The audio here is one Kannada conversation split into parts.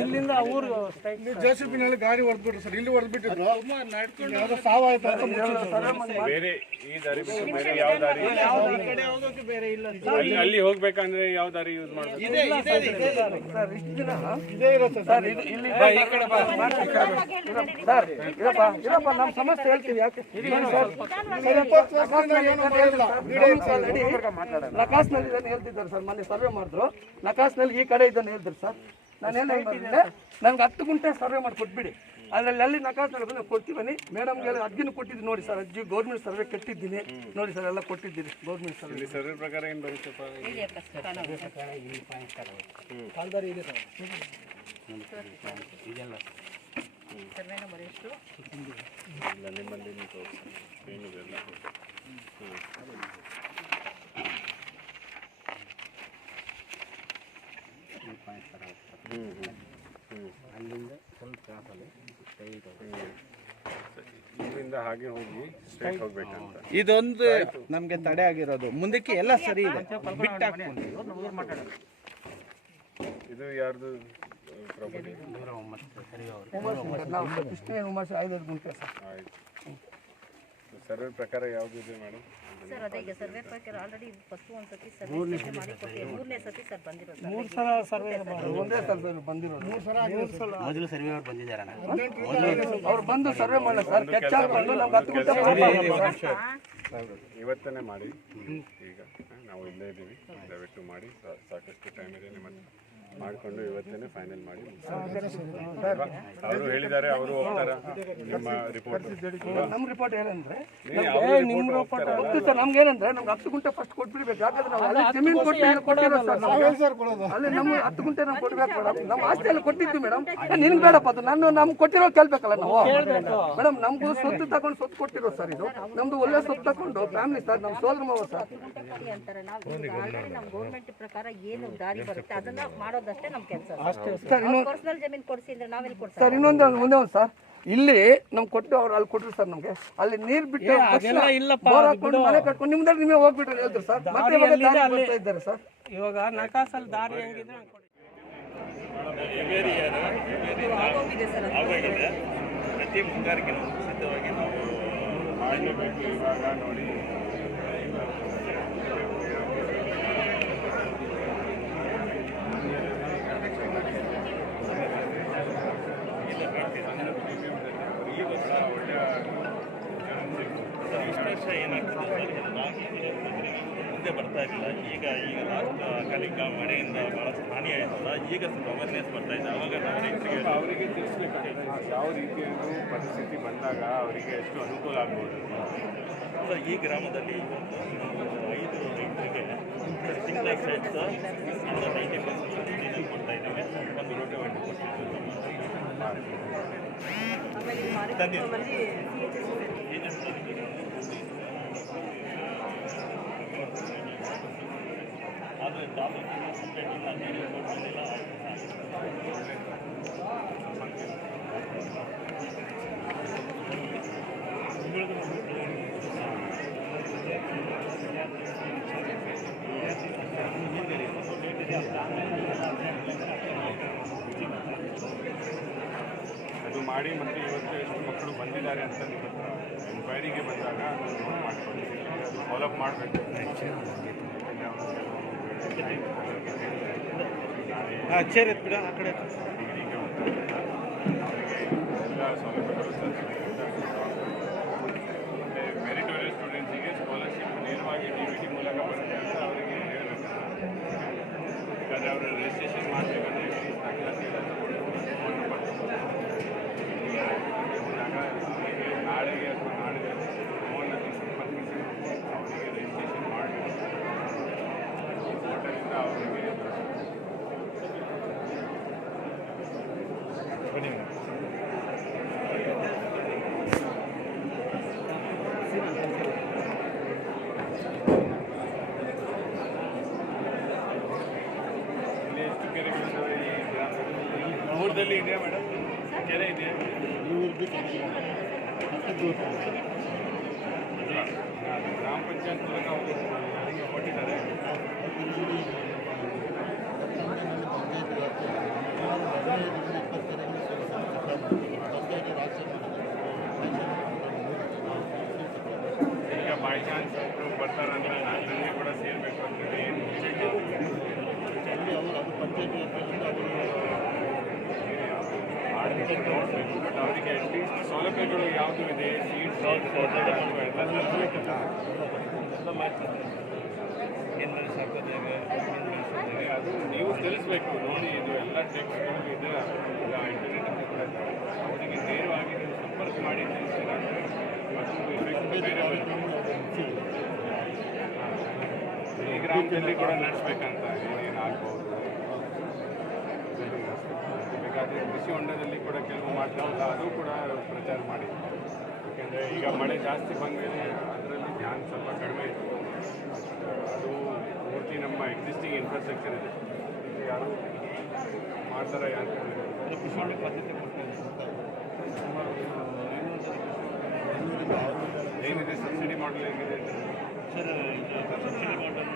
ಇಲ್ಲಿಂದ ಊರು ಜೆಸಿಬಿನಲ್ಲಿ ಗಾಡಿ ಹೊಡೆದ್ಬಿಟ್ರು ಸರ್, ಇಲ್ಲಿ ಹೊಡೆದ್ಬಿಟ್ಟಿದ್ರು. ಸಾವಾಯ್ತು ಬೇರೆ ಈ ದಾರಿ ಬಿಟ್ಟು ಬೇರೆ ಯಾವ ದಾರಿ ಅಲ್ಲಿ ಹೋಗ್ಬೇಕಂದ್ರೆ ಯಾವ ದಾರಿ ಯೂಸ್ ಮಾಡ್ಬೇಕು? ಇದೇ ಇರುತ್ತೆ ಸರ್. ಇರಪ್ಪ ನಮ್ಮ ಸಮಸ್ಯೆ ಹೇಳ್ತೀವಿ. ಯಾಕೆ ನಕಾಸ್ನಲ್ಲಿ ಇದನ್ನು ಹೇಳ್ತಿದ್ದಾರೆ ಸರ್, ಮೊನ್ನೆ ಸರ್ವೆ ಮಾಡಿದ್ರು. ನಕಾಸ್ನಲ್ಲಿ ಈ ಕಡೆ ಇದನ್ನು ಹೇಳಿದ್ರು ಸರ್. ನಾನೇನು ಹೇಳಿದ್ರೆ ನನಗೆ 10 ಗುಂಟೆ ಸರ್ವೆ ಮಾಡಿ ಕೊಟ್ಬಿಡಿ, ಅದರಲ್ಲಿ ಅಲ್ಲಿ ನಕಾಸ್ನಲ್ಲಿ ಬಂದು ಕೊಡ್ತೀವಿ. ಮೇಡಮ್ಗೆ ಅರ್ಜಿನೂ ಕೊಟ್ಟಿದ್ದೀನಿ ನೋಡಿ ಸರ್, ಅರ್ಜಿ ಗೌರ್ಮೆಂಟ್ ಸರ್ವೆ ಕಟ್ಟಿದ್ದೀನಿ ನೋಡಿ ಸರ್, ಎಲ್ಲ ಕೊಟ್ಟಿದ್ದೀನಿ ಗೌರ್ಮೆಂಟ್ ಸರ್ವೆ. ಸರ್ವೆ ಪ್ರಕಾರ ಏನು ಬರುತ್ತಪ್ಪ? ಕಾಲ್ದಾರಿ ಇದೆ ಸರ್, ಇಲ್ಲ ನಿಮ್ಮಲ್ಲಿ ಏನಿದೆ ಅಲ್ಲ. ಅಲ್ಲಿಂದ ಸ್ವಲ್ಪ ಕ್ರಾಸಲ್ಲಿ ಇಲ್ಲಿಂದ ಹಾಗೆ ಹೋಗಿ ಸ್ಟ್ರೈಟ್ ಹೋಗ್ಬೇಕಂತ. ಇದೊಂದು ನಮ್ಗೆ ತಡೆ ಆಗಿರೋದು, ಮುಂದಕ್ಕೆ ಎಲ್ಲ ಸರಿ ಇದೆ. ಇದು ಯಾರ್ದು ಪ್ರಾಪರ್ಟಿ? ಕೃಷ್ಣ 5 ಗುಂಟೆ ಸರ್. ಆಯ್ತು. ಸರ್ವೆ ಪ್ರಕಾರ ಯಾವುದಿದೆ ಮೇಡಮ್? ಸರ್ ಅದೇ ಈಗ ಸರ್ವೆ ಪ್ರಕಾರ ಆಲ್ರೆಡಿ ಫಸ್ಟ್ ಒಂದ್ಸತಿ ಸರ್ವೆ ಮಾಡಿ ಕೊಟ್ಟು 3ನೇ ಸತಿ ಸರ್ ಬಂದಿರೋದು. 3 ಸಲ ಸರ್ವೆ ಒಂದೇ ಸರ್ವೆ ಬಂದಿರೋದು. 3 ಸಲ ಮೊದಲು ಸರ್ವೆ ಅವ್ರು ಬಂದಿದ್ದಾರಣ್ಣ, ಅವ್ರು ಬಂದು ಸರ್ವೆ ಮಾಡಲ್ಲ ಸರ್, ಕೆಚ್ಚಾರ್ ಬಂದು ನಮ್ಗೆ 10 ಗುಂಟೆ ಇವತ್ತೇ ಮಾಡಿ. ಈಗ ನಾವು ಇಲ್ಲೇ ಇದ್ದೀವಿ, ದಯವಿಟ್ಟು ಮಾಡಿ. ಸಾಕಷ್ಟು ಟೈಮ್ ಇದೆ, ನಿಮ್ಮ ಮಾಡಿಕೊಂಡು ಇವತ್ತೇ ಫೈನಲ್ ಮಾಡಿ. ಅವರು ಹೇಳಿದ್ದಾರೆ, ಅವರು ಹೋಗ್ತಾರ. ನಿಮ್ಮ ರಿಪೋರ್ಟ್ ನಮ್ಮ ರಿಪೋರ್ಟ್ ಏನಂದ್ರೆ ನಮ್ಗೆ ಏನಂದ್ರೆ ನಮ್ಗೆ 10 ಗುಂಟೆ ಫಸ್ಟ್ ಕೊಟ್ಬಿಡ್ಬೇಕು. ಯಾಕಂದ್ರೆ ನಾವು ಅಲ್ಲಿ ಜಮೀನು ಕೊಟ್ಟಿರೋ ಸರ್, ಅಲ್ಲಿ ನಮ್ಮ 10 ಗುಂಟೆ ನಾವು ಕೊಡ್ಬೇಕು ಮೇಡಮ್. ನಮ್ಮ ಆಸ್ತಿಯಲ್ಲಿ ಕೊಟ್ಟಿದ್ವಿ ಮೇಡಮ್. ನಿನ್ಗೆ ಬೇಡಪ್ಪ, ಅದು ನಮ್ಗೆ ಕೊಟ್ಟಿರೋ ಕೇಳ್ಬೇಕಲ್ಲ ನಾವು ಮೇಡಮ್. ನಮ್ಗೂ ಸ್ವತ್ತು ತಗೊಂಡು ಸ್ವತ್ತು ಕೊಟ್ಟಿರೋ ಸರ್, ಇದು ನಮ್ದು ಒಳ್ಳೆ ಸ್ವತ್ತು ತಗೊಂಡು ಫ್ಯಾಮಿಲಿ ಸರ್, ನಮ್ಮ ಸೋದರ ಮಾವ ಸರ್ ಅಂತಾರೆ. ನಾವು ಆಲ್ರೆಡಿ ನಮ್ಮ ಗೌರ್ಮೆಂಟ್ ಪ್ರಕಾರ ಏನು ದಾರಿ ಬರುತ್ತೆ ಅದನ್ನ ಮಾಡೋದಷ್ಟೇ ನಮ್ಮ ಕೆಲಸ. ಪರ್ಸನಲ್ ಜಮೀನು ಕೊಡಿಸಿ ಅಂದ್ರೆ ನಾವೆಲ್ಲಿ ಕೊಡ್ತೀವಿ ಸರ್? ಇನ್ನೊಂದು ಒಂದೇ ಒಂದು ಸರ್, ಇಲ್ಲಿ ನಮ್ಗೆ ಕೊಟ್ಟು ಅವ್ರು ಅಲ್ಲಿ ಕೊಟ್ಟರು ಸರ್, ನಮ್ಗೆ ಅಲ್ಲಿ ನೀರು ಬಿಟ್ಟು ಬೋರ್ ಹಾಕೊಂಡು ಮನೆ ಕಟ್ಕೊಂಡು ನಿಮ್ದಲ್ಲಿ ನೀವೇ ಹೋಗ್ಬಿಟ್ರೆ ಹೇಳಿದ್ರು ಸರ್. ಮತ್ತೆ ಬರ್ತಾ ಇದ್ದಾರೆ ಸರ್. ಇವಾಗ ನಕಾಸಲ್ಲಿ ದಾರಿ ಹೆಂಗಿದ್ರೆ ಪ್ರತಿ ಮುಂಗಾರಿಗೆ ಸಿದ್ಧವಾಗಿ ನಾವು ಮಾಡಲೇಬೇಕು. ಇವಾಗ ನೋಡಿ ಮುಂದೆ ಬರ್ತಾ ಇರಲಿಲ್ಲ. ಈಗ ಲಾಸ್ಟ್ ಕಾಲಿಕ ಮಳೆಯಿಂದ ಭಾಳಷ್ಟು ಹಾನಿ ಆಯಿತಲ್ಲ, ಈಗ ಸ್ವಲ್ಪ ಅವೇರ್ನೆಸ್ ಬರ್ತಾ ಇದೆ. ಅವಾಗ ನಾವು ರೈತರಿಗೆ ಅವರಿಗೆ ತಿಳಿಸ್ಲಿಕ್ಕೆ ಯಾವ ರೀತಿಯದು ಪರಿಸ್ಥಿತಿ ಬಂದಾಗ ಅವರಿಗೆ ಎಷ್ಟು ಅನುಕೂಲ ಆಗ್ಬೋದು. ಸೊ ಈ ಗ್ರಾಮದಲ್ಲಿ ಒಂದು 5 ರೈತರಿಗೆ ಸಿಂಗಲ್ ಸೈಟ್ಸ್ 90% ಕೊಡ್ತಾ ಇದ್ದೀವಿ. ಒಂದು ರೋಟೆ ಒಟ್ಟು ಆದರೆ ತಾಲೂಕಿನ ಸಪ್ರೇಟ್ ಇಲ್ಲ, ನೀರು ಕೊಟ್ಟಿಲ್ಲ. ಅದು ಮಾಡಿ ಮತ್ತು ಇವತ್ತು ಎಷ್ಟು ಮಕ್ಕಳು ಬಂದಿದ್ದಾರೆ ಅಂತ ನಿಮ್ಮ ಎನ್ಕ್ವೈರಿಗೆ ಬಂದಾಗ ಅದನ್ನು ನೋಟ್ ಮಾಡ್ಕೊಂಡು ಅದು ಫಾಲೋಅಪ್ ಮಾಡಬೇಕು. ಚೇರ್ ಬಿಡ ಆ ಕಡೆ ಡಿಗ್ರಿಗೆ ಅವರಿಗೆ ಎಲ್ಲ ಸೌಲಭ್ಯಗಳು ಮತ್ತು ಮೆರಿಟೋರಿಯಸ್ ಸ್ಟೂಡೆಂಟ್ಸಿಗೆ ಸ್ಕಾಲರ್ಶಿಪ್ ನೇರವಾಗಿ DBT ಮೂಲಕ ಬರುತ್ತೆ ಅಂತ ಅವರಿಗೆ ಹೇಳಬೇಕು. ಯಾಕಂದರೆ ಅವರು ರಿಜಿಸ್ಟ್ರೇಷನ್ ಮಾಡಬೇಕಂದ್ರೆ ದಾಖಲಾತಿ ಎಲ್ಲ ತಗೊಂಡು ನಾಳೆಗೆ ಅಥವಾ ನಾಳೆ ಫೋನಲ್ಲಿ ಸಂಪರ್ಕಿಸಿ ಅವರಿಗೆ ರಿಜಿಸ್ಟ್ರೇಷನ್ ಮಾಡಬೇಕು. ಈ ಪೋರ್ಟಲಿಂದ ಅವರಿಗೆ ಎಷ್ಟು ಕೆರೆಗಳಿದ್ದಾವೆ ಈ ಗ್ರಾಮದಲ್ಲಿ? ಊರದಲ್ಲಿ ಇದೆಯಾ ಮೇಡಮ್ ಕೆರೆ ಇದೆಯಾ? ಗ್ರಾಮ ಪಂಚಾಯತ್ ಮೂಲಕ ಅವರು ಯಾರಿಗೆ ಕೊಟ್ಟಿದ್ದಾರೆ. ಈಗ ಬೈ ಚಾನ್ಸ್ ಒಬ್ಬರು ಬರ್ತಾರಂದ್ರೆ ನನಗೆ ಕೂಡ ಸೇರಬೇಕು ಅಂತೇಳಿ ಏನು ನೋಡಬೇಕು. ಬಟ್ ಅವರಿಗೆ ಅಟ್ಲೀಸ್ಟ್ ಸೌಲಭ್ಯಗಳು ಯಾವುದು ಇದೆ, ಸೀಟ್ಸ್ ಎಲ್ಲ ತರಬೇಕಲ್ಲ. ಅದು ನೀವು ತಿಳಿಸ್ಬೇಕು. ನೋಡಿ, ಇದು ಎಲ್ಲ ಟೆಕ್ಸ್ಟ್ಗಳು ಇದೆ, ಈಗ ಇಂಟರ್ನೆಟ್ ಕೂಡ ಇದೆ. ಅವರಿಗೆ ನೇರವಾಗಿ ನೀವು ಸಂಪರ್ಕ ಮಾಡಿ ತಿಳಿಸಿದ್ರೆ ಅದೊಂದು ಇಫೆಕ್ಟ್ ಬೇರೆ ಈ ಗ್ರಾಮದಲ್ಲಿ ಕೂಡ ನಡೆಸ್ಬೇಕಂತ ಏನೇನಾಗ್ಬೋದು. ಬೇಕಾದರೆ ಕೃಷಿ ಹೊಂಡದಲ್ಲಿ ಕೂಡ ಕೆಲವು ಮಾಡ್ತಾರಲ್ಲ, ಅದು ಕೂಡ ಪ್ರಚಾರ ಮಾಡಿ. ಯಾಕೆಂದರೆ ಈಗ ಮಳೆ ಜಾಸ್ತಿ ಬಂದಮೇಲೆ ಅದರಲ್ಲಿ ಧ್ಯಾನ ಸ್ವಲ್ಪ ಕಡಿಮೆ ಇದೆ. ಅದು ಪೂರ್ತಿ ನಮ್ಮ ಎಕ್ಸಿಸ್ಟಿಂಗ್ ಇನ್ಫ್ರಾಸ್ಟ್ರಕ್ಚರ್ ಇದೆ, ಯಾರು ಮಾಡ್ತಾರೆ ಅಂತ ಕೃಷಿ ಹೊಂಡ ಪದ್ಧತಿ ಏನಿದೆ ಸಬ್ಸಿಡಿ ಮಾಡಲ್ ಹೇಗಿದೆ ಸರ್? ಸಬ್ಸಿಡಿ ಮಾಡಲ್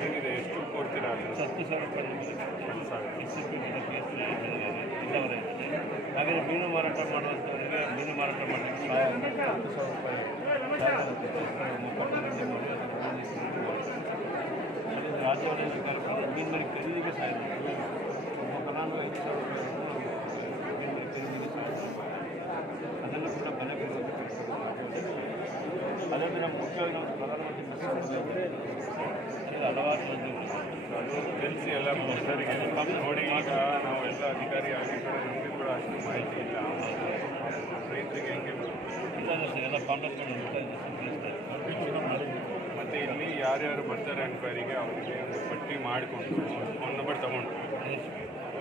ಹೇಗಿದೆ, ಎಷ್ಟು ಕೊಡ್ತೀರಾ? 10,000 ರೂಪಾಯಿ ಹಾಗೆ ಮೀನು ಮಾರಾಟ ಮಾಡುವಂಥವರಿಗೆ ಮೀನು ಮಾರಾಟ ಮಾಡಲಿಕ್ಕೆ 10,000 ರೂಪಾಯಿ ರಾಜ್ಯದಲ್ಲಿ ಮೀನು ಖರೀದಿಗೆ ಸಹ ಇದೆ. ಒಬ್ಬ ಫಲಾನುಭವಿ 5,000 ರೂಪಾಯಿ ಮೀನು ಖರೀದಿಗೆ ಸಹ ಅದನ್ನು ಕೂಡ ಬೆಲೆ ಕೊಡಬೇಕು. ಅದರಲ್ಲಿ ನಮ್ಮ ಮುಖ್ಯವಾಗಿ ನಾವು ಪ್ರಧಾನಮಂತ್ರಿ ಹಲವಾರು ಯೋಜನೆಗಳು ಅದು ತಿಳಿಸಿ ಎಲ್ಲ ಭಕ್ತರಿಗೆ ನೋಡಿ. ಈಗ ನಾವು ಎಲ್ಲ ಅಧಿಕಾರಿ ಆಗಿ ಕೂಡ ನಮಗೆ ಕೂಡ ಅಷ್ಟು ಮಾಹಿತಿ ಇಲ್ಲ. ರೈತರಿಗೆ ಹೆಂಗೆ ಎಲ್ಲ ಕಾಂಟ್ಯಾಕ್ಟ್ಗಳು ನೋಡ್ತಾ ಇದ್ದಾರೆ. ಮತ್ತು ಇಲ್ಲಿ ಯಾರ್ಯಾರು ಬರ್ತಾರೆ ಎನ್ಕ್ವೈರಿಗೆ ಅವರಿಗೆ ಒಂದು ಪಟ್ಟಿ ಮಾಡಿಕೊಂಡು ಫೋನ್ ನಂಬರ್ ತೊಗೊಂಡು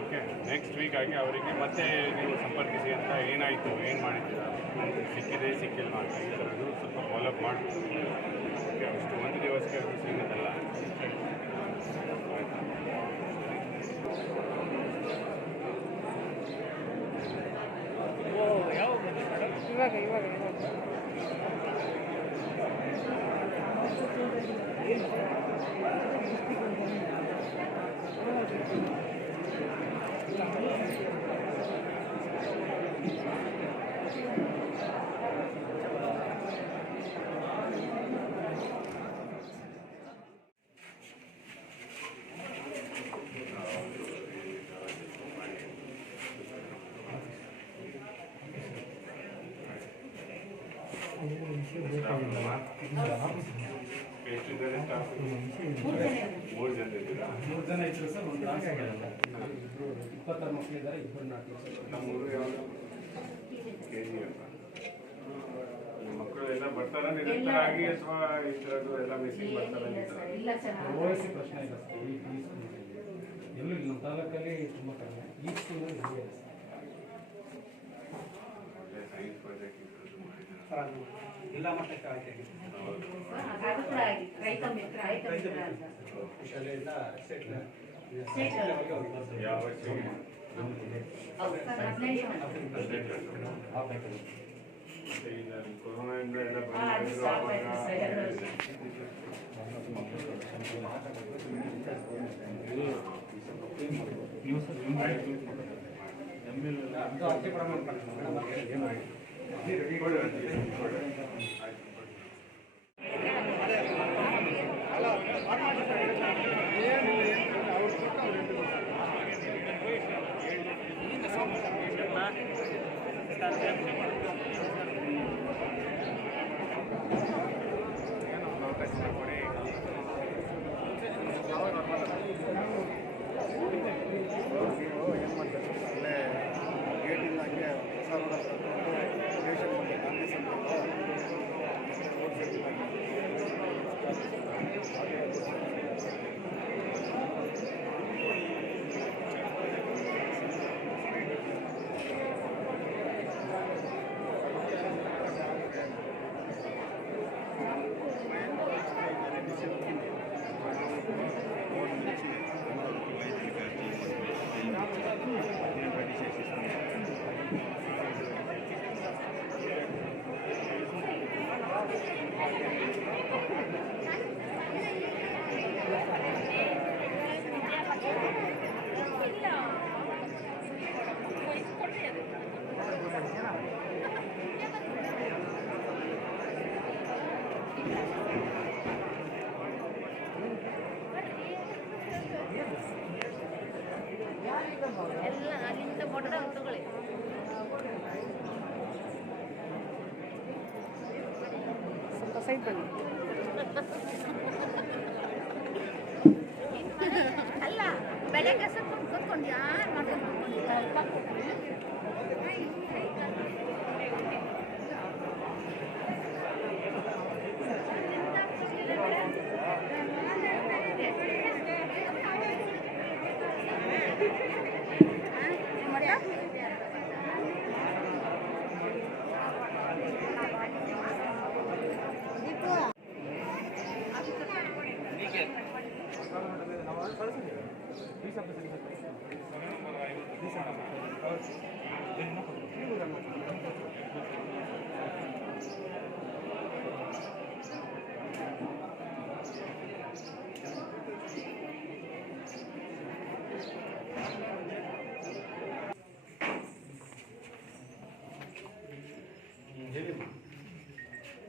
ಓಕೆ, ನೆಕ್ಸ್ಟ್ ವೀಕ್ ಆಗಿ ಅವರಿಗೆ ಮತ್ತೆ ನೀವು ಸಂಪರ್ಕಿಸಿ ಅಂತ ಏನಾಯಿತು, ಏನು ಮಾಡಿದ್ದೀರಾ, ಸಿಕ್ಕಿದೆ ಸಿಕ್ಕಿಲ್ಲ ಅಂತ ಈ ಥರದ್ದು ಸ್ವಲ್ಪ ಫಾಲೋಅಪ್ ಮಾಡ್ಬೋದು. ಓಕೆ, ಅಷ್ಟು ಒಂದು ದಿವಸಕ್ಕೆ ಅದು ಸಿಗೋದಲ್ಲ. ಇವಾಗ ಎಷ್ಟಿದ್ದಾರೆ ಸ್ಟಾಫ್? 3 ಜನ ಇದ್ದೀರಾ? 3 ಜನ ಇದ್ರು ಸರ್. ಒಂದು ಹಾಸ್ಪಿಟಲ್ 26 ಮಕ್ಕಳಿದ್ದಾರೆ, 2 ನಾಲ್ಕು. ನಮ್ಮೂರು ಯಾವುದು? KGF. ಮಕ್ಕಳು ಎಲ್ಲ ಬರ್ತಾರ ನಿರಂತರವಾಗಿ ಅಥವಾ ಈ ಥರದ್ದು ಎಲ್ಲ ಮಿಸ್ಸಿಂಗ್ ಬರ್ತಾರೆ? OSC ಪ್ರಶ್ನೆ ಇಲ್ಲ ಸರ್. ಎಲ್ಲೂ ನಮ್ಮ ತಾಲೂಕಲ್ಲಿ ತುಂಬ ಕಡಿಮೆ. ಈ ಸ್ಕೂಲ್ ಇದೆ ಸೈನ್ಸ್ ಪ್ರಾಜೆಕ್ಟ್ ಎಲ್ಲ ಮಟ್ಟಕ್ಕೆ ಆಯ್ಕೆ ಶಾಲೆಯಿಂದ ಯಾವ ಈಗ ಕೊರೋನಾದಿಂದ ಎಲ್ಲ ಬಂದಿದ್ರು ಅರ್ಜಿ ಪ್ರಮಾಣ ಎಲ್ಲ ಅಲ್ಲಿಂದ ಮೊಟ್ಟ ತಗೊಳ್ಳಿ. ಸ್ವಲ್ಪ ಸೈಡ್ ಬನ್ನಿ. ಅಲ್ಲ ಬೆಳಗ್ಗೆ ಸ್ವಲ್ಪ ಕೂತ್ಕೊಂಡು ಯಾರು ಮಾಡ್ಕೊಂಡು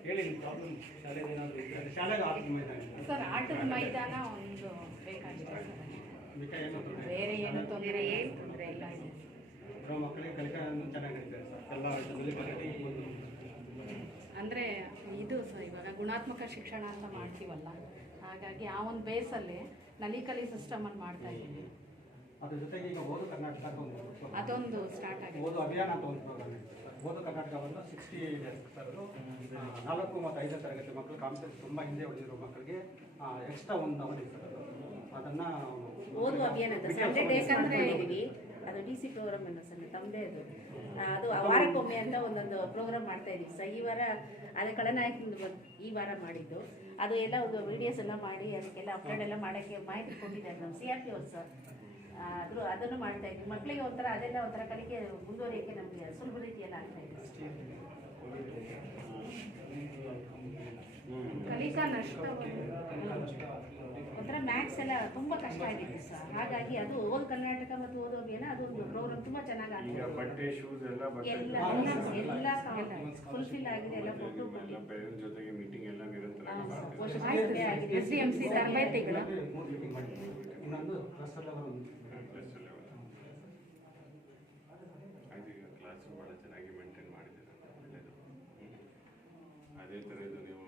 ಹೇಳಿ ನಿಮ್ಮ ಪ್ರಾಬ್ಲಮ್ ಶಾಲೆಗೆ ಏನಾದರೂ ಇದ್ದರೆ ಶಾಲೆಗೆ ಆಟದ ಮೈದಾನ ಇದೆ. ಸರ್ ಆಟದ ಮೈದಾನ ಒಂದು ಬೇಕಾಗಿದೆ ಸರ್. ಮಿಕ್ಕ ಏನು ತೊಂದರೆ ಬೇರೆ ಏನು ತೊಂದರೆ ಏನು ತೊಂದರೆ ಇಲ್ಲ. ನಮ್ಮ ಮಕ್ಕಳಿಗೆ ಕಲಿಕೆ ಚೆನ್ನಾಗಿ ನಡೀತಾರೆ ಸರ್. ಎಲ್ಲ ಇದರಲ್ಲಿ ಕ್ವಾಲಿಟಿ ಅಂದರೆ ಇದು ಸರ್ ಇವಾಗ ಗುಣಾತ್ಮಕ ಶಿಕ್ಷಣ ಅಂತ ಮಾಡ್ತೀವಲ್ಲ, ಹಾಗಾಗಿ ಆ ಒಂದು ಬೇಸಲ್ಲಿ ನಲಿಕಲಿ ಸಿಸ್ಟಮಲ್ಲಿ ಮಾಡ್ತಾ ಇದ್ದೀವಿ. ಅದ್ರ ಜೊತೆಗೆ ಈಗ ಓದು ಕರ್ನಾಟಕ ಅಂತ ಒಂದು program. ಅದೊಂದು ಸ್ಟಾರ್ಟ್ ಆಗಿದೆ. ಓದು ಅಭಿಯಾನ ಅಂತ ಒಂದು ಪ್ರೋಗ್ರಾಮ್ ಇದೆ ಸರ್. ಓದು ಕರ್ನಾಟಕವನ್ನು 60 ಡೇಸ್ ಸರ್. ಅದು 4 ಮತ್ತು 5 ತರಗತಿ ಮಕ್ಕಳು ಕಾಂಪಿಟೇಷನ್ ತುಂಬ ಹಿಂದೆ ಉಳಿದಿರೋ ಮಕ್ಕಳಿಗೆ ಎಕ್ಸ್ಟ್ರಾ ಒಂದು ಅವಧಿ ಸರ್. ಅದನ್ನು ಓದುವ ಅಭಿಯಾನದ ಸಂಡೇ ಡೇಸ್ ಅಂತ ಹೇಳಿದ್ವಿ. ಅದು DC ಪ್ರೋಗ್ರಾಮ್ ಅಲ್ಲ ಸರ್, ತಮ್ಮದೇ ಅದು ವಾರಕ್ಕೊಮ್ಮೆ ಅಂತ ಒಂದೊಂದು ಪ್ರೋಗ್ರಾಮ್ ಮಾಡ್ತಾ ಇದ್ದೀವಿ ಸರ್. ಈ ವಾರ ಅದೇ ಖಳನಾಯಕನಿಂದ ಈ ವಾರ ಮಾಡಿದ್ದು ಅದು ಎಲ್ಲ ಒಂದು ವಿಡಿಯೋಸ್ ಎಲ್ಲ ಮಾಡಿ ಅದಕ್ಕೆಲ್ಲ ಅಪ್ಲೋಡ್ ಎಲ್ಲ ಮಾಡೋಕ್ಕೆ ಮಾಹಿತಿ ಕೊಟ್ಟಿದ್ದಾರೆ ನಮ್ಮ CRP ಅವರು ಸರ್. ಅದನ್ನು ಮಾಡ್ತಾ ಇದ್ವಿ. ಮಕ್ಕಳಿಗೆ ಒಂಥರ ಅದೆಲ್ಲ ಒಂಥರ ಕಲಿಕೆ ಮುಂದುವರಿಯೋಕ್ಕೆ ನಮಗೆ ಸುಲಭ ರೀತಿಯಲ್ಲಿ ಆಗ್ತಾ ಇದೆ. ಕಲಿಕಾ ನಷ್ಟ ಒಂಥರ ಮ್ಯಾಥ್ಸ್ ಎಲ್ಲ ತುಂಬ ಕಷ್ಟ ಆಗಿದೆ ಸರ್. ಹಾಗಾಗಿ ಅದು ಓದು ಕರ್ನಾಟಕ ಮತ್ತು ಓದು ಅಭಿಯಾನ ಅದೊಂದು ಪ್ರೋಗ್ರಾಮ್ ತುಂಬ ಚೆನ್ನಾಗಿ ಆಗಿದೆ. ಬಟ್ಟೆ ಶೂಸ್ ಎಲ್ಲ ಎಲ್ಲ ಫುಲ್ಫಿಲ್ ಆಗಿದೆ, ಎಲ್ಲ ಕೊಟ್ಟು ಪೇರೆಂಟ್ಸ್ ಜೊತೆಗೆ ಮೀಟಿಂಗ್ ಎಲ್ಲ ನಿರಂತರ SDMC ತರಬೇತಿಗಳು ಇನ್ನೊಂದು ಕ್ಲಸ್ಟರ್ ಲೆವೆಲ್ ಕ್ಲಾಸ್ ಭಾಳ ಚೆನ್ನಾಗಿ ಮೇಂಟೈನ್ ಮಾಡಿದ್ದೀರ, ಒಳ್ಳೆಯದು. ಅದೇ ಥರ ಇದು ನೀವು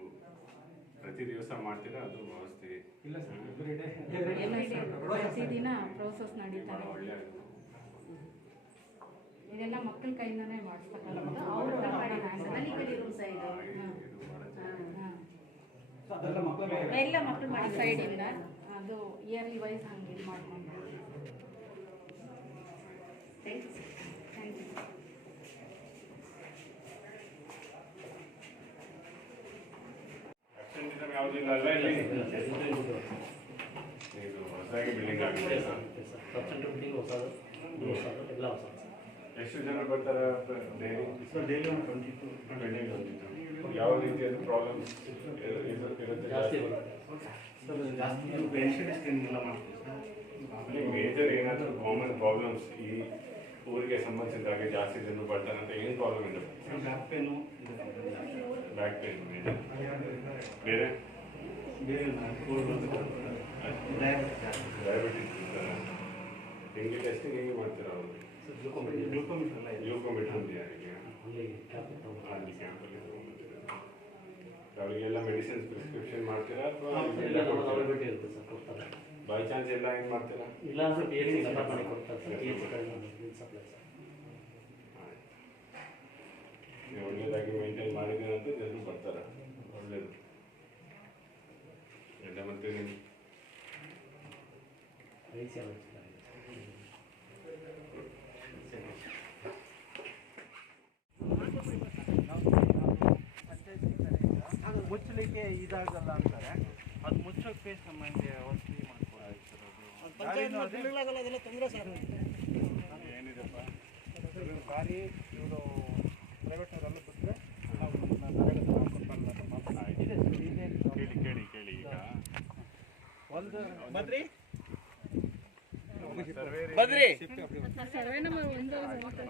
ಪ್ರತಿ ದಿವಸ ಮಾಡ್ತೀರಾ ಅದು ವ್ಯವಸ್ಥೆ? ಇಲ್ಲ ಸರ್, ಎವ್ರಿ ಡೇ ಪ್ರತಿದಿನ ಪ್ರೋಸೆಸ್ ನಡೀತಾರೆ. ಒಳ್ಳೆಯದು. ಇದೆಲ್ಲ ಮಕ್ಕಳ ಕೈಯಿಂದನೇ ಮಾಡಿಸ್ತಕ್ಕಂಥದ್ದು. ಅವರು ನಲಿಕಲಿ ರೂಲ್ಸ್ ಇದೆ. ಅದೆಲ್ಲ ಮಕ್ಕಳು ಎಲ್ಲ ಮಕ್ಕಳು ಮಾಡಿ ಸೈಡಿಂದ ಅದು ಇಯರ್ಲಿ ವೈಸ್ ಹಂಗೆ ಇದು ಮಾಡ್ಕೊಂಡು. Thank you. Thank you. Absenteeism ಯಾವುದಿಲ್ಲ ಅಲ್ಲ ಇಲ್ಲಿ? ಇದು ಹೊಸದಾಗಿ ಬಿಲ್ಡಿಂಗ್ ಆಗಿದೆ ಸರ್. ಎಷ್ಟು ಜನ ಬರ್ತಾರೆ ಡೈಲಿ? ಡೈಲಿ ಒಂದು 22 ಯಾವ ರೀತಿಯಾದ ಪ್ರಾಬ್ಲಮ್ಸ್ ಇರುತ್ತೆ? ಜಾಸ್ತಿ ಪೇಷಂಟ್ ಸ್ಕ್ರೀನಿಂಗ್ ಎಲ್ಲ ಮಾಡ್ತೀವಿ ಸರ್. ಮೇಜರ್ ಏನಾದರೂ ಕಾಮನ್ ಪ್ರಾಬ್ಲಮ್ಸ್ ಈ ಊರಿಗೆ ಸಂಬಂಧಿಸಿದ ಹಾಗೆ ಜಾಸ್ತಿ ಜನರು ಬರ್ತಾರೆ ಅಂತ ಏನು ಪ್ರಾಬ್ಲಮ್ ಇದೆ? Back pain, back pain major. ಬೇರೆ ಬೇರೆ ಡಯಾಬಿಟಿಸ್ ಹೆಂಗೆ ಟೆಸ್ಟಿಂಗ್ ಹೆಂಗೆ ಮಾಡ್ತೀರಾ ಅವರು? ಗ್ಲೂಕೋಮೀಟರ್ ಎಲ್ಲ ಇದೆ. ಗ್ಲೂಕೋಮೀಟರ್ ಅಂತ ಯಾರಿಗೆ? ಅಲ್ಲಿ ಕ್ಯಾಂಪಲ್ಲಿ ತಗೊಂಡ್ಬರ್ತೀರಾ? ಅವರಿಗೆಲ್ಲ ಮೆಡಿಸಿನ್ಸ್ ಪ್ರಿಸ್ಕ್ರಿಪ್ಷನ್ ಮಾಡ್ತೀರಾ ಅಥವಾ ಅವೈಲಬಿಲಿಟಿ ಇರುತ್ತೆ ಸರ್, ಕೊಡ್ತಾರೆ. ಬೈ ಚಾನ್ಸ್ ಎಲ್ಲ ಏನು ಮಾಡ್ತೀರಾ? ಇಲ್ಲ ಅಂದ್ರೆ PHC ಎಲ್ಲ ಮಾಡಿ ಕೊಡ್ತಾರೆ ಸರ್. PHC supply sir. ನೀವು ಒಳ್ಳೆಯದಾಗಿ ಮೇಂಟೈನ್ ಮಾಡಿದ್ದೀರಂತ ಜನರು ಬರ್ತಾರೆ, ಒಳ್ಳೆಯದು. ಎಲ್ಲ ಮತ್ತೆ ನಿಮ್ಮ ಐಸಿ ಎಲ್ಲ ಅದು ಮುಚ್ಚಲಿಕ್ಕೆ ಇದಾಗಲ್ಲ ಅಂತಾರೆ. ಅದು ಮುಚ್ಚೋಕ್ಕೆ ನಮ್ಮ ಹಿಂದೆ ವ್ಯವಸ್ಥೆ ಏನಿದೆಪ್ಪ ಗಾಡಿ ಇವರು ಪ್ರೈವೇಟ್ನವರೆಲ್ಲ ಬಿಟ್ಟರೆ ಕೇಳಿ ಈಗ ಒಂದು ಬದ್ರಿ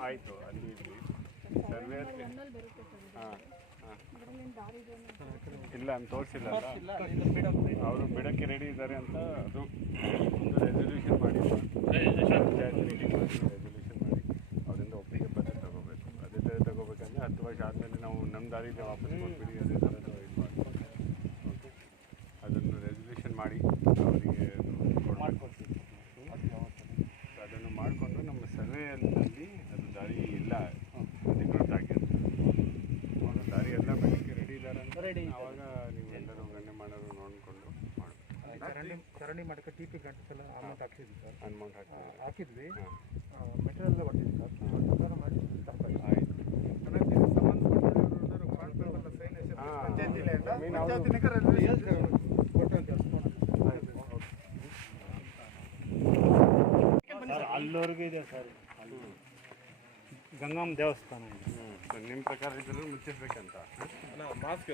ಆಯಿತು ಅಲ್ಲಿ ಸರ್ವೆ ಹಾಂ ಹಾಂ ಇಲ್ಲ ಅಂತ ತೋರಿಸಿಲ್ಲ ಅವರು ಬಿಡಕ್ಕೆ ರೆಡಿ ಇದ್ದಾರೆ ಅಂತ ಅದು ಒಂದು ರೆಸಲ್ಯೂಷನ್ ಮಾಡಿ ಪಂಚಾಯತ್ ಮೀಟಿಂಗ್ ಮಾಡಿ ರೆಸಲ್ಯೂಷನ್ ಮಾಡಿ ಅವರಿಂದ ಒಪ್ಪಿಗೆ ಪತ್ರ ತಗೋಬೇಕು. ಅದೇ ಥರ ತಗೋಬೇಕಂದ್ರೆ 10 ವರ್ಷ ಆದಮೇಲೆ ನಾವು ನಮ್ಮ ದಾರಿಗೆ ವಾಪಸ್ ಕೊಟ್ಬಿಡಿ ಅದೇ ಥರದ್ದು ಇದು ಮಾಡಿ ಓಕೆ ಅದನ್ನು ರೆಸಲ್ಯೂಷನ್ ಮಾಡಿ ಅವರಿಗೆ ಮಾಡಿಕೊಡ್ತೀವಿ. ಅದನ್ನು ಮಾಡಿಕೊಂಡು ನಮ್ಮ ಸರ್ವೆಯಲ್ಲಿ ಅದು ದಾರಿ ಇಲ್ಲ ಅಧಿಕೃತ ಆಗಿರುತ್ತೆ. ದಾರಿ ಎಲ್ಲ ಬೆಳಗ್ಗೆ ರೆಡಿ ಇದ್ದಾರೆ ಅಂತ ಆವಾಗ ನೀವು ಎಲ್ಲರೂ ಗಣ್ಯ ಮಾಡೋರು ನೋಡಿಕೊಂಡು ಮಾಡಿ ಚರಂಡಿ ಮಾಡಕ್ಕೆ TP ಗಂಟೆಲ್ಲ ಅಮೌಂಟ್ ಹಾಕ್ತಿದ್ವಿ ಸರ್. ಅಮೌಂಟ್ ಹಾಕಿದ್ವಿ, ಮೆಟೀರಿಯಲ್ ಹೊಡೆದಿದ್ವಿ ಸರ್. ಮಾಡಿ ಆಯಿತು. ಅಲ್ಲಿವರೆಗೂ ಇದೆ ಸರ್, ಅಲ್ಲಿ ಗಂಗಮ್ಮ ದೇವಸ್ಥಾನ ಇದೆ. ನಿಮ್ಮ ಪ್ರಕಾರ ಇದ್ರೂ ಮುಚ್ಚಿಸ್ಬೇಕಂತ ಮಾಸ್ಕ್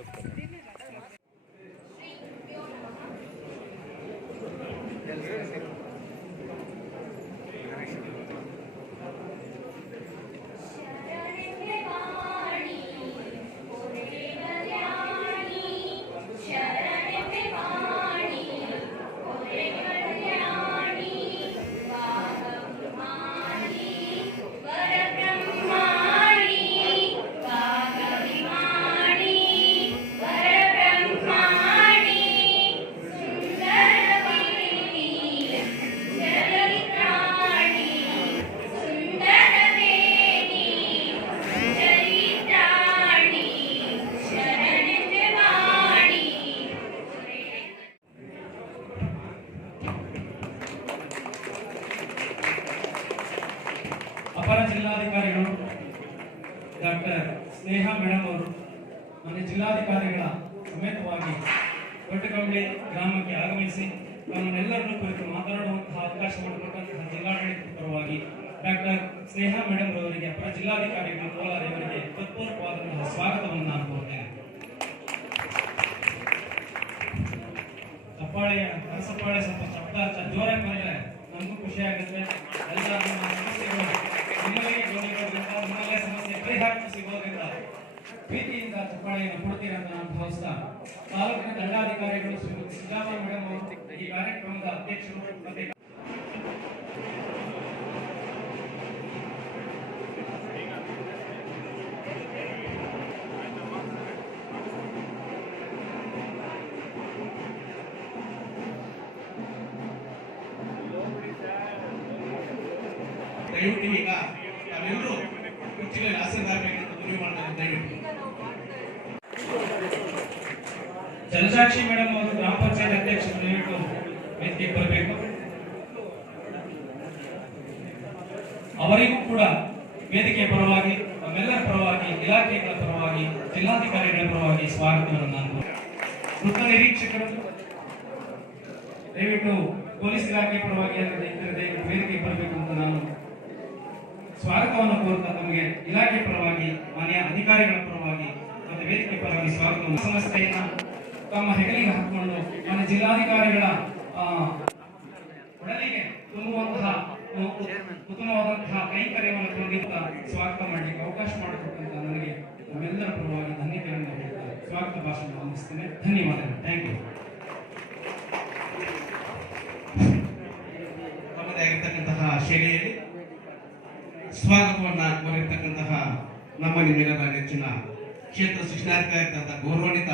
ಅಪರ ಜಿಲ್ಲಾಧಿಕಾರಿಗಳು ಡಾಕ್ಟರ್ ಸ್ನೇಹಾ ಮೇಡಮ್ ಅವರು ಮಾನ್ಯ ಜಿಲ್ಲಾಧಿಕಾರಿಗಳ ಸಮೇತವಾಗಿ ದೊಡ್ಡಕಂಬಳಿ ಗ್ರಾಮಕ್ಕೆ ಆಗಮಿಸಿ ನಮ್ಮನ್ನೆಲ್ಲರನ್ನು ಕುರಿತು ಮಾತನಾಡುವಂತಹ ಅವಕಾಶ ಮಾಡಿಕೊಟ್ಟಂತಹ ಜಿಲ್ಲಾಡಳಿತದ ಪರವಾಗಿ ಡಾಕ್ಟರ್ ಸ್ನೇಹಾ ಮೇಡಮ್ ಅವರಿಗೆ ಅಪರ ಜಿಲ್ಲಾಧಿಕಾರಿಗಳು ಕೋಲಾರ ಇವರಿಗೆ ಹೃತ್ಪೂರ್ವಕವಾದಂತಹ ಸ್ವಾಗತವನ್ನು ನಾನು ಕೋರ್ತೇನೆ. ಚಪ್ಪಾಳೆಯ ಕನಸಪ್ಪಾಳೆ ಸ್ವಲ್ಪ ಶಬ್ದ ಜೋರಾಗಿ ಬಂದರೆ ನಮಗೂ ಖುಷಿ ಆಗುತ್ತೆ. ಎಲ್ಲ ನಮ್ಮ ಸಮಸ್ಯೆಗಳು ನಿಮ್ಮಲ್ಲೇ ಗೊಂಡಿರೋದ್ರಿಂದ ನಿಮ್ಮಲ್ಲೇ ಸಮಸ್ಯೆ ಪರಿಹಾರ ಸಿಗೋದ್ರಿಂದ ಪ್ರೀತಿಯಿಂದ ಚಪ್ಪಾಳೆಯನ್ನು ಕೊಡ್ತೀರಾ ಅಂತ ನಾನು ಭಾವಿಸ್ತಾ ತಾಲೂಕಿನ ದಂಡಾಧಿಕಾರಿಗಳು ಶ್ರೀಮತಿ ಸಿದ್ದಾಮ ಮೇಡಮ್ ಅವರು ಈ ಕಾರ್ಯಕ್ರಮದ ಅಧ್ಯಕ್ಷರು ಮತ್ತೆ ದಯವಿಟ್ಟು ಈಗ ನಾವೆಲ್ಲರೂ ಕುರ್ಚಿಯಲ್ಲಿ ಆಸೀನರಾಗಬೇಕಂತ ಮನವಿ ಮಾಡ್ತಾರೆ. ದಯವಿಟ್ಟು ಜಲಸಾಕ್ಷಿ ಮೇಡಮ್ ಅವರು ಗ್ರಾಮ ಪಂಚಾಯತ್ ಅಧ್ಯಕ್ಷರು ದಯವಿಟ್ಟು ವೇದಿಕೆಗೆ ಬರಬೇಕು. ಅವರಿಗೂ ಕೂಡ ವೇದಿಕೆ ಪರವಾಗಿ ನಮ್ಮೆಲ್ಲರ ಪರವಾಗಿ ಇಲಾಖೆಗಳ ಪರವಾಗಿ ಜಿಲ್ಲಾಧಿಕಾರಿಗಳ ಪರವಾಗಿ ಸ್ವಾಗತವನ್ನು ನಾನು ವೃತ್ತ ನಿರೀಕ್ಷಕರು ದಯವಿಟ್ಟು ಪೊಲೀಸ್ ಇಲಾಖೆ ಪರವಾಗಿ ದಯವಿಟ್ಟು ವೇದಿಕೆಗೆ ಬರಬೇಕು ಅಂತ ನಾನು ಸ್ವಾಗತವನ್ನು ಕೋರುತ್ತಾ ತಮಗೆ ಇಲಾಖೆ ಪರವಾಗಿ ಮಾನ್ಯ ಅಧಿಕಾರಿಗಳ ಪರವಾಗಿ ಮತ್ತೆ ವೇದಿಕೆ ಪರವಾಗಿ ಸ್ವಾಗತವನ್ನು ಸಂಸ್ಥೆಯನ್ನ ತಮ್ಮ ಹೆಗಲಿಗೆ ಹಾಕಿಕೊಂಡು ಮಾನ್ಯ ಜಿಲ್ಲಾಧಿಕಾರಿಗಳ ಒಡಲಿಗೆ ತುಂಬುವಂತಹ ಉತ್ತಮವಾದಂತಹ ಕೈಂಕರ್ಯವನ್ನು ಹೊಂದಿದ್ದ ಸ್ವಾಗತ ಮಾಡಲಿಕ್ಕೆ ಅವಕಾಶ ಮಾಡಿಕೊಟ್ಟಂತ ನನಗೆ ನಮ್ಮೆಲ್ಲರ ಪರವಾಗಿ ಧನ್ಯತೆಯನ್ನು ಹೇಳ್ತಾ ಸ್ವಾಗತ ಭಾಷಣ ಅಂದಿಸ್ತೇನೆ. ಧನ್ಯವಾದಗಳು. Thank you. ತಮ್ಮದೇ ಆಗಿರ್ತಕ್ಕಂತಹ ಶೈಲಿಯಲ್ಲಿ ಸ್ವಾಗತವನ್ನ ಕೋರಿರ್ತಕ್ಕಂತಹ ನಮ್ಮ ನಿಮ್ಮೆಲ್ಲರ ನೆಚ್ಚಿನ ಕ್ಷೇತ್ರ ಶಿಕ್ಷಣಾಧಿಕಾರಿಯಾದಂತಹ ಗೌರವಾನ್ವಿತ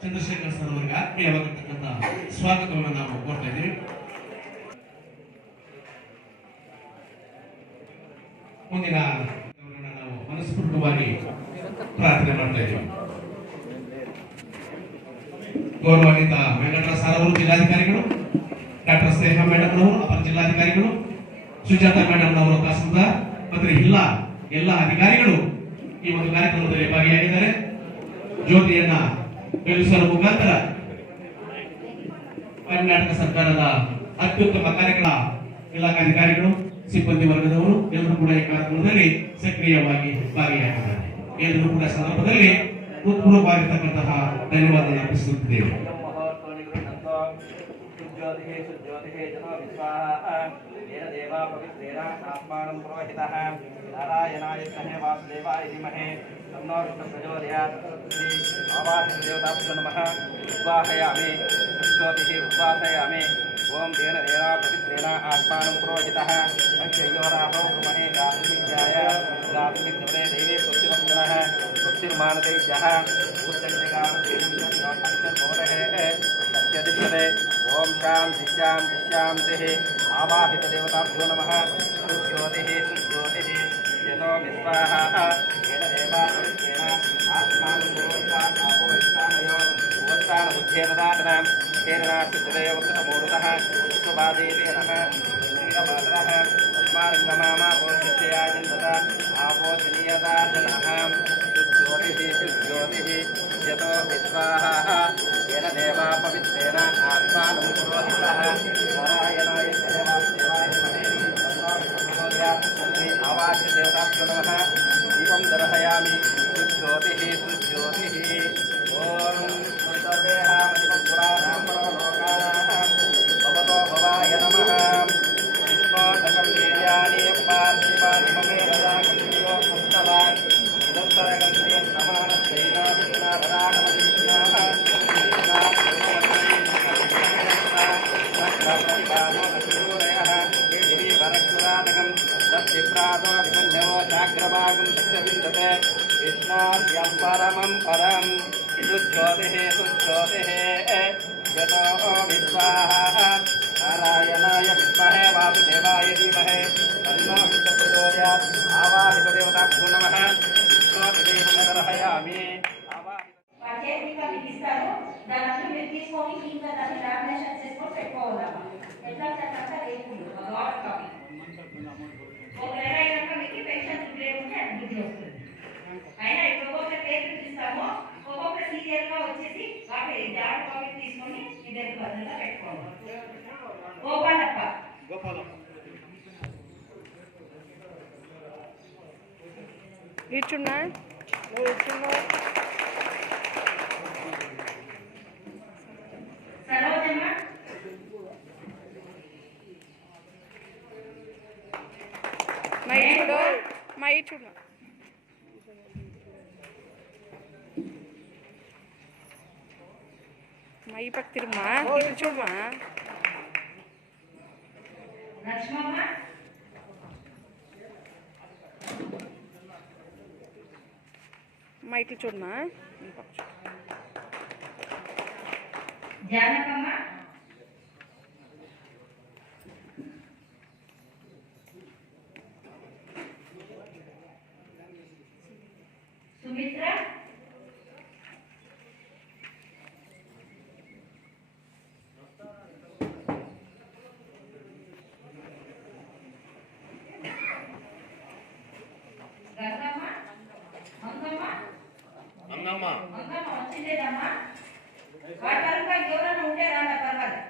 ಚಂದ್ರಶೇಖರ್ ಸರ್ ಅವರಿಗೆ ಆತ್ಮೀಯವಾಗಿರ್ತಕ್ಕಂತಹ ಸ್ವಾಗತವನ್ನು ನಾವು ಕೋರ್ತಾ ಇದ್ದೀವಿ. ಮುಂದಿನ ನಾವು ಮನಸ್ಫೂರ್ತಿಯಾಗಿ ಪ್ರಾರ್ಥನೆ ಮಾಡ್ತಾ ಇದ್ದೀವಿ. ಗೌರವಾನ್ವಿತ ವೆಂಕಟರಾವ್ ಸರ್ ಅವರು ಜಿಲ್ಲಾಧಿಕಾರಿಗಳು, ಡಾಕ್ಟರ್ ಸ್ನೇಹಾ ಮೇಡಮ್ ಅವರು ಅಪರ ಜಿಲ್ಲಾಧಿಕಾರಿಗಳು, ಸುಜಾತಾ ಮೇಡಮ್ ಅವರು ತಹಸೀಲ್ದಾರ್ ಮತ್ತು ಎಲ್ಲ ಅಧಿಕಾರಿಗಳು ಈ ಒಂದು ಕಾರ್ಯಕ್ರಮದಲ್ಲಿ ಭಾಗಿಯಾಗಿದ್ದಾರೆ. ಜ್ಯೋತಿಯನ್ನ ಬೆಳೆಸುವ ಮುಖಾಂತರ ಕರ್ನಾಟಕ ಸರ್ಕಾರದ ಅತ್ಯುತ್ತಮ ಕಾರ್ಯಕ್ರಮ ಇಲಾಖಾಧಿಕಾರಿಗಳು ಸಿಬ್ಬಂದಿ ವರ್ಗದವರು ಎಲ್ಲರೂ ಕೂಡ ಈ ಕಾರ್ಯಕ್ರಮದಲ್ಲಿ ಸಕ್ರಿಯವಾಗಿ ಭಾಗಿಯಾಗಿದ್ದಾರೆ. ಎಲ್ಲರೂ ಕೂಡ ಸಂದರ್ಭದಲ್ಲಿ ಹೃತ್ಪೂರ್ವಕವಾಗಿರ್ತಕ್ಕಂತಹ ಧನ್ಯವಾದ ಅರ್ಪಿಸುತ್ತಿದ್ದೇವೆ. ನಾರಾಯಣಾಯ ವಾಸುದೇವಾಯ ಧೀಮಹಿ ತನ್ನೋ ವಿಷ್ಣು ಪ್ರಚೋದಯಾತ್. आवाहित देवताभ्यो नमः उद्वाहयामि ज्योतिः उद्वासयामि ओम तेन देना पवित्रेण आत्मानं पुरोहितः अक्षयोराभौ महे गात्मिज्ञाय गात्मिज्ञे देवे स्वस्तिवन्दनः स्वस्तिर्मानदैत्यः उत्तङ्गिकामधे ओम शान्ति शान्ति शान्तिः आवाहित देवताभ्यो नमः सुज्योतिः सुज्योतिः यतो विश्वाहा येन देवा पवित्रेण आत्मानं पुरोहितः आपोहितानयो उपस्थानबुद्धेरदातनां केरनास्तुदेवकृतमूर्तः विश्वपादेवेनः श्रीरमातरः तस्मारङ्गमापोषित्यायन्तत आपोषणीयदार्जनः सुज्योतिः सुज्योतिः यतो विश्वाः येन देवा पवित्रेण आत्मानं पुरोहितः नारायणाय देवाय आवास्य देवताभ्यो नमः दीपं दर्शयामि सुज्योतिः सुज्योतिः ओम भवतो भवाय नमः विष्णोदकं वीर्याणि पार्थिवानि ममे रदाकं पुस्तवान् इदन्तरगन्धे समानस्यैना विष्णाधरागमदिष्णाः वरक्षुरादकं तद्विप्रातो विसञ्जवो चाग्रभागं विन्दते विष्णार्यं परमं परं सुज्योतिः सुज्योतिः यतो विश्वाः नारायणाय विद्महे वासुदेवाय धीमहि तन्नो विष्णुप्रचोदयात् आवाहितदेवताभ्यो नमः विष्णोदेवं दर्शयामि దాన్ని మీరు తీసుకొని ఇంకా దాన్ని లామినేషన్ చేసుకొని పెట్టుకోవాలమ్మా ఎట్లా కట్టాక లేకుండా లాట్ కాపీ ఒక నెల అయినాక మీకు పెన్షన్ లేకుంటే అడ్మిట్ వస్తుంది అయినా ఇప్పుడు ఒక్కొక్క పేరు తీస్తాము ఒక్కొక్క సీరియల్ గా వచ్చేసి కాపీ జాడ్ కాపీ తీసుకొని ఇద్దరు బదులుగా పెట్టుకోవాలి గోపాలప్ప ఇచ్చున్నా సరోజమ్మ మై చూడు మై పక్క తిరుమా ఇది చూడమా లక్ష్మమ్మ మా ఇట్లు చూడమా జానకమ్మ సుమిత్ర గంగమ్మ మంగమ్మ వచ్చిందేదమ్మా వాటి వరకు ఎవరైనా ఉంటే రాండి పర్వాలేదు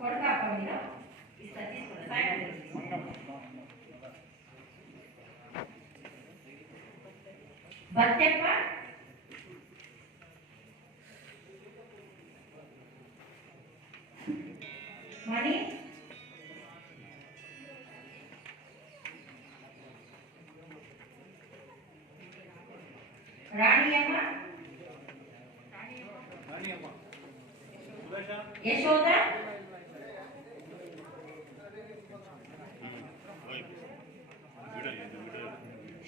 కొడకాప మీరు ఇస్తా తీసుకురా సాయంత్రం బత్తెప్ప మణి రాణియమ్మ యశోద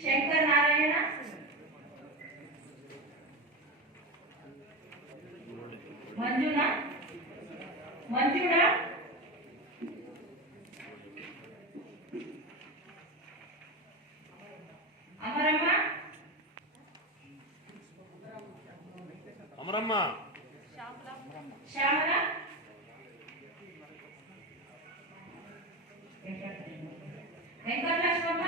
శంకర్ నారాయణ మంజుల మంజుడా అమరమ్మ అమరమ్మ శ్యామల వెంకటలక్ష్మమ్మ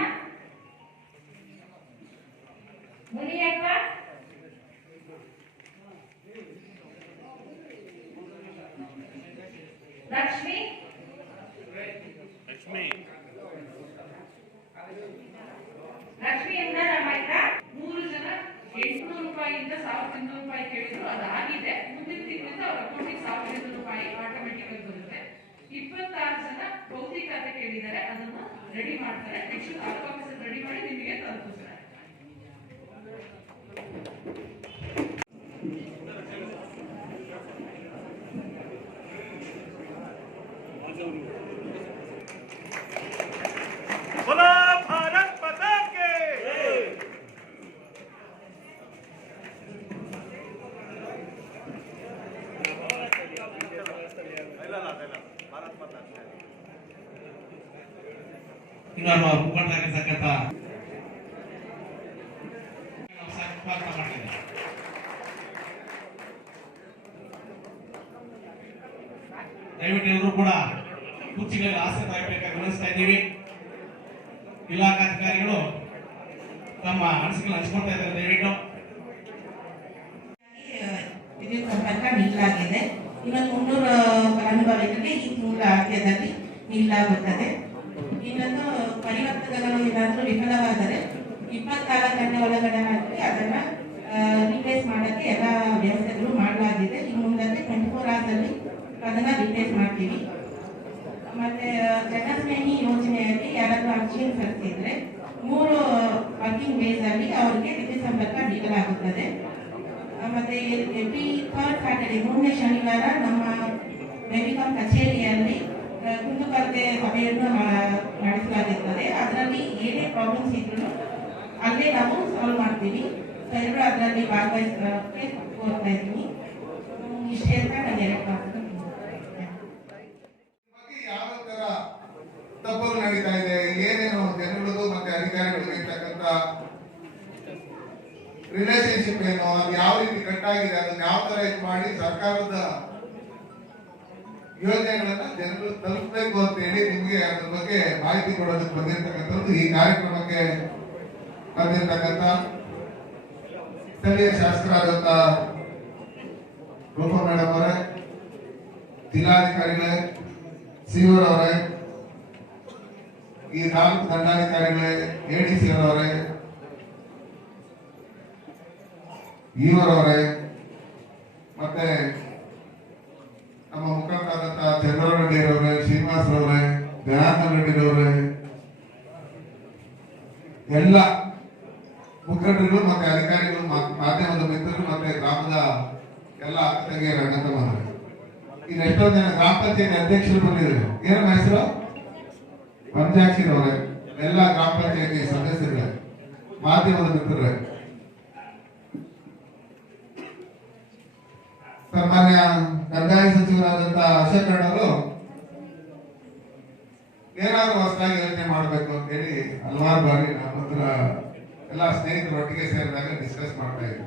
మునియప్ప లక్ష్మి లక్ష్మి ಲಕ್ಷ್ಮಿ ಎಂದಾರಮ್ಮ ಈಗ 3 ಜನ 800 ರೂಪಾಯಿಯಿಂದ 1200 ರೂಪಾಯಿ ಕೇಳಿದ್ರು ಅದಾಗಿದೆ ಮುಂದಿನ ತಿಂಗಳಿಂದ ಅವ್ರ ಅಕೌಂಟಿಗೆ 1200 ರೂಪಾಯಿ ಆಟೋಮೆಟಿಕ್ ಆಗಿ ಬರುತ್ತೆ 26 ಜನ ಭೌತಿಕತೆ ಕೇಳಿದ್ದಾರೆ ಅದನ್ನ ರೆಡಿ ಮಾಡ್ತಾರೆ ನೆಕ್ಸ್ಟ್ ತಾಲೂಕು ಆಫೀಸಲ್ಲಿ ರೆಡಿ ಮಾಡಿ ನಿಮಗೆ ತಲುಪಿಸ್ತಾರೆ ಇನ್ನೊಬ್ಬ ಮುಖಂಡರಾಗಿರ್ತಕ್ಕಂಥ ಸ್ವಾಗತ ಮಾಡ್ತೇನೆ. ದಯವಿಟ್ಟು ಎಲ್ಲರೂ ಕೂಡ ಕುರ್ಚಿಗಳಲ್ಲಿ ಆಸಕ್ತರಾಗಬೇಕಾಗಿ ವಿನಂತಿಸ್ತಾ ಇದ್ದೀವಿ. ಇಲಾಖಾಧಿಕಾರಿಗಳು ತಮ್ಮ ಅನಿಸಿಕೆಗಳನ್ನು ಹಂಚ್ಕೊಳ್ತಾ ಇದ್ದಾರೆ. ದಯವಿಟ್ಟು ವಿದ್ಯುತ್ ಸಂಪರ್ಕ ನೀಡಲಾಗಿದೆ. ಇನ್ನೊಂದು 300 ಫಲಾನುಭವಿಗಳಿಗೆ ಈ ತಿಂಗಳ ಅಂತ್ಯದಲ್ಲಿ ನೀಡಲಾಗುತ್ತದೆ. ಇನ್ನೊಂದು ಪರಿವರ್ತಕಗಳು ಏನಾದರೂ ವಿಫಲವಾದರೆ 24 ಗಂಟೆ ಒಳಗಡೆ ಹಾಕಿ ಅದನ್ನ ರಿಪ್ಲೇಸ್ ಮಾಡೋಕ್ಕೆ ಎಲ್ಲ ವ್ಯವಸ್ಥೆಗಳು ಮಾಡಲಾಗಿದೆ. ಇನ್ನು ಮುಂದಕ್ಕೆ 24 hours ಅಲ್ಲಿ ಅದನ್ನ ರಿಪ್ಲೇಸ್ ಮಾಡ್ತೀವಿ. ಮತ್ತೆ ಜನಸ್ನೇಹಿ ಯೋಜನೆಯಲ್ಲಿ ಯಾರಾದ್ರೂ ಅರ್ಜಿಯನ್ನು ಸಲ್ಲಿಸಿದ್ರೆ 3 ವರ್ಕಿಂಗ್ ಡೇಸ್ ಅಲ್ಲಿ ಅವರಿಗೆ ವಿದ್ಯುತ್ ಸಂಪರ್ಕ ನೀಡಲಾಗುತ್ತದೆ. ಮತ್ತೆ ಎವ್ರಿ 3rd ಸ್ಯಾಟರ್ಡೆ 3ನೇ ಶನಿವಾರ ನಮ್ಮ ಮೆಡಿಕಲ್ ಕಚೇರಿಯಲ್ಲಿ ಕುಂದುಕೊರತೆ ಸಭೆಯನ್ನು ನಡೆಸಲಾಗುತ್ತದೆ. ಅದರಲ್ಲಿ ಏನೇ ಪ್ರಾಬ್ಲಮ್ಸ್ ಇದ್ರು ಅಲ್ಲೇ ನಾವು ಸಾಲ್ವ್ ಮಾಡ್ತೀವಿ. ಎಲ್ಲರೂ ಅದರಲ್ಲಿ ಭಾಗವಹಿಸೋಕೆ ಕೋರ್ತಾ ಇದ್ದೀನಿ. ಇಷ್ಟೇ ಅಂತ ನಾನು ಯಾವ ತರ ತಪ್ಪುಗಳು ನಡೀತಾ ಇದೆ, ಏನೇನು ಜನಗಳಿಗೂ ಮತ್ತೆ ಅಧಿಕಾರಿಗಳಿಗೂ ಇರ್ತಕ್ಕಂಥ ರಿಲೇಶನ್ಶಿಪ್ ಏನು, ಅದು ಯಾವ ರೀತಿ ಕಟ್ಟಾಗಿದೆ, ಅದನ್ನ ಯಾವ ತರ ಇದು ಮಾಡಿ ಸರ್ಕಾರದ ಯೋಜನೆಗಳನ್ನ ಜನಗಳು ತಲುಪಬೇಕು ಅಂತ ಹೇಳಿ ನಿಮ್ಗೆ ಅದ್ರ ಬಗ್ಗೆ ಮಾಹಿತಿ ಕೊಡೋದಕ್ಕೆ ಬಂದಿರತಕ್ಕಂಥದ್ದು. ಈ ಕಾರ್ಯಕ್ರಮಕ್ಕೆ ಬಂದಿರತಕ್ಕಂಥ ಸ್ಥಳೀಯ ಶಾಸಕರಾದಂತ ರೂಪಾ ಮೇಡಮ್ ಅವರೇ, ಜಿಲ್ಲಾಧಿಕಾರಿಗಳೇ, ಸಿಒರ್ ಅವರೇ, ಈ 4 ದಂಡಾಧಿಕಾರಿಗಳೇ, ಎಡಿಸಿ ಅವರೇ, ಇವರವರೇ, ಮತ್ತೆ ನಮ್ಮ ಮುಖಂಡರಾದಂತಹ ಚಂದ್ರರಾವ್ ರೆಡ್ಡಿರವರೇ, ಶ್ರೀನಿವಾಸ್ ರವರೇ, ದಯಾನಂದ ರೆಡ್ಡಿರವರೇ, ಎಲ್ಲ ಮುಖಂಡರು ಮತ್ತೆ ಅಧಿಕಾರಿಗಳು, ಮಾಧ್ಯಮದ ಮಿತ್ರರು, ಮತ್ತೆ ಗ್ರಾಮದ ಎಲ್ಲ ಅಕ್ಕ ತಂಗಿಯರ ಅಣ್ಣ ತಮ್ಮಂದಿರು, ಇಲ್ಲಿ ಎಷ್ಟೊಂದು ಜನ ಗ್ರಾಮ ಪಂಚಾಯತ್ ಅಧ್ಯಕ್ಷರು ಬಂದಿದ್ದಾರೆ. ಏನಮ್ಮ ಹೆಸರು? ಪಂಚಾಕ್ಷರವರೇ, ಎಲ್ಲ ಗ್ರಾಮ ಪಂಚಾಯತಿ ಸದಸ್ಯರೇ, ಮಾಧ್ಯಮದ ಮಿತ್ರರೇ, ಸಾಮಾನ್ಯ ಕಂದಾಯ ಸಚಿವರಾದಂತಹ ಅಶೋಕ್ ಅಣ್ಣವರು ಏನಾದ್ರು ಹೊಸದಾಗಿ ಯೋಚನೆ ಮಾಡಬೇಕು ಅಂತ ಹೇಳಿ ಹಲವಾರು ಬಾರಿ ನಮ್ಮ ಹತ್ರ ಎಲ್ಲ ಸ್ನೇಹಿತರು ಒಟ್ಟಿಗೆ ಸೇರಿದಾಗ ಡಿಸ್ಕಸ್ ಮಾಡ್ತಾ ಇದ್ವಿ.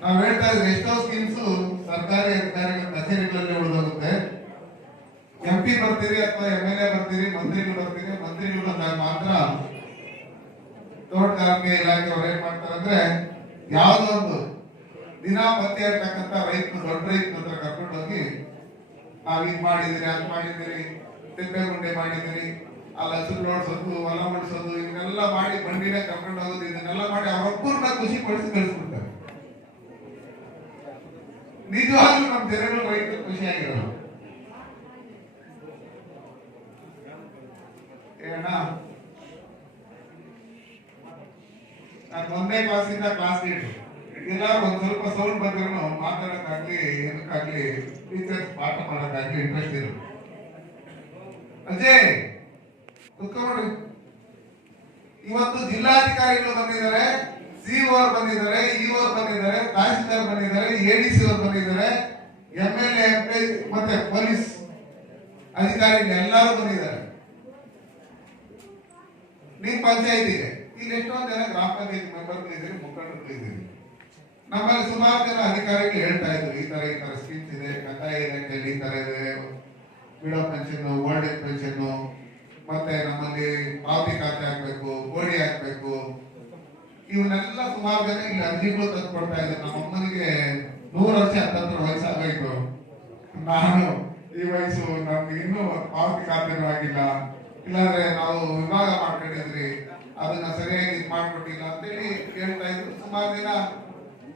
ನಾವು ಹೇಳ್ತಾ ಇದ್ವಿ ಎಷ್ಟೋ ಸ್ಕೀಮ್ಸ್ ಸರ್ಕಾರಿ ಅಧಿಕಾರಿಗಳ ಕಚೇರಿಗಳಲ್ಲಿ ಉಳಿದೋಗುತ್ತೆ. MP ಬರ್ತೀರಿ ಅಥವಾ MLA ಬರ್ತೀರಿ, ಮಂತ್ರಿಗಳು ಬರ್ತೀರಿ, ಮಂತ್ರಿಗಳು ಬಂದಾಗ ಮಾತ್ರ ತೋಟಗಾರಿಕೆ ಇಲಾಖೆಯವರು ಏನ್ ಮಾಡ್ತಾರೆ ಅಂದ್ರೆ ಯಾವ್ದೋ ಒಂದು ದಿನ ಮತ್ತೆ ಇರ್ತಕ್ಕಂಥ ರೈತರು, ದೊಡ್ಡ ರೈತರ ಹತ್ರ ಕರ್ಕೊಂಡು ಹೋಗಿ ನಾವ್ ಇದ್ ಮಾಡಿದಿರಿ, ಅದ್ ಮಾಡಿದಿರಿ, ತಿಪ್ಪೆ ಗುಂಡೆ ಮಾಡಿದಿರಿ, ಅಲ್ಲಿ ಹಸಿರು ನೋಡ್ಸೋದು, ಹೊಲ ಉಳಿಸೋದು, ಇವನ್ನೆಲ್ಲ ಮಾಡಿ ಬಂಡಿನ ಕರ್ಕೊಂಡು ಹೋಗೋದು, ಇದನ್ನೆಲ್ಲ ಮಾಡಿ ಅವರೊಬ್ಬರನ್ನ ಖುಷಿ ಪಡಿಸಿ ಕಳಿಸ್ಬಿಡ್ತಾರೆ. ನಿಜವಾಗ್ಲೂ ನಮ್ಮ ಜನಗಳು ರೈತರು ಖುಷಿಯಾಗಿರೋದು. ಏನ ನಾನು 1ನೇ ಕ್ಲಾಸಿಂದ ಕ್ಲಾಸ್ ಲೀಡರ್. ಎಲ್ಲಾರು ಒಂದ್ ಸ್ವಲ್ಪ ಸೌಂಡ್ ಬಂದ್ರು ಮಾತಾಡಕ್ಕಾಗ್ಲಿ, ಏನಕ್ಕಾಗ್ಲಿ, ಟೀಚರ್ಸ್ ಪಾಠ ಮಾಡಕ್ಕಾಗ್ಲಿ ಇಂಟ್ರೆಸ್ಟ್ ಇರೋದು. ಅಜಯ್ ಕುತ್ಕೊಂಡ್ರಿ. ಇವತ್ತು ಜಿಲ್ಲಾಧಿಕಾರಿಗಳು ಬಂದಿದ್ದಾರೆ, ಸಿಒ ಬಂದಿದ್ದಾರೆ, ಇಒ ಬಂದಿದ್ದಾರೆ, ತಹಸೀಲ್ದಾರ್ ಬಂದಿದ್ದಾರೆ, ಎಡಿಸಿ ಅವರು ಬಂದಿದ್ದಾರೆ, MLA, MP ಮತ್ತೆ ಪೊಲೀಸ್ ಅಧಿಕಾರಿಗಳು ಎಲ್ಲರೂ ಬಂದಿದ್ದಾರೆ. ನಿಮ್ ಪಂಚಾಯತಿಗೆ ಇಲ್ಲಿ ಎಷ್ಟೊಂದು ಜನ ಗ್ರಾಮ ಪಂಚಾಯತ್ ಮೆಂಬರ್ಗಳಿದ್ದೀರಿ, ಮುಖಂಡರುಗಳಿದ್ದೀರಿ. ನಮ್ಮಲ್ಲಿ ಸುಮಾರು ಜನ ಅಧಿಕಾರಿಗಳು ಹೇಳ್ತಾ ಇದ್ರು ಈ ತರ ಸ್ಕೀಮ್ಸ್ ಇದೆ, ಕಂದಾಯ ಇಲಾಖೆಯಲ್ಲಿ ಈ ತರ ಇದೆ, widow pension, old age pension, ಮತ್ತೆ ನಮ್ಮಲ್ಲಿ ಪಾವತಿ ಖಾತೆ ಹಾಕ್ಬೇಕು, ಗೋಡಿ ಹಾಕ್ಬೇಕು, ಇವನ್ನೆಲ್ಲ ಸುಮಾರು ಜನ ಇಲ್ಲಿ ಅರ್ಜಿಗಳು ತಂದು ಕೊಡ್ತಾ ಇದ್ದಾರೆ. ನಮ್ಮ ಅಮ್ಮನಿಗೆ 100 ವರ್ಷ ಹತ್ತತ್ರ ವಯಸ್ಸಾಗೋಯ್ತು. ನಾನು ಈ ವಯಸ್ಸು ನಮ್ಗೆ ಇನ್ನೂ ಪಾವತಿ ಖಾತೆನೂ ಆಗಿಲ್ಲ, ಇಲ್ಲಾಂದ್ರೆ ನಾವು ವಿಭಾಗ ಮಾಡ್ಕೊಂಡಿದ್ರಿ, ಅದನ್ನ ಸರಿಯಾಗಿ ಇದು ಮಾಡ್ಕೊಟ್ಟಿಲ್ಲ ಅಂತೇಳಿ ಹೇಳ್ತಾ ಇದ್ರು. ಸುಮಾರು ದಿನ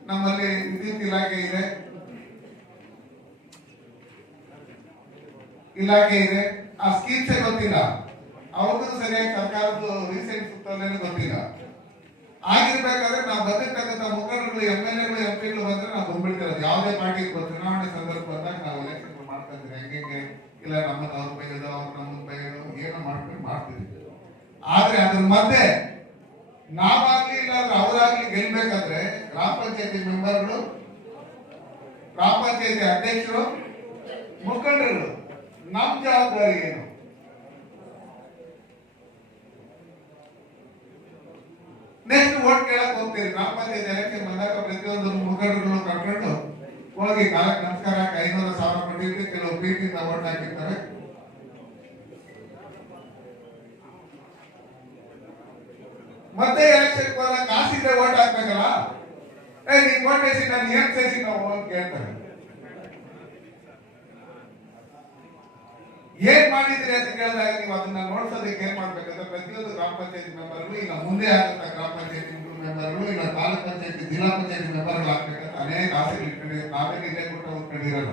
ನಮ್ಮಲ್ಲಿ ವಿದ್ಯುತ್ ಇಲಾಖೆ ಇದೆ, ಆ ಸ್ಕೀಮ್ಸೇ ಗೊತ್ತಿಲ್ಲ, ಅವ್ರಿಗೂ ಸರಿಯಾಗಿ ಸರ್ಕಾರದ ರೀಸೆಂಟ್ ಸುತ್ತೋಲೇನು ಗೊತ್ತಿಲ್ಲ. ಆಗಿರ್ಬೇಕಾದ್ರೆ ನಾವು ಬಂದಿರ್ತಕ್ಕಂಥ ಮುಖಂಡರುಗಳು, MLAಗಳು, MP ಬಂದ್ರೆ ನಾವು ಬಂದ್ಬಿಡ್ತಿರೋದು. ಯಾವುದೇ ಪಾರ್ಟಿ ಚುನಾವಣೆ ಸಂದರ್ಭ ಬಂದಾಗ ನಾವು ಎಲೆಕ್ಷನ್ ಮಾಡ್ತಾ ಇದ್ದೀವಿ, ಹೆಂಗೆ ಇಲ್ಲ ನಮ್ಮನ್ನ ಅವ್ರ ಬೈಯೋದು, ಅವ್ರ ನಮ್ಮನ್ನ ಬೈಯೋದು, ಏನೋ ಮಾಡ್ಕೊಂಡು ಮಾಡ್ತೀವಿ. ಆದ್ರೆ ಅದ್ರ ಮಧ್ಯೆ ನಾವಾಗ್ಲಿ ಇಲ್ಲಾಂದ್ರೆ ಅವರಾಗ್ಲಿ ಗೆಲ್ಬೇಕಾದ್ರೆ ಗ್ರಾಮ ಪಂಚಾಯತಿ ಮೆಂಬರ್ಗಳು, ಗ್ರಾಮ ಪಂಚಾಯತಿ ಅಧ್ಯಕ್ಷರು, ಮುಖಂಡರು, ನಮ್ ಜವಾಬ್ದಾರಿ ಏನು? ನೆಕ್ಸ್ಟ್ ಓಟ್ ಕೇಳಕ್ ಹೋಗ್ತೀರಿ. ಗ್ರಾಮ ಪಂಚಾಯತ್ ಎಲೆಕ್ಷನ್ ಬಂದಾಗ ಪ್ರತಿಯೊಂದು ಮುಖಂಡರುಗಳು ಕರ್ಕೊಂಡು ಹೋಗಿ ಕಾಲಕ್ಕೆ ನಮಸ್ಕಾರ 500,000 ಕೊಟ್ಟಿರ್ತೀವಿ, ಕೆಲವು ಪ್ರೀತಿಯಿಂದ ಓಟ್ ಹಾಕಿರ್ತಾರೆ. ಮತ್ತೆ ಎಲೆಕ್ಷನ್ ಹೋದಾಗ ಕಾಸಿದ್ರೆ ಓಟ್ ಹಾಕ್ಬೇಕಲ್ಲ, ನೀನ್ ಓಟ್ ಬೇಸಿ ನಾನು ಏನ್ ಸೇರಿಸಿ ನಾವು ಅಂತ ಕೇಳ್ತಾರೆ. ಏನ್ ಮಾಡಿದ್ರಿ ಅಂತ ಕೇಳಿದಾಗ ನೀವು ಅದನ್ನ ನೋಡ್ಸೋದಕ್ಕೆ ಏನ್ ಮಾಡ್ಬೇಕಂದ್ರೆ ಪ್ರತಿಯೊಂದು ಗ್ರಾಮ ಪಂಚಾಯತ್ ಮೆಂಬರ್ಗಳು ಈಗ ಮುಂದೆ ಆಗಂತ ಗ್ರಾಮ ಪಂಚಾಯತ್ ಮೆಂಬರ್ಗಳು ಈಗ ತಾಲೂಕ್ ಪಂಚಾಯತ್ ಜಿಲ್ಲಾ ಪಂಚಾಯತ್ ಮೆಂಬರ್ಗಳು ಆಗ್ಬೇಕಂತ ಅನೇಕ ಆಸೆಗಳು ಇಟ್ಕೊಂಡಿದ್ದಾರೆ. ನಾವೇನು ಇಲ್ಲೇ ಕೊಟ್ಟ ಹೋಗ್ಕೊಂಡಿರಲ್ಲ,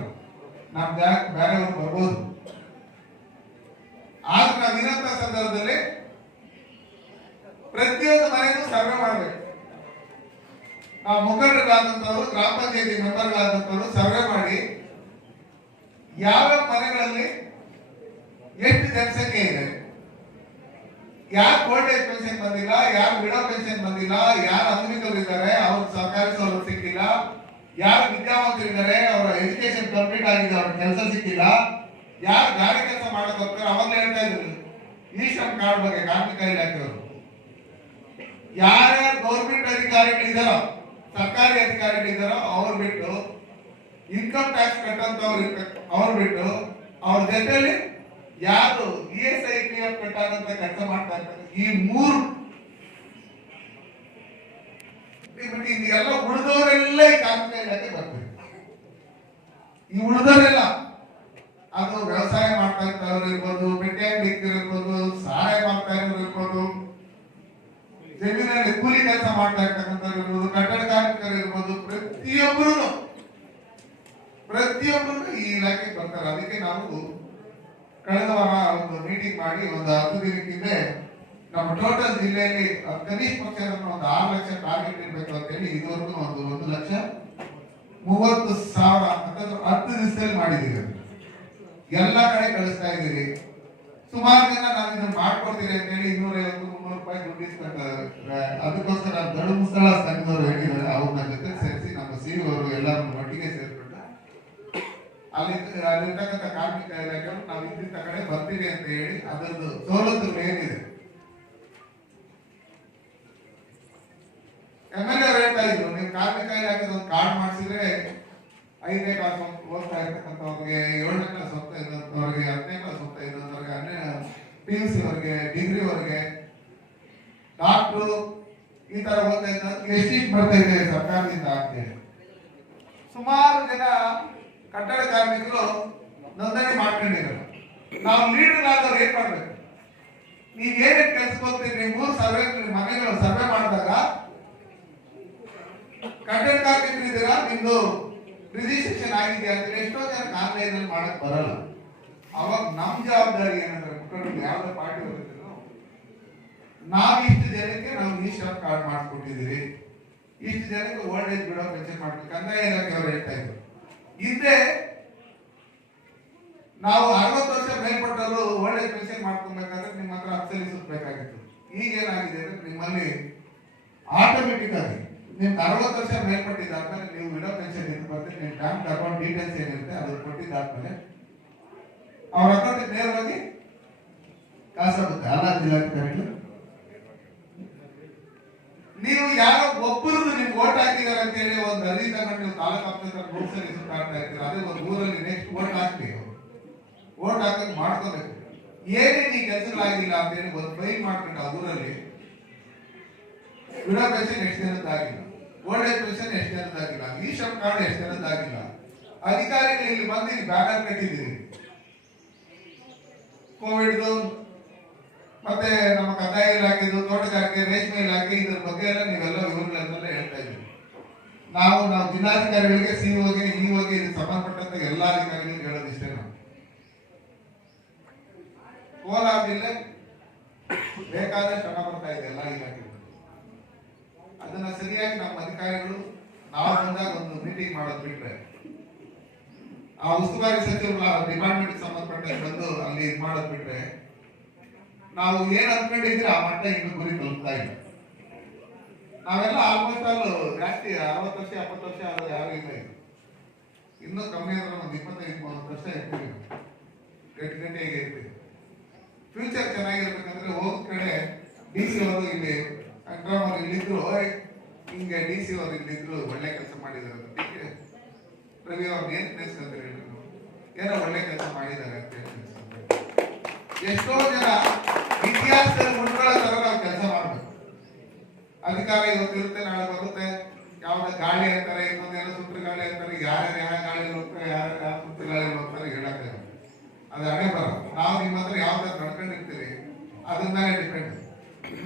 ನಮ್ ಜಾಗ ಬೇರೆಯವ್ರು ಬರ್ಬೋದು. ಆದ್ರೆ ನಾವು ಇರೋಂಥ ಸಂದರ್ಭದಲ್ಲಿ ಪ್ರತಿಯೊಂದು ಮನೆಗೂ ಸರ್ವೆ ಮಾಡ್ಬೇಕು. ನಾವು ಮುಖಂಡರಾದಂತವ್ರು ಗ್ರಾಮ ಪಂಚಾಯತಿ ಮೆಂಬರ್ಗಳಾದಂತವ್ರು ಸರ್ವೆ ಮಾಡಿ ಯಾವ್ಯಾವ ಮನೆಗಳಲ್ಲಿ ಎಷ್ಟು ಜನಸಂಖ್ಯೆ ಇದೆ, ಯಾರು ಓಲ್ಡ್ ಏಜ್ ಪೆನ್ಷನ್ ಬಂದಿಲ್ಲ, ಯಾರು ವಿಡೋ ಪೆನ್ಷನ್ ಬಂದಿಲ್ಲ, ಯಾರು ಅಂಗವಿಕಲರು ಇದ್ದಾರೆ ಅವ್ರ ಸರ್ಕಾರಿ ಸೌಲಭ್ಯ ಸಿಕ್ಕಿಲ್ಲ, ಯಾರು ವಿದ್ಯಾವಂತರು ಇದ್ದಾರೆ ಅವರ ಎಜುಕೇಶನ್ ಕಂಪ್ಲೀಟ್ ಆಗಿದೆ ಅವ್ರ ಕೆಲಸ ಸಿಕ್ಕಿಲ್ಲ, ಯಾರು ಗಾಡಿ ಕೆಲಸ ಮಾಡಕ್ ಹೋಗ್ತಾರೆ ಅವಾಗಲೇ ಹೇಳ್ತಾ ಇದ್ರು ಈ ಶ್ರಮ್ ಕಾರ್ಡ್ ಬಗ್ಗೆ ಕಾರ್ಮಿಕ ಇಲಾಖೆಯವರು. ಯಾರ್ಯಾರು ಗೌರ್ಮೆಂಟ್ ಅಧಿಕಾರಿಗಳಿದ್ದಾರೋ ಸರ್ಕಾರಿ ಅಧಿಕಾರಿಗಳಿದ್ದಾರೋ ಅವ್ರು ಬಿಟ್ಟು ಇನ್ಕಮ್ ಟ್ಯಾಕ್ಸ್ ಕಟ್ಟಂತವ್ರು ಅವ್ರು ಬಿಟ್ಟು ಅವ್ರ ಜೊತೆಯಲ್ಲಿ ಯಾರು ESI PF ಕಟ್ಟಾದಂತ ಕೆಲಸ ಮಾಡ್ತಾ ಇರ್ತಾರೆ. ಈ ಮೂರು ಎಲ್ಲ ಉಳಿದವರೆಲ್ಲ ಈ ಕಾರ್ಮಿಕ ಇಲಾಖೆ ಬರ್ತಾರೆ. ಈ ಉಳಿದವರೆಲ್ಲ ಅದು ವ್ಯವಸಾಯ ಮಾಡ್ತಾ ಇರ್ತವ್ರು ಇರ್ಬೋದು, ಬೆಟ್ಟೆ ಅಂಗಡಿ ಇರ್ಬೋದು, ಸಹಾಯ ಮಾಡ್ತಾ ಇರೋರು ಇರ್ಬೋದು, ಜಮೀನಲ್ಲಿ ಕೂಲಿ ಕೆಲಸ ಮಾಡ್ತಾ ಇರ್ತಕ್ಕಂಥವ್ರು ಇರ್ಬೋದು, ಕಟ್ಟಡ ಕಾರ್ಮಿಕರು ಇರ್ಬೋದು, ಪ್ರತಿಯೊಬ್ಬರು ಈ ಇಲಾಖೆಗೆ ಬರ್ತಾರೆ. ಅದಕ್ಕೆ ನಾವು ಕಳೆದ ವಾರ ಒಂದು ಮೀಟಿಂಗ್ ಮಾಡಿ ಒಂದು 10 ದಿನಕ್ಕಿಂತ ನಮ್ಮ ಟೋಟಲ್ ಜಿಲ್ಲೆಯಲ್ಲಿ ಕನಿಷ್ಠ ಪಕ್ಷ ಒಂದು 6 ಲಕ್ಷ ಟಾರ್ಗೆಟ್ ಇರಬೇಕು ಅಂತ ಹೇಳಿ ಇದುವರೆಗೂ ಒಂದು 1,30,000 ಅಂತಂದ್ರೆ 10 ದಿವಸದಲ್ಲಿ ಮಾಡಿದ್ದೀವಿ. ಎಲ್ಲ ಕಡೆ ಕಳಿಸ್ತಾ ಇದ್ದೀರಿ. ಸುಮಾರು ಜನ ನಾವು ಇದನ್ನ ಮಾಡ್ಕೊಡ್ತೀರಿ ಅಂತ ಹೇಳಿ 250-300 ರೂಪಾಯಿ ದುಡ್ಡು ಇಸ್ಕೊಂತಾರೆ. ಅದಕ್ಕೋಸ್ಕರ ಧರ್ಮಸ್ಥಳ ಸಂಘದವರು ಹೇಳಿದ್ದಾರೆ, ಅವ್ರನ್ನ ಜೊತೆ ಸೇರಿಸಿ ನಮ್ಮ CEO ಅವರು ಎಲ್ಲರನ್ನು ಒಟ್ಟಿಗೆ ಸೇರಿಸ್ಬಿಟ್ಟು ಅಲ್ಲಿರ್ತಕ್ಕಂಥ ಕಾರ್ಮಿಕ ಇಲಾಖೆಯವರು ನಾವು ಇಂಥ ಕಡೆ ಬರ್ತೀವಿ ಅಂತ ಹೇಳಿ ಅದರದ್ದು ಸವಲತ್ತು ಏನಿದೆ MLA ಅವರು ಹೇಳ್ತಾ ಇದ್ರು, ನೀವು ಕಾರ್ಮಿಕ ಇಲಾಖೆದ ಒಂದು ಕಾರ್ಡ್ ಮಾಡಿಸಿದ್ರೆ 5ನೇ ಕ್ಲಾಸ್ ಓದ್ತಾ ಇರ್ತಕ್ಕಂಥವ್ರಿಗೆ, 7ನೇ ಕ್ಲಾಸ್ ಓದ್ತಾ ಇದ್ದಂಥವ್ರಿಗೆ, 10ನೇ ಕ್ಲಾಸ್ ಓದ್ತಾ ಇದ್ದಂಥವ್ರಿಗೆ, PUC ಅವರಿಗೆ, ಡಿಗ್ರಿ ಅವರಿಗೆ, ಡಾಕ್ಟ್ರು ಈ ತರ ಓದ್ತಾ ಇದ್ದಂತ ಎಷ್ಟು ಬರ್ತಾ ಇದೆ ಸರ್ಕಾರದಿಂದ ಆಗ್ತದೆ. ಸುಮಾರು ಜನ ಕಟ್ಟಡ ಕಾರ್ಮಿಕರು ನೋಂದಣಿ ಮಾಡ್ಕೊಂಡಿರಲ್ಲ. ನಾವು ಲೀಡರ್ ಆದವ್ರು ಏನ್ ಮಾಡ್ಬೇಕು, ನೀವ್ ಏನೇನ್ ಕೆಲ್ಸಕ್ಕೆ ಹೋಗ್ತೀರಿ, 3 ಸರ್ವೆ ಮನೆಗಳು ಸರ್ವೆ ಮಾಡಿದಾಗ ಕಟ್ಟಡ ಕಾರ್ಮಿಕರು ಇದ್ದೀರಾ, ನಿಮ್ದು ರಿಜಿಸ್ಟ್ರೇಷನ್ ಆಗಿದೆ ಅಂತ ಎಷ್ಟೋ ಜನಕ್ಕೆ ಆನ್ಲೈನ್ ಅಲ್ಲಿ ಮಾಡಕ್ ಬರಲ್ಲ. ಅವಾಗ ನಮ್ ಜವಾಬ್ದಾರಿ ಏನಂದ್ರೆ ಮುಖಂಡರು ಯಾವ್ದು ಪಾರ್ಟಿ ಹೋಗಿದ್ರು, ನಾವು ಇಷ್ಟು ಜನಕ್ಕೆ ನಾವು ಈ ಶ್ರಮ್ ಕಾರ್ಡ್ ಮಾಡಿಸ್ಕೊಟ್ಟಿದ್ದೀರಿ, ಇಷ್ಟು ಜನಕ್ಕೆ ಓಲ್ಡ್ ಏಜ್ ಬಿಡೋ ಪೆನ್ಷನ್ ಮಾಡ್ಬೇಕು. ಕಂದಾಯ ಇಲಾಖೆ ಅವರು ಹೇಳ್ತಾ ಇದ್ರು, ಹಿಂದೆ ನಾವು 60 ವರ್ಷ ಮೇಲ್ಪಟ್ಟವರು ಓಲ್ಡ್ ಏಜ್ ಪೆನ್ಷನ್ ಮಾಡ್ಕೊಬೇಕಾದ್ರೆ ನಿಮ್ಮ ಹತ್ರ ಅಪ್ಸರಿಸಬೇಕಾಗಿತ್ತು. ಈಗೇನಾಗಿದೆ ಅಂದ್ರೆ ನಿಮ್ಮಲ್ಲಿ ಆಟೋಮೆಟಿಕ್ ಆಗಿ ನಿಮ್ಗೆ 60 ವರ್ಷ ಮೇಲ್ಪಟ್ಟಿದ್ದಾದ್ಮೇಲೆ ನೀವು ವಿಡೋ ಪೆನ್ಷನ್ ಎಂದು ಬರ್ತೀರಿ, ನಿಮ್ಮ ಬ್ಯಾಂಕ್ ಅಕೌಂಟ್ ಡೀಟೇಲ್ಸ್ ಏನಿರುತ್ತೆ ಅದು ಕೊಟ್ಟಿದ್ದಾದ್ಮೇಲೆ ಅವ್ರ ಅಕೌಂಟ್ ನೇರವಾಗಿ ಕಾಸಾಗುತ್ತೆ. ಅಲ್ಲ ಜಿಲ್ಲಾಧಿಕಾರಿಗಳು, ನೀವು ಯಾರೋ ಒಬ್ಬರದ್ದು ನಿಮ್ಗೆ ಓಟ್ ಹಾಕಿದಾರೆ ಅಂತ ಹೇಳಿ ಒಂದು ಅರ್ಜಿ ತಗೊಂಡು ನೀವು ತಾಲೂಕು ಆಫೀಸರ್ ರೂಲ್ಸಲ್ಲಿ ಸುತ್ತಾಡ್ತಾ ಇರ್ತೀರ. ಅದೇ ಒಂದು ಊರಲ್ಲಿ ನೆಕ್ಸ್ಟ್ ಓಟ್ ಹಾಕ್ಲಿ, ಓಟ್ ಹಾಕಕ್ ಮಾಡ್ಕೋಬೇಕು. ಏನೇನು ಈ ಕೆಲಸಗಳಾಗಿಲ್ಲ ಅಂತ ಹೇಳಿ ಒಂದು ಫೈಲ್ ಮಾಡ್ಕೊಂಡು ಆ ಊರಲ್ಲಿ ವಿಡೋ ಪೆನ್ಷನ್ ಎಷ್ಟು ಜನದ್ದಾಗಿಲ್ಲ, ಓಲ್ಡ್ ಏಜ್ ಪೆನ್ಷನ್ ಎಷ್ಟು ಜನದ್ದಾಗಿಲ್ಲ, ಈ ಶ್ರಮ್ ಕಾರ್ಡ್ ಎಷ್ಟು ಜನದ್ದಾಗಿಲ್ಲ, ಅಧಿಕಾರಿಗಳು ಇಲ್ಲಿ ಬಂದು ಇಲ್ಲಿ ಬ್ಯಾನರ್ ಕಟ್ಟಿದ್ದೀರಿ. ಕೋವಿಡ್ ಮತ್ತೆ ನಮ್ಮ ಕಂದಾಯ ಇಲಾಖೆದು, ತೋಟಗಾರಿಕೆ, ರೇಷ್ಮೆ ಇಲಾಖೆ ಇದ್ರ ಬಗ್ಗೆ ಎಲ್ಲ ನೀವೆಲ್ಲ ವಿವರಗಳನ್ನೆಲ್ಲ ಹೇಳ್ತಾ ಇದ್ದೀವಿ. ನಾವು ಜಿಲ್ಲಾಧಿಕಾರಿಗಳಿಗೆ, COಗೆ, EOಗೆ ಇದಕ್ಕೆ ಸಂಬಂಧಪಟ್ಟಂತ ಎಲ್ಲಾ ಅಧಿಕಾರಿಗಳಿಗೆ ಹೇಳೋದಿಷ್ಟೇ. ನಾವು ಕೋಲಾರ ಜಿಲ್ಲೆ ಬೇಕಾದಷ್ಟು ಹಣ ಬರ್ತಾ ಇದೆ ಎಲ್ಲ ಇಲಾಖೆಗಳು. ಅದನ್ನ ಸರಿಯಾಗಿ ನಮ್ಮ ಅಧಿಕಾರಿಗಳು ನಾವು ಬಂದಾಗ ಒಂದು ಮೀಟಿಂಗ್ ಮಾಡೋದು ಬಿಟ್ರೆ, ಆ ಉಸ್ತುವಾರಿ ಸಚಿವರ ಡಿಪಾರ್ಟ್ಮೆಂಟ್ ಸಂಬಂಧಪಟ್ಟ ಬಂದು ಅಲ್ಲಿ ಇದು ಮಾಡೋದು ಬಿಟ್ರೆ, ನಾವು ಏನ್ ಅನ್ಕೊಂಡಿದ್ರೆ ಆ ಮಟ್ಟ ಇನ್ನು ಗುರಿ ತಲುಪ್ತಾ ಇಲ್ಲ. ನಾವೆಲ್ಲ ಆಲ್ಮೋಸ್ಟ್ ಆಲ್ ಜಾಸ್ತಿ 60 ವರ್ಷ 70 ವರ್ಷ ಆದ್ರೆ ಯಾರು ಇಲ್ಲ. ಇನ್ನೂ ಕಮ್ಮಿ ಅಂದ್ರೆ ಒಂದು 25-30 ವರ್ಷ ಇರ್ತೀವಿ, ಗಟ್ಟಿಗೆ ಇರ್ತೀವಿ. ಫ್ಯೂಚರ್ ಚೆನ್ನಾಗಿರ್ಬೇಕಂದ್ರೆ ಹೋದ ಕಡೆ DC ಅವರು ಇಲ್ಲಿ ಕಂಟ್ರೋಮರ್ ಇಲ್ಲಿದ್ರು ಹಿಂಗೆ DC ಅವರು ಇಲ್ಲಿದ್ರು ಒಳ್ಳೆ ಕೆಲಸ ಮಾಡಿದ್ದಾರೆ ರವಿ ಅವ್ರು ಏನ್ ನೆನೆಸ್ಕೊಂತಾರೆ ಏನೋ ಒಳ್ಳೆ ಕೆಲಸ ಮಾಡಿದ್ದಾರೆ ಅಂತ ಹೇಳಿ ಎಷ್ಟೋ ಜನ ಇತಿಹಾಸದಲ್ಲಿ ಮುಂದ್ಕೊಳ್ಳೋ ತರ ನಾವು ಕೆಲಸ ಮಾಡ್ಬೇಕು. ಅಧಿಕಾರ ಇವತ್ತಿರುತ್ತೆ ನಾಳೆ ಬರುತ್ತೆ, ಯಾವ್ದ ಗಾಳಿ ಅಂತಾರೆ, ಇನ್ನೊಂದೇನೋ ಸುಂಟ್ರ ಗಾಳಿ ಅಂತಾರೆ, ಯಾರ್ಯಾರು ಯಾವ ಗಾಳಿಯಲ್ಲಿ ಹೋಗ್ತಾರೆ, ಯಾರ್ಯಾರು ಯಾವ ಸುಂಟ್ರ ಗಾಳಿಯಲ್ಲಿ ಹೋಗ್ತಾರೆ ಹೇಳಕ್ಕೆ ಅದು ಹಣೆ ಬರ. ನಾವು ನಿಮ್ಮ ಹತ್ರ ಯಾವ ತರ ನಡ್ಕೊಂಡಿರ್ತೀವಿ ಅದ್ರ ಮೇಲೆ ಡಿಪೆಂಡ್.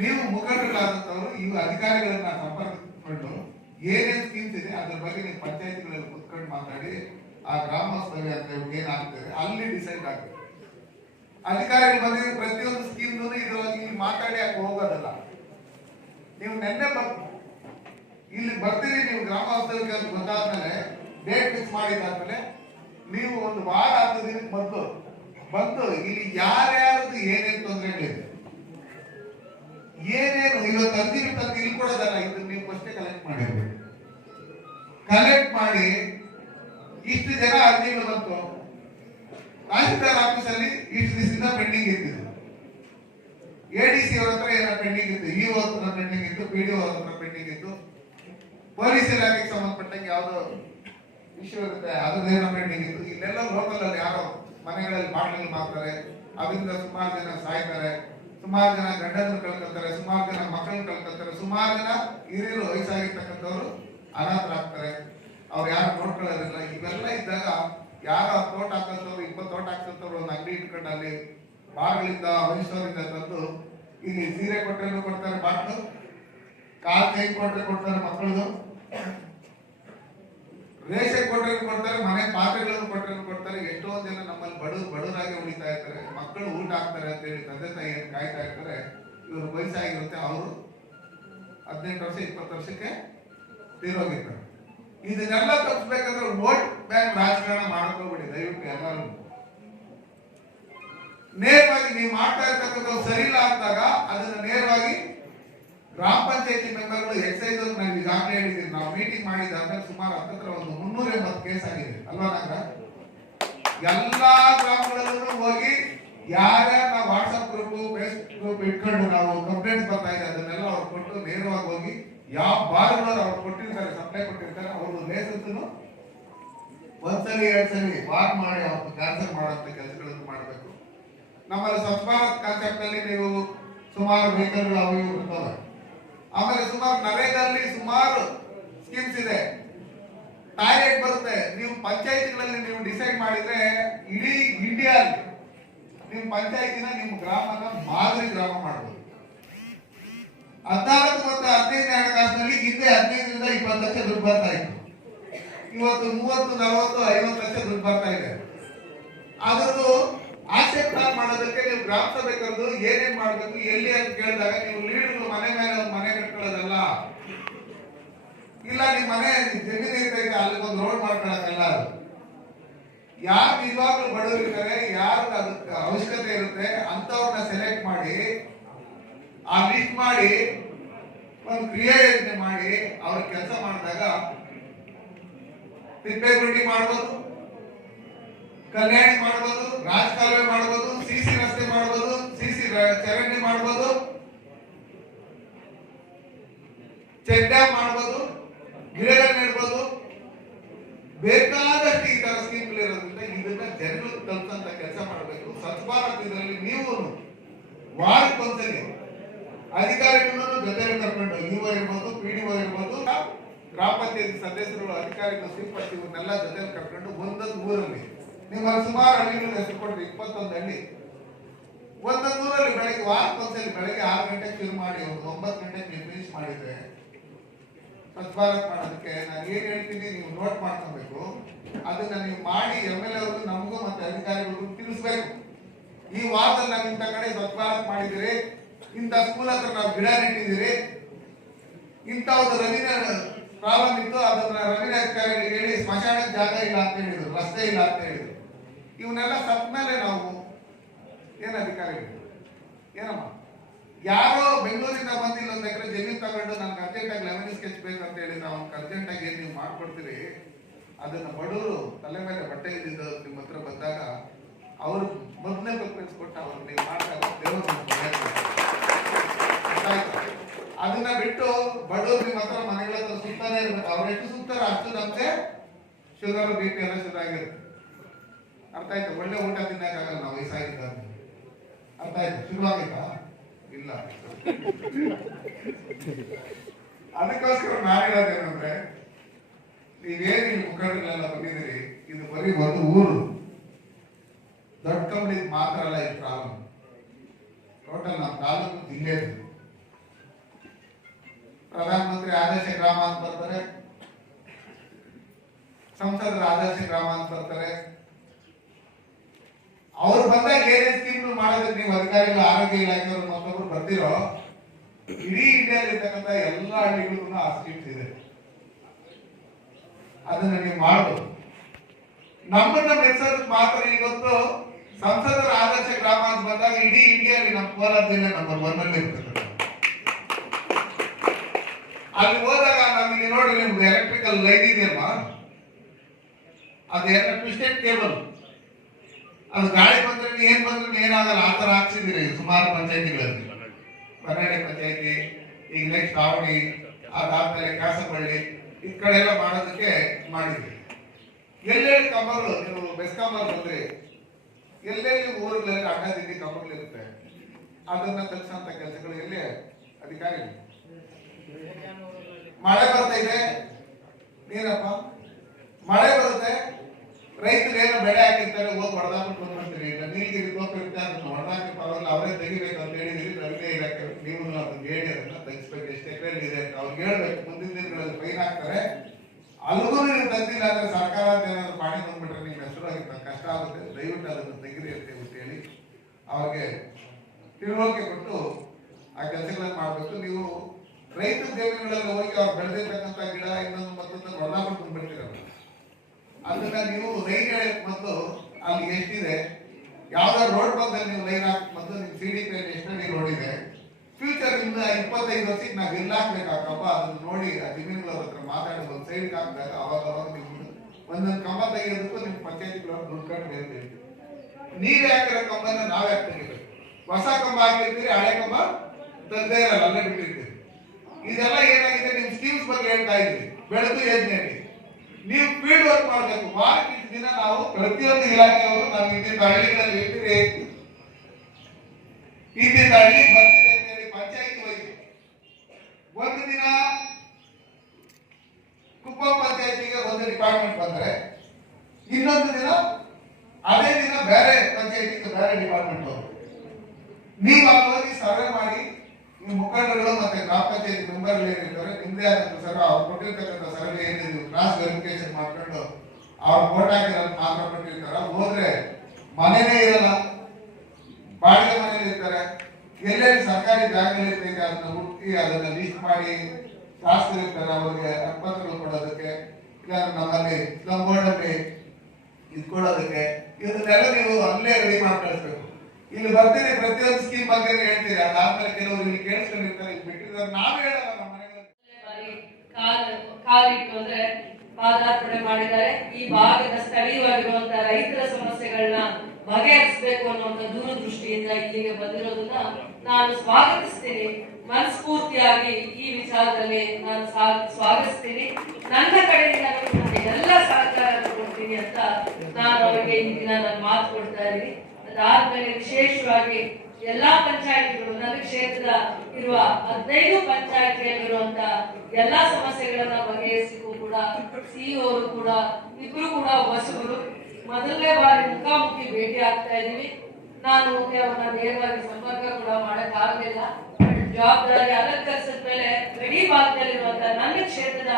ನೀವು ಮುಖಂಡರಾದಂಥವ್ರು ಇವು ಅಧಿಕಾರಿಗಳನ್ನ ಸಂಪರ್ಕಿಸಿಕೊಂಡು ಏನೇನು ಸ್ಕೀಮ್ಸ್ ಇದೆ ಅದ್ರ ಬಗ್ಗೆ ನೀವು ಪಂಚಾಯತ್ಗಳಲ್ಲಿ ಕುತ್ಕೊಂಡು ಮಾತಾಡಿ ಆ ಗ್ರಾಮ ವಾಸ್ತವ್ಯ ಅಂತ ಏನಾಗ್ತದೆ ಅಲ್ಲಿ ಡಿಸೈಡ್ ಆಗ್ತದೆ. ಅಧಿಕಾರಿಗಳು ಬಂದಿದ್ರೆ ಪ್ರತಿಯೊಂದು ಸ್ಕೀಮ್ ಇದ್ರೊಳಗೆ ಮಾತಾಡಿ ಯಾಕೆ ಹೋಗೋದಲ್ಲ. ನೀವು ನೆನ್ನೆ ಇಲ್ಲಿ ಬರ್ತೀರಿ, ನೀವು ಗ್ರಾಮ ವಾಸ್ತವ್ಯಕ್ಕೆ ಅಂತ ಗೊತ್ತಾದ್ಮೇಲೆ ಡೇಟ್ ಫಿಕ್ಸ್ ಮಾಡಿದಾದ್ಮೇಲೆ ನೀವು ಒಂದು ವಾರ 10 ದಿನಕ್ಕೆ ಮೊದಲು ಬಂದು ಇಲ್ಲಿ ಯಾರ್ಯಾರದು ಏನೇನು ತೊಂದರೆಗಳಿದೆ, ಏನೇನು ಇವತ್ತು ಅರ್ಜಿಗಳು ತಂದು ಇಲ್ಲಿ ಕೊಡೋದಲ್ಲ, ಇದನ್ನ ನೀವು ಫಸ್ಟೇ ಕಲೆಕ್ಟ್ ಮಾಡಿರ್ಬೇಕು. ಕಲೆಕ್ಟ್ ಮಾಡಿ ಇಷ್ಟು ಜನ ಅರ್ಜಿಗಳು ಬಂತು, ತಹಸೀಲ್ದಾರ್ ಆಫೀಸಲ್ಲಿ ಇಷ್ಟು ದಿವಸದಿಂದ ಪೆಂಡಿಂಗ್ ಇತ್ತು, ADC ಅವ್ರ ಹತ್ರ ಏನೋ ಪೆಂಡಿಂಗ್ ಇತ್ತು, EO ಹತ್ರ ಪೆಂಡಿಂಗ್ ಇತ್ತು, PDO ಹತ್ರ ಪೆಂಡಿಂಗ್ ಇತ್ತು, ಪೊಲೀಸ್ ಇಲಾಖೆಗೆ ಸಂಬಂಧಪಟ್ಟಂಗೆ ಯಾವ್ದೋ ಇಶ್ಯೂ ಇರುತ್ತೆ ಅದೇನೋ ಪೆಂಡಿಂಗ್ ಇತ್ತು. ಇಲ್ಲೆಲ್ಲ ಲೋಕಲ್ ಅಲ್ಲಿ ಯಾರೋ ಮನೆಗಳಲ್ಲಿ ಬಾಟ್ಲಲ್ಲಿ ಮಾಡ್ತಾರೆ, ಅದರಿಂದ ಸುಮಾರು ಜನ ಸಾಯ್ತಾರೆ, ಸುಮಾರು ಜನ ಗಂಡನ ಕಳ್ಕೊಳ್ತಾರೆ, ಸುಮಾರು ಜನ ಮಕ್ಕಳನ್ನ ಕಳ್ಕೊಳ್ತಾರೆ, ಸುಮಾರು ಜನ ಹಿರಿಯರು ವಯಸ್ಸಾಗಿರ್ತಕ್ಕಂಥವ್ರು ಅನಾಥರಾಗ್ತಾರೆ, ಅವ್ರು ಯಾರು ನೋಡ್ಕೊಳ್ಳೋದಿಲ್ಲ. ಇವೆಲ್ಲ ಇದ್ದಾಗ ಯಾರು ತೋಟ ಹಾಕಂತವ್ರು 20 ತೋಟ ಹಾಕ್ಸಂತವ್ರು ಒಂದು ಅಂಗಡಿ ಇಟ್ಕೊಂಡು ಅಲ್ಲಿ ಬಾರ್ಗಳಿಂದ ವಯಸ್ಸವರಿಂದ ತಂದು ಇಲ್ಲಿ ಸೀರೆ ಕೊಟ್ಟರೆ ಕೊಡ್ತಾರೆ, ಬಾಟ್ಲು ಕಾಲ್ ಕೈ ಕೊಟ್ಟರೆ ಕೊಡ್ತಾರೆ, ಮಕ್ಕಳದು ರೇಷನ್ ಕೊಟ್ಟರೆ ಕೊಡ್ತಾರೆ, ಮನೆ ಪಾತ್ರೆಗಳನ್ನು ಕೊಟ್ಟರೆ ಕೊಡ್ತಾರೆ. ಎಷ್ಟೋ ಜನ ನಮ್ಮಲ್ಲಿ ಬಡವರಾಗಿ ಉಳಿತಾ ಇರ್ತಾರೆ, ಮಕ್ಕಳು ಊಟ ಹಾಕ್ತಾರೆ ಅಂತ ಹೇಳಿ ತಂದೆ ತಾಯಿ ಕಾಯ್ತಾ ಇರ್ತಾರೆ. ಇವರು ವಯಸ್ಸಾಗಿರುತ್ತೆ, ಅವರು 18 ವರ್ಷ 20 ವರ್ಷಕ್ಕೆ ತೀರೋಗಿರ್ತಾರೆ. ಇದನ್ನೆಲ್ಲ ತಪ್ಪಿಸ್ಬೇಕಂದ್ರೆ ವೋಟ್ ಬ್ಯಾಂಕ್ ರಾಜಕಾರಣ ಮಾಡ್ಕೋಬಿಡಿ ದಯವಿಟ್ಟು. ಎಲ್ಲರೂ ನೇರವಾಗಿ ನೀವು ಮಾಡ್ತಾ ಇರ್ತಕ್ಕಂಥ ಸರಿ ಇಲ್ಲ ಅಂದಾಗ ಅದನ್ನ ನೇರವಾಗಿ ಗ್ರಾಮ ಪಂಚಾಯತಿ ಮೆಂಬರ್ಗಳು ಎಕ್ಸೈಸ್ ನಾವು ಈಗಾಗಲೇ ಹೇಳಿದ್ದೀವಿ. ನಾವು ಮೀಟಿಂಗ್ ಮಾಡಿದಾದ್ಮೇಲೆ ಸುಮಾರು ಹತ್ತಿರ ಒಂದು 380 ಕೇಸ್ ಆಗಿದೆ ಅಲ್ವಾ ನಗರ. ಎಲ್ಲಾ ಗ್ರಾಮಗಳಲ್ಲೂ ಹೋಗಿ ಯಾರ್ಯಾರು ನಾವು ವಾಟ್ಸ್ಆಪ್ ಗ್ರೂಪ್ ಫೇಸ್ಬುಕ್ ಗ್ರೂಪ್ ಇಟ್ಕೊಂಡು ನಾವು ಕಂಪ್ಲೇಂಟ್ಸ್ ಬರ್ತಾ ಇದೆ ಅದನ್ನೆಲ್ಲ ಅವ್ರು ಕೊಟ್ಟು ನೇರವಾಗಿ ಹೋಗಿ ಯಾವ ಬಾರ್ಗಳು ಅವ್ರು ಕೊಟ್ಟಿರ್ತಾರೆ, ಸಪ್ಲೈ ಕೊಟ್ಟಿರ್ತಾರೆ, ಅವ್ರು ಲೈಸೆನ್ಸ್ ಒಂದ್ಸಲಿ 2 ಸಲಿ ವಾರ್ ಮಾಡಿ ಅವ್ರು ಕ್ಯಾನ್ಸಲ್ ಮಾಡುವಂತ ಕೆಲಸಗಳನ್ನು ಮಾಡಬೇಕು. ನಮ್ಮಲ್ಲಿ ಸ್ವಚ್ಛ ಭಾರತ್ ಕಾನ್ಸೆಪ್ಟ್ ಅಲ್ಲಿ ನೀವು ಸುಮಾರು ವೆಹಿಕಲ್ಗಳು ಅವು ಇವು ಇರ್ತವೆ. ಆಮೇಲೆ ಸುಮಾರು ನರೇಗಾದಲ್ಲಿ ಸುಮಾರು ಸ್ಕೀಮ್ಸ್ ಇದೆ, ಟಾಯ್ಲೆಟ್ ಬರುತ್ತೆ. ನೀವು ಪಂಚಾಯತ್ಗಳಲ್ಲಿ ನೀವು ಡಿಸೈಡ್ ಮಾಡಿದ್ರೆ ಇಡೀ ಇಂಡಿಯಾ ನಿಮ್ಮ ಪಂಚಾಯತಿನ ನಿಮ್ಮ ಗ್ರಾಮನ ಮಾದರಿ ಗ್ರಾಮ ಮಾಡಬಹುದು. 14 ಮತ್ತು 15 ಹಣಕಾಸಿನಲ್ಲಿ ಹಿಂದೆ 15ರಿಂದ 20 ಲಕ್ಷ ದುಡ್ಡು ಬರ್ತಾ ಇತ್ತು, ಇವತ್ತು 30, 40, 50 ಲಕ್ಷ ದುಡ್ಡು ಬರ್ತಾ ಇದೆ. ಅದನ್ನು ಆಕ್ಸೆಪ್ಟ್ ಮಾಡೋದಕ್ಕೆ ನೀವು ಗ್ರಾಮ ಸಭೆ ಕರೆದು ಏನೇನ್ ಮಾಡ್ಬೇಕು ಎಲ್ಲಿ ಅಂತ ಕೇಳಿದಾಗ ನೀವು ಲೀಡರ್ಗಳು ಮನೆ ಮೇಲೆ ಒಂದು ಮನೆ ಕಟ್ಕೊಳ್ಳೋದಲ್ಲ, ಇಲ್ಲ ನಿಮ್ಮ ಮನೆ ಜಮೀನು ಇರ್ತೈತೆ ಅಲ್ಲಿ ಒಂದು ರೋಡ್ ಮಾಡ್ಕೊಳ್ಳೋದಲ್ಲ. ಯಾರು ನಿಜವಾಗ್ಲೂ ಬಡವರು ಇರ್ತಾರೆ, ಯಾರು ಅದಕ್ಕೆ ಅವಶ್ಯಕತೆ ಇರುತ್ತೆ ಅಂತವ್ರನ್ನ ಸೆಲೆಕ್ಟ್ ಮಾಡಿ ಆ ಲಿಸ್ಟ್ ಮಾಡಿ ಒಂದು ಕ್ರಿಯಾ ಯೋಜನೆ ಮಾಡಿ ಅವ್ರ ಕೆಲಸ ಮಾಡಿದಾಗ ತಿಪ್ಪೇಗುಂಡಿ ಮಾಡ್ಬೋದು, ಕಲ್ಯಾಣಿ ಮಾಡ್ಬೋದು, ರಾಜಕಾಲುವೆ ಮಾಡ್ಬೋದು, ಸಿಸಿ ರಸ್ತೆ ಮಾಡ್ಬೋದು, ಸಿಸಿ ಚರಂಡಿ ಮಾಡ್ಬೋದು, ಚೆಕ್ ಡ್ಯಾಮ್ ಮಾಡ್ಬೋದು, ಗಿಡಗಳು ನೆಡ್ಬೋದು. ಬೇಕಾದಷ್ಟು ಈ ತರ ಸ್ಕೀಮ್ಗಳು ಇರೋದ್ರಿಂದ ಇದನ್ನ ಜನಗಳಿಗೆ ತಲುಪಂತ ಕೆಲಸ ಮಾಡಬೇಕು. ಸ್ವಚ್ಛ ಭಾರತ್ ಇದರಲ್ಲಿ ನೀವು ವಾರಕ್ಕೊಂದ್ಸಲಿ ಅಧಿಕಾರಿಗಳನ್ನು ಜೊತೆಗೆ ಕರ್ಕೊಂಡು EO ಇರ್ಬೋದು, PDO ಇರ್ಬೋದು, ಗ್ರಾಮ ಪಂಚಾಯತಿ ಸದಸ್ಯರು, ಅಧಿಕಾರಿಗಳು, ಸಿಬ್ಬಂದಿ ಇವನ್ನೆಲ್ಲ ಜೊತೆಗೆ ಕರ್ಕೊಂಡು ಒಂದೊಂದು ಊರಲ್ಲಿ ನಿಮ್ಮಲ್ಲಿ ಸುಮಾರು ಹಳ್ಳಿಗಳು ಹೆಸರು ಕೊಡ್ರಿ, 21 ಹಳ್ಳಿ. ಒಂದೊಂದು ಊರಲ್ಲಿ ಬೆಳಗ್ಗೆ ವಾರಕ್ಕೊಂದ್ಸಲಿ ಬೆಳಗ್ಗೆ 6 ಗಂಟೆಗೆ ಶುರು ಮಾಡಿ ಒಂದು 9 ಗಂಟೆಗೆ ನೀವು ಫಿನಿಶ್ ಮಾಡಿದ್ರೆ ಸ್ವಚ್ಛ ಭಾರತ್ ಮಾಡೋದಕ್ಕೆ ನಾನು ಏನ್ ಹೇಳ್ತೀನಿ ನೀವು ನೋಟ್ ಮಾಡ್ಕೊಬೇಕು. ಅದನ್ನ ನೀವು ಮಾಡಿ MLA ಅವ್ರಿಗೂ ನಮಗೂ ಮತ್ತೆ ಅಧಿಕಾರಿಗಳಿಗೂ ತಿಳಿಸ್ಬೇಕು. ಈ ವಾರದಲ್ಲಿ ನಾವು ಇಂಥ ಕಡೆ ಸ್ವಚ್ಛ ಭಾರತ್ ಮಾಡಿದಿರಿ, ಇಂಥ ಸ್ಕೂಲ್ ಹತ್ರ ನಾವು ಗಿಡ ನೆಟ್ಟಿದ್ದೀರಿ, ಇಂಥ ಒಂದು ರವಿನ ಪ್ರಾಬ್ಲಮ್ ಇತ್ತು, ಅದನ್ನ ರವಿನ ಅಧಿಕಾರಿಗಳಿಗೆ ಹೇಳಿ ಸ್ಮಶಾನಕ್ಕೆ ಜಾಗ ಇಲ್ಲ ಅಂತ ಹೇಳಿದ್ರು, ರಸ್ತೆ ಇಲ್ಲ ಅಂತ ಹೇಳಿದ್ರು. ಇವನ್ನೆಲ್ಲ ಸತ್ತ ಮೇಲೆ ನಾವು ಏನ್ ಅಧಿಕಾರಿಗಳು ಏನಮ್ಮ ಯಾರೋ ಬೆಂಗಳೂರಿಂದ ಬಂದಿಲ್ಲ ಒಂದು ಎಕರೆ ಜಮೀನು ತಗೊಂಡು ನನ್ಗೆ ಅರ್ಜೆಂಟಾಗಿ ಲೆಮನ್ ಸ್ಕೆಚ್ ಬೇಕು ಅಂತ ಹೇಳಿ ನಾವು ಅರ್ಜೆಂಟಾಗಿ ಏನು ನೀವು ಮಾಡ್ಕೊಡ್ತೀರಿ, ಅದನ್ನ ಬಡವರು ತಲೆ ಮೇಲೆ ಬಟ್ಟೆ ಇದ್ದಿದ್ದು ನಿಮ್ಮ ಹತ್ರ ಬಂದಾಗ ಅವರು ಮೊದಲನೇ ಪ್ರಿಫರೆನ್ಸ್ ಕೊಟ್ಟು ಅವ್ರು ನೀವು ಮಾಡ್ತಾರೆ ದೇವರು ಅದನ್ನ ಬಿಟ್ಟು ಬಡವರು ನಿಮ್ಮ ಹತ್ರ ಮನೆಗಳ ಹತ್ರ ಸುತ್ತಾನೆ ಇರ್ಬೇಕು. ಅವ್ರು ಎಷ್ಟು ಸುತ್ತಾರೆ ಅಷ್ಟು ನಮ್ಗೆ ಶುಗರ್ BP ಎಲ್ಲ ಶುರು ಆಗಿರುತ್ತೆ. ಅರ್ಥ ಆಯ್ತು? ಒಳ್ಳೆ ಊಟ ತಿನ್ನಕ್ಕಾಗಲ್ಲ ನಾವು ವಯಸ್ಸಾಗಿದ್ದಾಗ. ಅರ್ಥ ಆಯ್ತು? ಶುರುವಾಗಿತ್ತಾ? ಇಲ್ಲ. ಅದಕ್ಕೋಸ್ಕರ ನಾನು ಹೇಳೋದೇನಂದ್ರೆ, ನೀವೇನು ಈ ಮುಖಂಡಗಳೆಲ್ಲ ಬಂದಿದ್ದೀರಿ, ಇದು ಬರೀ ಒಂದು ಊರು, ದೊಡ್ಡ ಕಂಪ್ನಿ ಮಾತ್ರ ಅಲ್ಲ ಈ ಪ್ರಾಬ್ಲಮ್. ಟೋಟಲ್ ನಮ್ಮ ತಾಲೂಕು ಜಿಲ್ಲೆ. ಪ್ರಧಾನಮಂತ್ರಿ ಆದರ್ಶ ಗ್ರಾಮ ಅಂತ ಬರ್ತಾರೆ, ಸಂಸದರ ಆದರ್ಶ ಗ್ರಾಮ ಅಂತ ಬರ್ತಾರೆ. ಅವ್ರು ಬಂದಾಗ ಏನೇ ಸ್ಕೀಮ್ಗಳು ಮಾಡೋದಕ್ಕೆ ನೀವು ಅಧಿಕಾರಿಗಳು, ಆರೋಗ್ಯ ಇಲಾಖೆಯವರು ಮತ್ತೊಬ್ರು ಬರ್ತಿರೋ, ಇಡೀ ಇಂಡಿಯಾದಲ್ಲಿ ಇರ್ತಕ್ಕಂಥ ಎಲ್ಲ ಹಳ್ಳಿಗಳಿಗೂ ಆ ಸ್ಕೀಮ್ಸ್ ಇದೆ. ಅದನ್ನ ನೀವು ಮಾಡ್ಬೋದು. ನಮ್ಮನ್ನ ಮೆಚ್ಚೋದಕ್ಕೆ ಮಾತ್ರ ಇವತ್ತು ಸಂಸದರ ಆದರ್ಶ ಗ್ರಾಮ ಅಂತ ಬಂದಾಗ ಇಡೀ ಇಂಡಿಯಾದಲ್ಲಿ ನಮ್ಮ ಕೋಲಾರ ಜಿಲ್ಲೆ ನಂಬರ್ 1 ಅಲ್ಲಿ ಇರ್ತದೆ. ಅಲ್ಲಿ ಹೋದಾಗ ನಮಗೆ ನೋಡಿ, ನಿಮ್ದು ಎಲೆಕ್ಟ್ರಿಕಲ್ ಲೈನ್ ಇದೆಯಲ್ವಾ, ಅದು ಟ್ವಿಸ್ಟೆಡ್ ಕೇಬಲ್, ಅದು ಗಾಳಿ ಬಂದ್ರೆ ಏನ್ ಬಂದ್ರೆ ಏನಾಗಲ್ಲ, ಆ ತರ ಹಾಕ್ಸಿದಿರಿ ಸುಮಾರು ಪಂಚಾಯತಿಗಳಲ್ಲಿ. ಬನ್ನಡಿ ಪಂಚಾಯತಿ, ಈಗ ನೆಕ್ಸ್ಟ್ ಆವಣಿ, ಅದಾದ್ಮೇಲೆ ಕಾಸಬಳ್ಳಿ, ಈ ಕಡೆ ಎಲ್ಲ ಮಾಡೋದಕ್ಕೆ ಮಾಡಿದ್ವಿ. ಎಲ್ಲೆಲ್ಲಿ ಕಂಬಗಳು, ನೀವು ಬೆಸ್ಕಾಂ ಬಂದ್ರಿ, ಎಲ್ಲೆಲ್ಲಿ ಊರುಗಳಲ್ಲಿ ಅಡ್ಡದಿದ್ದಿ ಕಂಬಗಳಿರುತ್ತೆ, ಅದನ್ನ ತರಿಸಂತ ಕೆಲಸಗಳು ಎಲ್ಲಿ ಅಧಿಕಾರಿ. ಮಳೆ ಬರ್ತಾ ಇದೆ, ನೀರಪ್ಪ ಮಳೆ ಬರುತ್ತೆ, ರೈತರು ಏನೋ ಬೆಳೆ ಹಾಕಿರ್ತಾರೆ, ಹೋಗಿ ಹೊಡೆದಾಕ್ಬಿಟ್ಟು ಬಂದ್ಬಿಡ್ತೀರಿ. ಈಗ ನೀಲಗಿರಿ ತೋಪ ಇರುತ್ತೆ, ಅದನ್ನ ಹೊಡೆದಾಕಿ ಪರವಾಗಿಲ್ಲ, ಅವರೇ ತೆಗಿಬೇಕು ಅಂತ ಹೇಳಿದಿರಿ. ರೈಲ್ವೆ ಇಲಾಖೆ ನೀವು ಅದನ್ನ ಹೇಳಿ ಅದನ್ನ ತೆಗಿಸ್ಬೇಕು, ಎಷ್ಟು ಎಕರೆಯಲ್ಲಿ ಇದೆ ಅಂತ ಅವ್ರಿಗೆ ಹೇಳ್ಬೇಕು. ಮುಂದಿನ ದಿನಗಳಲ್ಲಿ ಫೈನ್ ಹಾಕ್ತಾರೆ. ಅಲ್ಲಿಗೂ ನೀವು ತಂದಿಲ್ಲ ಅಂದ್ರೆ ಸರ್ಕಾರ ಅಂತ ಏನಾದ್ರು ಮಾಡಿ ಬಂದ್ಬಿಟ್ರೆ ನಿಮ್ಗೆ ಹೆಸರಾಗಿತ್ತು, ಕಷ್ಟ ಆಗುತ್ತೆ. ದಯವಿಟ್ಟು ಅದನ್ನು ತೆಗಿರಿ ಅಂತ ಹೇಳಿ ಅವ್ರಿಗೆ ತಿಳುವಳಿಕೆ ಕೊಟ್ಟು ಆ ಕೆಲಸಗಳನ್ನ ಮಾಡ್ಬೇಕು. ನೀವು ರೈತ ಜಮೀನುಗಳಲ್ಲಿ ಹೋಗಿ ಅವ್ರು ಬೆಳೆದಿರ್ತಕ್ಕಂಥ ಗಿಡ ಇನ್ನೊಂದು ಮತ್ತೊಂದು ಹೊಡೆದಾಕ್ಬಿಟ್ಟು ಬಂದ್ಬಿಡ್ತೀರಲ್ಲ, ಅದನ್ನ ನೀವು ಲೈನ್ ಹೇಳಕ್ ಮತ್ತು ಅಲ್ಲಿ ಎಷ್ಟಿದೆ, ಯಾವ್ದಾದ್ರು ರೋಡ್ ಬಂದಲ್ಲಿ ನೀವು ಲೈನ್ ಹಾಕಿ ಮತ್ತು ನಿಮ್ CDP ಎಷ್ಟಲ್ಲಿ ರೋಡ್ ಇದೆ, ಫ್ಯೂಚರ್ ಇಂದ 25 ವರ್ಷಕ್ಕೆ ನಾವು ಎಲ್ಲ ಹಾಕ್ಬೇಕಾಗಪ್ಪ, ಅದನ್ನ ನೋಡಿ ಆ ಜಮೀನುಗಳ ಹತ್ರ ಮಾತಾಡಿ ಒಂದು ಸೈಡ್ ಹಾಕಿದಾಗ ಅವಾಗ ನೀವು ಒಂದೊಂದು ಕಂಬ ತೆಗೆಯೋದಕ್ಕೂ ನಿಮ್ ಪಂಚಾಯತಿಗಳು ದುಡ್ಡು ಕಟ್ಟು ಹೇಳ್ತೀವಿ. ನೀವೇ ಹಾಕಿರೋ ಕಂಬನ ನಾವೇ ತೆಗಿಬೇಕು. ಹೊಸ ಕಂಬ ಹಾಕಿರ್ತೀರಿ, ಹಳೆ ಕಂಬ ತಂದೇ ಇರಲ್ಲ, ಅಲ್ಲೇ ಬಿಟ್ಟಿರ್ತೀರಿ. ಇದೆಲ್ಲ ಏನಾಗಿದೆ, ನಿಮ್ ಸ್ಕೀಮ್ಸ್ ಬಗ್ಗೆ ಹೇಳ್ತಾ ಇದ್ರಿ, ಬೆಳೆದು ಯೋಜನೆಯಲ್ಲಿ ನೀವು ಫೀಲ್ಡ್ ವರ್ಕ್ ಮಾಡಬೇಕು. ವಾರಕ್ಕೆ ಇಷ್ಟು ದಿನ ನಾವು ಪ್ರತಿಯೊಂದು ಇಲಾಖೆಯವರು ನಾವು ಇಂತಿಂತ ಹಳ್ಳಿಗಳಲ್ಲಿ ಇರ್ತೀರಿ, ಇಂತಿಂತ ಹಳ್ಳಿ ಬರ್ತೀರಿ ಅಂತ ಹೇಳಿ ಪಂಚಾಯತ್ ಹೋಗಿ ಒಂದು ದಿನ ಕುಪ್ಪ ಪಂಚಾಯತಿಗೆ ಒಂದು ಡಿಪಾರ್ಟ್ಮೆಂಟ್ ಬಂದ್ರೆ, ಇನ್ನೊಂದು ದಿನ ಅದೇ ದಿನ ಬೇರೆ ಪಂಚಾಯತಿಗೆ ಬೇರೆ ಡಿಪಾರ್ಟ್ಮೆಂಟ್ ಹೋಗಿ ನೀವು ಅಲ್ಲಿ ಹೋಗಿ ಸರ್ವೆ ಮಾಡಿ, ಈ ಮುಖಂಡರುಗಳು ಮತ್ತೆ ಗ್ರಾಮ ಪಂಚಾಯತ್ ಮೆಂಬರ್ಗಳು ಏನಿರ್ತಾರೆ, ನಿಮ್ದೇ ಆದಂತ ಸರ್ವೆ, ಅವ್ರು ಕೊಟ್ಟಿರ್ತಕ್ಕಂಥ ಸರ್ವೆ ಏನಿದೆ ಕ್ರಾಸ್ ವೆರಿಫಿಕೇಶನ್ ಮಾಡ್ಕೊಂಡು ಅವ್ರು ವೋಟ್ ಹಾಕಿರೋದು ಮಾತ್ರ ಕೊಟ್ಟಿರ್ತಾರ. ಹೋದ್ರೆ ಮನೆನೇ ಇರಲ್ಲ, ಬಾಡಿಗೆ ಮನೇಲಿ ಇರ್ತಾರೆ. ಎಲ್ಲೆಲ್ಲಿ ಸರ್ಕಾರಿ ಜಾಗದಲ್ಲಿ ಇರ್ತೈತೆ ಅದನ್ನ ಹುಡುಕಿ ಅದನ್ನ ಲಿಸ್ಟ್ ಮಾಡಿ ಶಾಸಕರಿರ್ತಾರೆ, ಅವ್ರಿಗೆ ಪತ್ರಗಳು ಕೊಡೋದಕ್ಕೆ, ಇಲ್ಲ ನಮ್ಮಲ್ಲಿ ಸ್ಲಮ್ ಬೋರ್ಡ್ ಅಲ್ಲಿ ಇದು ಕೊಡೋದಕ್ಕೆ, ಇದನ್ನೆಲ್ಲ ನೀವು ಅಲ್ಲೇ ರೆಡಿ ಮಾಡಿ ಕಳಿಸ್ಬೇಕು. ಇಲ್ಲಿ ಬರ್ತೀರಿ, ಪ್ರತಿಯೊಂದು ಸ್ಕೀಮ್ ಬಗ್ಗೆ ಹೇಳ್ತೀರಿ, ಅದಾದ್ಮೇಲೆ ಕೆಲವರು ಇಲ್ಲಿ ಕೇಳಿಸ್ಕೊಂಡಿರ್ತಾರೆ, ಇಲ್ಲಿ ಬಿಟ್ಟಿದ್ದಾರೆ, ನಾವೇ ಹೇಳಲ್ಲ ನಮ್ಮ ಮನೆಗಳಲ್ಲಿ. ಕಾಲಿಟ್ಟು ಅಂದ್ರೆ ಪಾದಾರ್ಪಣೆ ಮಾಡಿದ್ದಾರೆ. ಈ ಭಾಗದ ಸ್ಥಳೀಯವಾಗಿರುವಂತಹ ರೈತರ ಸಮಸ್ಯೆಗಳನ್ನ ಬಗೆಹರಿಸಬೇಕು ಅನ್ನುವಂಥ ದೂರದೃಷ್ಟಿಯಿಂದ ಇಲ್ಲಿಗೆ ಬಂದಿರೋದನ್ನ ನಾನು ಸ್ವಾಗತಿಸ್ತೀನಿ. ಮನಸ್ಫೂರ್ತಿಯಾಗಿ ಈ ವಿಚಾರದಲ್ಲಿ ನಾನು ಸ್ವಾಗತಿಸ್ತೀನಿ. ನನ್ನ ಕಡೆಯಿಂದ ಎಲ್ಲ ಸಹಕಾರ ಕೊಡ್ತೀನಿ ಅಂತ ನಾನು ಅವರಿಗೆ ಈ ದಿನ ನಾನು ಮಾತು ಕೊಡ್ತಾ ಇದ್ದೀನಿ. ಅದಾದ್ಮೇಲೆ ವಿಶೇಷವಾಗಿ ಎಲ್ಲಾ ಪಂಚಾಯತಿಗಳು, ನನ್ನ ಕ್ಷೇತ್ರದ ಇರುವ 15 ಪಂಚಾಯತಿಯಲ್ಲಿರುವಂತ ಎಲ್ಲಾ ಸಮಸ್ಯೆಗಳನ್ನ ಬಗೆಹರಿಸಿಗೂ ಕೂಡ CEO ಅವರು ಕೂಡ ಇಬ್ರು ಕೂಡ ಹೊಸಬರು, ಮೊದಲನೇ ಬಾರಿ ಮುಖಾಮುಖಿ ಭೇಟಿ ಆಗ್ತಾ ಇದೀವಿ. ನಾನು ಅವ್ರನ್ನ ನೇರವಾಗಿ ಸಂಪರ್ಕ ಕೂಡ ಮಾಡಕ್ ಆಗಲಿಲ್ಲ. ಜವಾಬ್ದಾರಿ ಅಲಂಕರಿಸಿದ ಮೇಲೆ ಗಡಿ ಭಾಗದಲ್ಲಿರುವಂತಹ ನನ್ನ ಕ್ಷೇತ್ರದ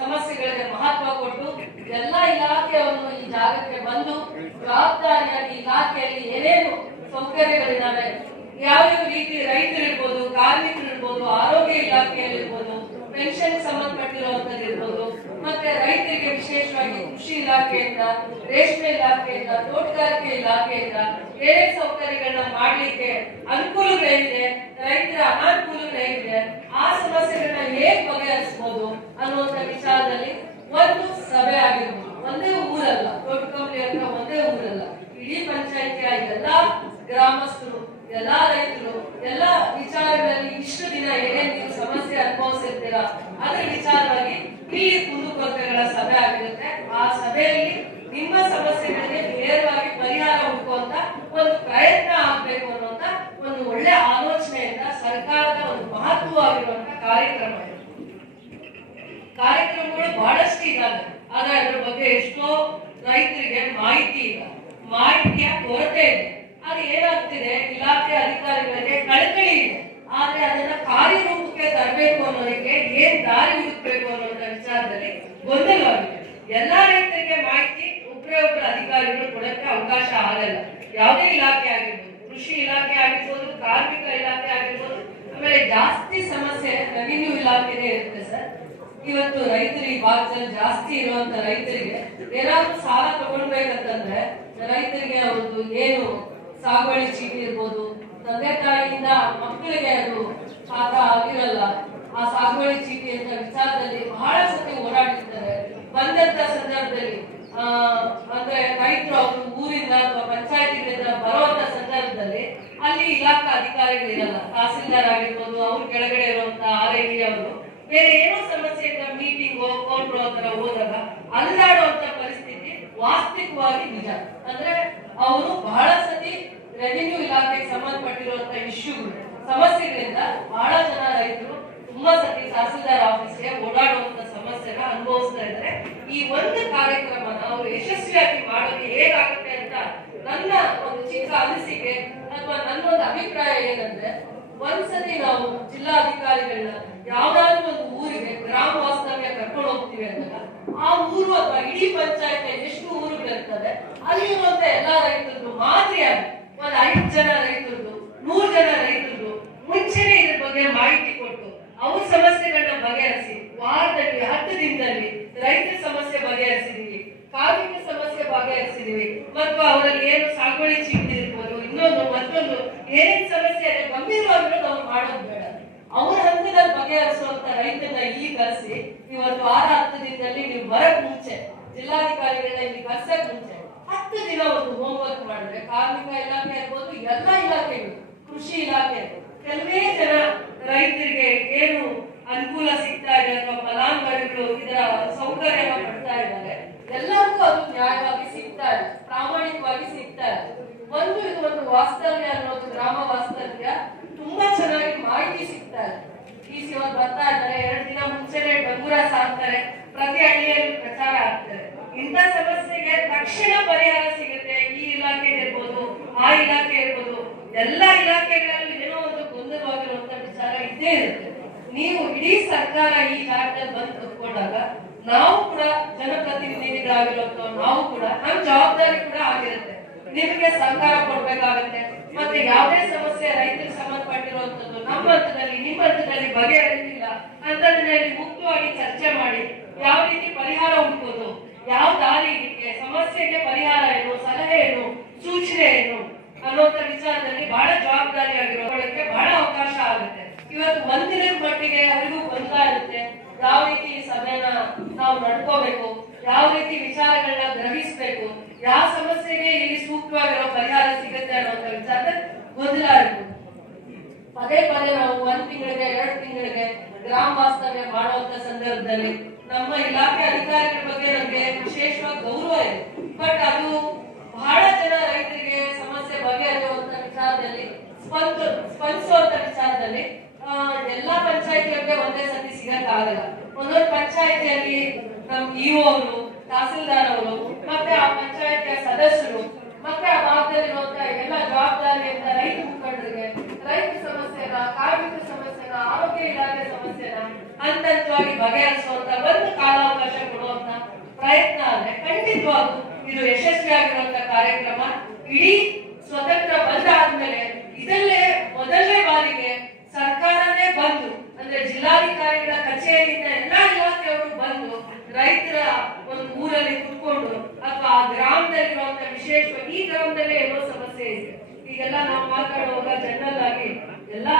ಸಮಸ್ಯೆಗಳಿಗೆ ಮಹತ್ವ ಕೊಟ್ಟು ಎಲ್ಲಾ ಇಲಾಖೆಯನ್ನು ಈ ಜಾಗಕ್ಕೆ ಬಂದು ಜವಾಬ್ದಾರಿಯಾಗಿ ಇಲಾಖೆಯಲ್ಲಿ ಏನೇನು ಸೌಕರ್ಯಗಳಿದ್ದಾವೆ, ಯಾವ ರೀತಿ ರೈತರಿರ್ಬೋದು, ಕಾರ್ಮಿಕರಿರ್ಬೋದು, ಆರೋಗ್ಯ ಇಲಾಖೆಯಲ್ಲಿರ್ಬೋದು, ಪೆನ್ಷನ್ ಸಂಬಂಧಪಟ್ಟಿರುವಂತದ್ದು ಇರ್ಬೋದು, ಮತ್ತೆ ರೈತರಿಗೆ ವಿಶೇಷವಾಗಿ ಕೃಷಿ ಇಲಾಖೆಯಿಂದ, ರೇಷ್ಮೆ ಇಲಾಖೆಯಿಂದ, ತೋಟಗಾರಿಕೆ ಇಲಾಖೆಯಿಂದ ಏನೇ ಸೌಕರ್ಯಗಳನ್ನ ಮಾಡ್ಲಿಕ್ಕೆ ಅನುಕೂಲಗಳೇನಿದೆ, ರೈತರ ಅನಾನುಕೂಲಗಳೇನಿದೆ, ಆ ಸಮಸ್ಯೆಗಳನ್ನ ಹೇಗೆ ಬಗೆಹರಿಸಬಹುದು ಅನ್ನುವಂತ ವಿಚಾರದಲ್ಲಿ ಒಂದು ಸಭೆ ಆಗಿರ್ಬೋದು. ಒಂದೇ ಊರಲ್ಲ, ತೋಟಕಂಬಳಿ ಹತ್ರ ಒಂದೇ ಊರಲ್ಲ, ಇಡೀ ಪಂಚಾಯಿತಿಯ ಎಲ್ಲಾ ಗ್ರಾಮಸ್ಥರು ಎಲ್ಲಾ ರೈತರು ಎಲ್ಲ ವಿಚಾರಗಳಲ್ಲಿ ಇಷ್ಟು ದಿನ ಏನೇನು ನೀವು ಸಮಸ್ಯೆ ಅನುಭವಿಸಿರ್ತೀರಾ ಅದ್ರ ವಿಚಾರವಾಗಿ ಇಲ್ಲಿ ಕುಂದುಕೊರತೆಗಳ ಸಭೆ ಆಗಿರುತ್ತೆ. ಆ ಸಭೆಯಲ್ಲಿ ನಿಮ್ಮ ಸಮಸ್ಯೆಗಳಿಗೆ ನೇರವಾಗಿ ಪರಿಹಾರ ಹುಡುಕುವಂತ ಒಂದು ಪ್ರಯತ್ನ ಆಗ್ಬೇಕು ಅನ್ನುವಂತ ಒಂದು ಒಳ್ಳೆ ಆಲೋಚನೆಯಿಂದ ಸರ್ಕಾರದ ಒಂದು ಮಹತ್ವವಾಗಿರುವಂತ ಕಾರ್ಯಕ್ರಮ ಇದೆ. ಕಾರ್ಯಕ್ರಮಗಳು ಬಹಳಷ್ಟು ಇದ್ದಾವೆ, ಆದ್ರೆ ಅದ್ರ ಬಗ್ಗೆ ಎಷ್ಟೋ ರೈತರಿಗೆ ಮಾಹಿತಿ ಇಲ್ಲ, ಮಾಹಿತಿಯ ಕೊರತೆ ಇದೆ. ಅದು ಏನಾಗ್ತಿದೆ, ಇಲಾಖೆ ಅಧಿಕಾರಿಗಳಿಗೆ ಕಳಕಳಿ ಇದೆ, ಆದ್ರೆ ಅದನ್ನ ಕಾರ್ಯರೂಪಕ್ಕೆ ತರಬೇಕು ಅನ್ನೋದಕ್ಕೆ ಏನ್ ದಾರಿ ಹುಡುಕ್ಬೇಕು ಅನ್ನೋಂಥ ವಿಚಾರದಲ್ಲಿ ಗೊಂದಲವಾಗಿದೆ. ಎಲ್ಲಾ ರೈತರಿಗೆ ಮಾಹಿತಿ ಒಬ್ಬರೇ ಅಧಿಕಾರಿಗಳು ಕೊಡಕ್ಕೆ ಅವಕಾಶ ಆಗಲ್ಲ. ಯಾವುದೇ ಇಲಾಖೆ ಆಗಿರ್ಬೋದು, ಕೃಷಿ ಇಲಾಖೆ ಆಗಿರ್ಬೋದು, ಕಾರ್ಮಿಕ ಇಲಾಖೆ ಆಗಿರ್ಬೋದು, ಆಮೇಲೆ ಜಾಸ್ತಿ ಸಮಸ್ಯೆ ರೆವಿನ್ಯೂ ಇಲಾಖೆನೇ ಇರುತ್ತೆ ಸರ್. ಇವತ್ತು ರೈತರು ಈ ಭಾಗದಲ್ಲಿ ಜಾಸ್ತಿ ಇರುವಂತ ರೈತರಿಗೆ ಏನಾದ್ರೂ ಸಾಲ ತಗೊಳ್ಬೇಕಂತಂದ್ರೆ ರೈತರಿಗೆ ಅವ್ರದ್ದು ಏನು ಸಾಗುವಳಿ ಚೀಟಿ ಇರ್ಬೋದು, ತಂದೆ ತಾಯಿಯಿಂದ ಮಕ್ಕಳಿಗೆ ಅದು ಖಾತ ಆಗಿರಲ್ಲ, ಆ ಸಾಗುವಳಿ ಚೀಟಿ ಅಂತ ವಿಚಾರದಲ್ಲಿ ಬಹಳ ಸತಿ ಓಡಾಡಿರ್ತಾರೆ. ಬಂದಂತ ಸಂದರ್ಭದಲ್ಲಿ ಅಂದ್ರೆ ರೈತರು ಅವರು ಊರಿಂದ ಅಥವಾ ಪಂಚಾಯತಿಗಳಿಂದ ಬರುವಂತ ಸಂದರ್ಭದಲ್ಲಿ ಅಲ್ಲಿ ಇಲಾಖಾ ಅಧಿಕಾರಿಗಳು ಇರಲ್ಲ, ತಹಸೀಲ್ದಾರ್ ಆಗಿರ್ಬೋದು, ಅವ್ರ ಕೆಳಗಡೆ ಇರುವಂತ RID ಅವರು ಬೇರೆ ಏನೋ ಸಮಸ್ಯೆಯಿಂದ ಮೀಟಿಂಗ್ ಕೌಂಟ್ರು ಹತ್ರ ಹೋದಾಗ ಅಲ್ಲಾಡುವಂತ ಪರಿಸ್ಥಿತಿ ವಾಸ್ತವಿಕವಾಗಿ ನಿಜ. ಅಂದ್ರೆ ಅವರು ಬಹಳ ಸತಿ ರೆವಿನ್ಯೂ ಇಲಾಖೆಗೆ ಸಂಬಂಧಪಟ್ಟಿರುವಂತ ಇಶ್ಯೂಗಳು ಸಮಸ್ಯೆಗಳಿಂದ ಬಹಳ ಜನ ರೈತರು ತುಂಬಾ ಸತಿ ತಹಸೀಲ್ದಾರ್ ಆಫೀಸ್ಗೆ ಓಡಾಡುವಂತ ಸಮಸ್ಯೆನ ಅನುಭವಿಸ್ತಾ ಇದ್ದಾರೆ. ಈ ಒಂದು ಕಾರ್ಯಕ್ರಮನ ಅವರು ಯಶಸ್ವಿಯಾಗಿ ಮಾಡೋದು ಹೇಗಾಗುತ್ತೆ ಅಂತ ನನ್ನ ಒಂದು ಚಿಕ್ಕ ಅನಿಸಿಕೆ ಅಥವಾ ನನ್ನೊಂದು ಅಭಿಪ್ರಾಯ ಏನಂದ್ರೆ, ಒಂದ್ಸತಿ ನಾವು ಜಿಲ್ಲಾಧಿಕಾರಿಗಳನ್ನ ಯಾವ್ದಾದ್ರು ಒಂದು ಊರಿಗೆ ಗ್ರಾಮ ವಾಸ್ತವ್ಯ ಕರ್ಕೊಂಡು ಹೋಗ್ತೀವಿ ಅಂದಾಗ ಆ ಊರು ಅಥವಾ ಇಡೀ ಪಂಚಾಯತ್ ಎಷ್ಟು ಊರುಗಳಿರ್ತದೆ ಅಲ್ಲಿ ಇರುವಂತ ಎಲ್ಲಾ ರೈತರು ಮಾದರಿಯಾಗಿ ಒಂದು 5 ಜನ ರೈತರದು 100 ಜನ ರೈತರದು ಮುಂಚೆನೆ ಇದ್ರ ಬಗ್ಗೆ ಮಾಹಿತಿ ಕೊಟ್ಟು ಅವ್ರ ಸಮಸ್ಯೆಗಳನ್ನ ಬಗೆಹರಿಸಿ ವಾರದಲ್ಲಿ 10 ದಿನದಲ್ಲಿ ರೈತರ ಸಮಸ್ಯೆ ಬಗೆಹರಿಸಿದೀವಿ, ಕಾರ್ಮಿಕ ಸಮಸ್ಯೆ ಬಗೆಹರಿಸಿದೀವಿ, ಮತ್ತು ಅವರಲ್ಲಿ ಏನು ಸಾಗುವಳಿ ಚೀಟಿ ಇರ್ಬೋದು, ಇನ್ನೊಂದು ಮತ್ತೊಂದು ಏನೇನ್ ಸಮಸ್ಯೆ ಇದೆ ಗಂಭೀರವಾಗಿರೋದು ಅವ್ರು ಮಾಡೋದು ಬೇಡ. ಅವ್ರ ಹಂತದಲ್ಲಿ ಬಗೆಹರಿಸುವಂತ ರೈತರನ್ನ ಇಲ್ಲಿ ಕರೆಸಿ ಇವತ್ತು 6-10 ದಿನದಲ್ಲಿ ನೀವು ಬರಕ್ ಮುಂಚೆ ಜಿಲ್ಲಾಧಿಕಾರಿಗಳನ್ನ ಇಲ್ಲಿ ಕರ್ಸಕ್ ಮುಂಚೆ 10 ದಿನ ಒಂದು ಹೋಮ್ವರ್ಕ್ ಮಾಡಿದ್ರೆ ಕಾರ್ಮಿಕ ಇಲಾಖೆ ಇರ್ಬೋದು, ಎಲ್ಲಾ ಇಲಾಖೆಗಳು, ಕೃಷಿ ಇಲಾಖೆ, ಕೆಲವೇ ಜನ ರೈತರಿಗೆ ಏನು ಅನುಕೂಲ ಸಿಗ್ತಾ ಇದೆ ಅಥವಾ ಫಲಾನುಭವಿಗಳು ಇದರ ಸೌಕರ್ಯ ಪಡ್ತಾ ಇದ್ದಾರೆ, ಎಲ್ಲರಿಗೂ ಅದು ನ್ಯಾಯವಾಗಿ ಸಿಗ್ತಾ ಇದೆ, ಪ್ರಾಮಾಣಿಕವಾಗಿ ಸಿಗ್ತಾ ಇದೆ. ಇದು ಒಂದು ವಾಸ್ತವ್ಯ ಅನ್ನೋದು ಗ್ರಾಮ ವಾಸ್ತವ್ಯ ತುಂಬಾ ಚೆನ್ನಾಗಿ ಮಾಹಿತಿ ಸಿಗ್ತಾ ಇದೆ. DC ಅವ್ರು ಬರ್ತಾ ಇದ್ದಾರೆ, 2 ದಿನ ಮುಂಚೆನೆ ಡಂಗೂರ ಸಾಕ್ತಾರೆ, ಪ್ರತಿ ಹಳ್ಳಿಯಲ್ಲಿ ಪ್ರಚಾರ ಆಗ್ತಾರೆ. ಇಂಥ ಸಮಸ್ಯೆಗೆ ತಕ್ಷಣ ಪರಿಹಾರ ಸಿಗುತ್ತೆ. ಈ ಇಲಾಖೆ ಇರ್ಬೋದು, ಆ ಇಲಾಖೆ ಇರ್ಬೋದು, ಎಲ್ಲಾ ಇಲಾಖೆಗಳಲ್ಲಿ ಏನೋ ಒಂದು ಗೊಂದಲವಾಗಿರುವಂತ ವಿಚಾರ ಇದ್ದೇ ಇರುತ್ತೆ. ನೀವು ಇಡೀ ಸರ್ಕಾರ ಈ ಜಾಗದಲ್ಲಿ ಬಂದು ಕೂತ್ಕೊಂಡಾಗ ನಾವು ಕೂಡ ಜನಪ್ರತಿನಿಧಿಗಳಾಗಿರುವಂತ ನಾವು ಕೂಡ ನಮ್ಮ ಜವಾಬ್ದಾರಿ ಕೂಡ ಆಗಿರುತ್ತೆ. ನಿಮಗೆ ಸಹಕಾರ ಕೊಡ್ಬೇಕಾಗತ್ತೆ. ಮತ್ತೆ ಯಾವುದೇ ಸಮಸ್ಯೆ ರೈತರಿಗೆ ಸಂಬಂಧಪಟ್ಟಿರುವಂತದ್ದು ನಮ್ಮ ಹಂತದಲ್ಲಿ ನಿಮ್ಮ ಹಂತದಲ್ಲಿ ಬಗೆಹರಿಲಿಲ್ಲ ಅಂತಂದ್ರೆ ಮುಕ್ತವಾಗಿ ಚರ್ಚೆ ಮಾಡಿ ಯಾವ ರೀತಿ ಪರಿಹಾರ ಹುಡುಕೋದು, ಯಾವ ದಾರಿ ಇದಕ್ಕೆ, ಸಮಸ್ಯೆಗೆ ಪರಿಹಾರ ಏನು, ಸಲಹೆ ಏನು, ಸೂಚನೆ ಏನು ಅನ್ನುವಂತ ವಿಚಾರದಲ್ಲಿ ಬಹಳ ಜವಾಬ್ದಾರಿಯಾಗಿರೋದಕ್ಕೆ ಬಹಳ ಅವಕಾಶ ಆಗುತ್ತೆ. ಇವತ್ತು ಒಂದಿನದ ಮಟ್ಟಿಗೆ ಅವರಿಗೂ ಗೊಂದಲ ಇರುತ್ತೆ, ಯಾವ ರೀತಿ ಸಭೆನ ನಾವು ನಡ್ಕೋಬೇಕು, ಯಾವ ರೀತಿ ವಿಚಾರಗಳನ್ನ ಗ್ರಹಿಸ್ಬೇಕು, ಯಾವ ಸಮಸ್ಯೆಗೆ ಇಲ್ಲಿ ಸೂಕ್ತವಾಗಿರೋ ಪರಿಹಾರ ಸಿಗುತ್ತೆ ಅನ್ನುವಂತ ವಿಚಾರದಲ್ಲಿ ಗೊಂದಲ ಇರ್ಬೋದು. ಪದೇ ಪದೇ ನಾವು 1 ತಿಂಗಳಿಗೆ 2 ತಿಂಗಳಿಗೆ ಗ್ರಾಮ ವಾಸ್ತವ್ಯ ಮಾಡುವಂತ ಸಂದರ್ಭದಲ್ಲಿ ನಮ್ಮ ಇಲಾಖೆ ಅಧಿಕಾರಿಗಳ ಬಗ್ಗೆ ನಮಗೆ ವಿಶೇಷವಾಗಿ ಗೌರವ ಇದೆ. ಬಟ್ ಅದು ಬಹಳ ಜನ ರೈತರಿಗೆ ಸಮಸ್ಯೆ ಬಗೆಹರಿಯುವಂತ ವಿಚಾರದಲ್ಲಿ ಸ್ಪಂದಿಸುವಂತ ವಿಚಾರದಲ್ಲಿ ಎಲ್ಲಾ ಪಂಚಾಯತಿಗಳಿಗೆ ಒಂದೇ ಸತಿ ಸಿಗಕ್ಕಾಗಲ್ಲ. ಒಂದೊಂದು ಪಂಚಾಯತಿಯಲ್ಲಿ ನಮ್ EO ಅವರು, ತಹಸೀಲ್ದಾರ್ ಅವರು, ಮತ್ತೆ ಆ ಪಂಚಾಯತಿಯ ಸದಸ್ಯರು, ಮತ್ತೆ ಆ ಭಾಗದಲ್ಲಿರುವಂತ ಎಲ್ಲ ಜವಾಬ್ದಾರಿಯಿಂದ ರೈತ ಮುಖಂಡರಿಗೆ ರೈತ ಸಮಸ್ಯೆನ, ಕಾರ್ಮಿಕ ಸಮಸ್ಯೆನ, ಆರೋಗ್ಯ ಇಲಾಖೆ ಸಮಸ್ಯೆನ ಹಂತವಾಗಿ ಬಗೆಹರಿಸುವಂತ ಒಂದು ಕಾಲಾವಕಾಶ ಕೊಡುವಂತ ಪ್ರಯತ್ನ ಆದ್ರೆ ಖಂಡಿತವಾಗೂ ಇದು ಯಶಸ್ವಿಯಾಗಿರುವಂತ ಕಾರ್ಯಕ್ರಮ. ಇಡೀ ಸ್ವತಂತ್ರ ಬಂದ ಆದ್ಮೇಲೆ ಇದಲ್ಲೇ ಮೊದಲನೇ ಬಾರಿಗೆ ಸರ್ಕಾರನೇ ಬಂದು, ಅಂದ್ರೆ ಜಿಲ್ಲಾಧಿಕಾರಿಗಳ ಕಚೇರಿಯಿಂದ ಎಲ್ಲಾ ಇಲಾಖೆಯವರು ಬಂದು ರೈತರ ಒಂದು ಊರಲ್ಲಿ ಕುತ್ಕೊಂಡು ಅಥವಾ ಆ ಗ್ರಾಮದಲ್ಲಿರುವಂತ ವಿಶೇಷವಾಗಿ ಈ ಗ್ರಾಮದಲ್ಲೇ ಏನೋ ಸಮಸ್ಯೆ ಇದೆ, ಈಗೆಲ್ಲ ನಾವು ಮಾತಾಡುವಾಗ ಜನರಲ್ ಆಗಿ ಎಲ್ಲಾ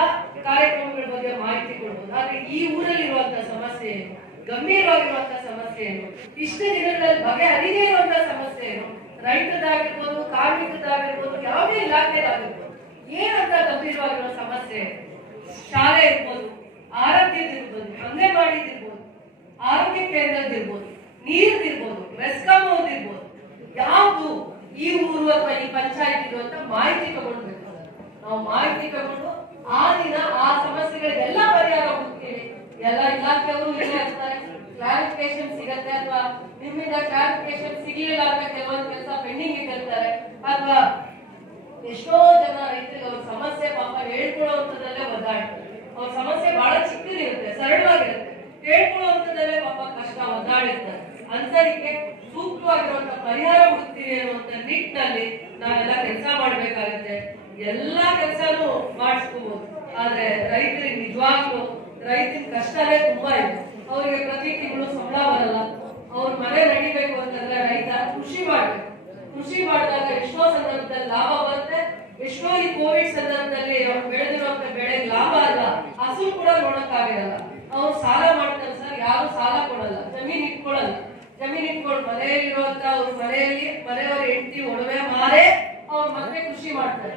ಕಾರ್ಯಕ್ರಮಗಳ ಬಗ್ಗೆ ಮಾಹಿತಿ ಕೊಡ್ಬೋದು. ಆದ್ರೆ ಈ ಊರಲ್ಲಿರುವಂತ ಸಮಸ್ಯೆ ಏನು, ಗಂಭೀರವಾಗಿರುವಂತ ಸಮಸ್ಯೆ ಏನು, ಇಷ್ಟು ದಿನಗಳಲ್ಲಿ ಬಗೆಹರಿದೇ ಇರುವಂತ ಸಮಸ್ಯೆ ಏನು, ರೈತದಾಗಿರ್ಬೋದು, ಕಾರ್ಮಿಕದಾಗಿರ್ಬೋದು, ಯಾವುದೇ ಇಲಾಖೆದಾಗಿರ್ಬೋದು ಏನಂತ ಗಂಭೀರವಾಗಿರೋ ಸಮಸ್ಯೆ? ಶಾಲೆ ಇರ್ಬೋದು, ಆರೋಗ್ಯದಿರ್ಬೋದು, ಅಂಗನವಾಡಿದಿರ್ಬೋದು, ಆರೋಗ್ಯ ಕೇಂದ್ರದಿರ್ಬೋದು, ನೀರ್ದಿರ್ಬೋದು, ಮೆಸ್ಕಾಂ ಇರ್ಬೋದು, ಯಾವುದು ಈ ಊರು ಅಥವಾ ಈ ಪಂಚಾಯತ್ ಅಂತ ಮಾಹಿತಿ ತಗೊಳ್ಬೇಕು. ನಾವು ಮಾಹಿತಿ ತಗೊಂಡು ಆ ದಿನ ಆ ಸಮಸ್ಯೆಗಳಿಗೆಲ್ಲ ಪರಿಹಾರ ಹುಡುಕ್ತೀವಿ. ಎಲ್ಲ ಇಲಾಖೆಯವರು ಇಲ್ಲೇ ಇರ್ತಾರೆ, ಕ್ಲಾರಿಫಿಕೇಶನ್ ಸಿಗತ್ತೆ, ಅಥವಾ ನಿಮ್ಮಿಂದ ಕ್ಲಾರಿಫಿಕೇಶನ್ ಸಿಗ್ಲಿಲ್ಲ ಅಂತ ಕೆಲವೊಂದು ಕೆಲಸ ಪೆಂಡಿಂಗ್ ಇಟ್ಟಿರ್ತಾರೆ, ಅಥವಾ ಎಷ್ಟೋ ಜನ ರೈತರಿಗೆ ಅವ್ರ ಸಮಸ್ಯೆ ಪಾಪ ಹೇಳ್ಕೊಳ್ಳುವಂಥದ್ದಲ್ಲೇ ಒದ್ದಾಡ್ತಾರೆ. ಅವ್ರ ಸಮಸ್ಯೆ ಬಹಳ ಚಿಕ್ಕದಿರುತ್ತೆ, ಸರಳವಾಗಿರುತ್ತೆ, ಹೇಳ್ಕೊಳ್ಳುವಂಥದ್ದಲ್ಲೇ ಪಾಪ ಕಷ್ಟ ಒದ್ದಾಡಿರ್ತಾರೆ. ಅಂತರಿಗೆ ಸೂಕ್ತವಾಗಿರುವಂತ ಪರಿಹಾರ ಹುಡುಕ್ತೀವಿ ಅನ್ನುವಂತ ನಿಟ್ಟಿನಲ್ಲಿ ನಾವೆಲ್ಲ ಕೆಲಸ ಮಾಡ್ಬೇಕಾಗುತ್ತೆ. ಎಲ್ಲಾ ಕೆಲಸನೂ ಮಾಡಿಸ್ಕೋಬಹುದು, ಆದ್ರೆ ರೈತರಿಗೆ ನಿಜವಾಗ್ಲೂ ರೈತನ ಕಷ್ಟನೇ ತುಂಬಾ ಇದೆ. ಅವ್ರಿಗೆ ಪ್ರತಿ ತಿಂಗಳು ಸಂಬಳ ಬರಲ್ಲ. ಅವ್ರ ಮನೆ ನಡಿಬೇಕು ಅಂತಂದ್ರೆ ರೈತ ಕೃಷಿ ಮಾಡ್ಬೇಕು. ಕೃಷಿ ಮಾಡಿದಾಗ ಎಷ್ಟೋ ಸಂದರ್ಭದಲ್ಲಿ ಲಾಭ ಬರುತ್ತೆ, ಎಷ್ಟೋ ಈ ಕೋವಿಡ್ ಸಂದರ್ಭದಲ್ಲಿ ಅವ್ರು ಬೆಳೆದಿರುವಂತ ಬೆಳೆಗೆ ಲಾಭ ಅಲ್ಲ, ಹಸು ಕೂಡ ನೋಡಕ್ಕಾಗಿರಲ್ಲ. ಅವ್ರು ಸಾಲ ಮಾಡ್ತಾರೆ ಸರ್, ಯಾರು ಸಾಲ ಕೊಡಲ್ಲ, ಜಮೀನ್ ಇಟ್ಕೊಳ್ಳಲ್ಲ. ಜಮೀನ್ ಇಟ್ಕೊಂಡು ಮನೆಯಲ್ಲಿರುವಂತ ಅವ್ರ ಮನೆಯವ್ರ ಹೆಂಡತಿ ಒಡವೆ ಮಾರೇ ಅವ್ರ ಮತ್ತೆ ಕೃಷಿ ಮಾಡ್ತಾರೆ.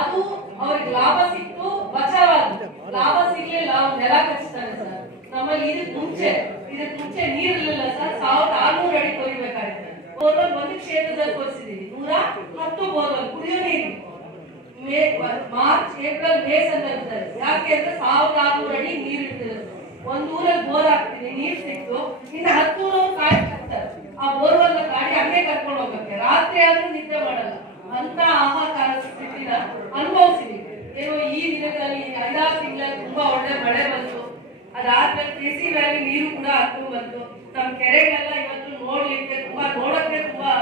ಅದು ಅವ್ರಿಗೆ ಲಾಭ ಸಿಕ್ತು, ಬಚಾವಾದ ಲಾಭ ಸಿಗ್ಲಿಲ್ಲ, ಅವ್ರು ನೆಲ ಕಚ್ತಾರೆ ಸರ್. ನಮ್ಮಲ್ಲಿ ಇದಕ್ ಮುಂಚೆ ನೀರಿರ್ಲಿಲ್ಲ ಸರ್, 1600 ಅಡಿ ಕೊರಿಬೇಕಾಗುತ್ತೆ. ಬೋರ್ವೆಲ್ ಒಂದು ಕ್ಷೇತ್ರದಲ್ಲಿ ಕೊರಿಸಿದೀವಿ, 110 ಬೋರ್ವೆಲ್ ಕುಡಿಯೋ ನೀರು ಮಾರ್ಚ್ ಏಪ್ರಿಲ್ ಮೇ ಸಂದರ್ಭದಲ್ಲಿ. ಯಾಕೆ ಅಂದ್ರೆ 1600 ಅಡಿ ನೀರು ಇರ್ತದೆ. ಒಂದ್ ಊರಲ್ಲಿ ಬೋರ್ ಹಾಕ್ತೀನಿ, ನೀರ್ ಸಿಕ್ತು, ಇನ್ನು 10 ಊರವ್ರು ಕಾಯ್ತಾರೆ ಆ ಬೋರ್ವೆಲ್ ಗಾಡಿ ಹಂಗೆ ಕರ್ಕೊಂಡು ಹೋಗಕ್ಕೆ. ರಾತ್ರಿ ಆದ್ರೂ ನಿದ್ದೆ ಮಾಡಲ್ಲ, ಅಂತ ಆಹಾಕಾರ ಸ್ಥಿತಿನ ಅನುಭವಿಸಿದೀವಿ. ಏನೋ ಈ ದಿನದಲ್ಲಿ 5-6 ತಿಂಗಳಲ್ಲಿ ತುಂಬಾ ಒಳ್ಳೆ ಮಳೆ ಬಂತು, ಅದಾದ್ಮೇಲೆ ಕೆಸಿ ವ್ಯಾಲಿ ನೀರು ಕೂಡ ಹತ್ತು ಬಂತು. ನಮ್ಮ ಕೆರೆಗಳೆಲ್ಲ ಇವತ್ತು ನೋಡ್ಲಿಕ್ಕೆ ನೋಡಕ್ಕೆ ತುಂಬಾ,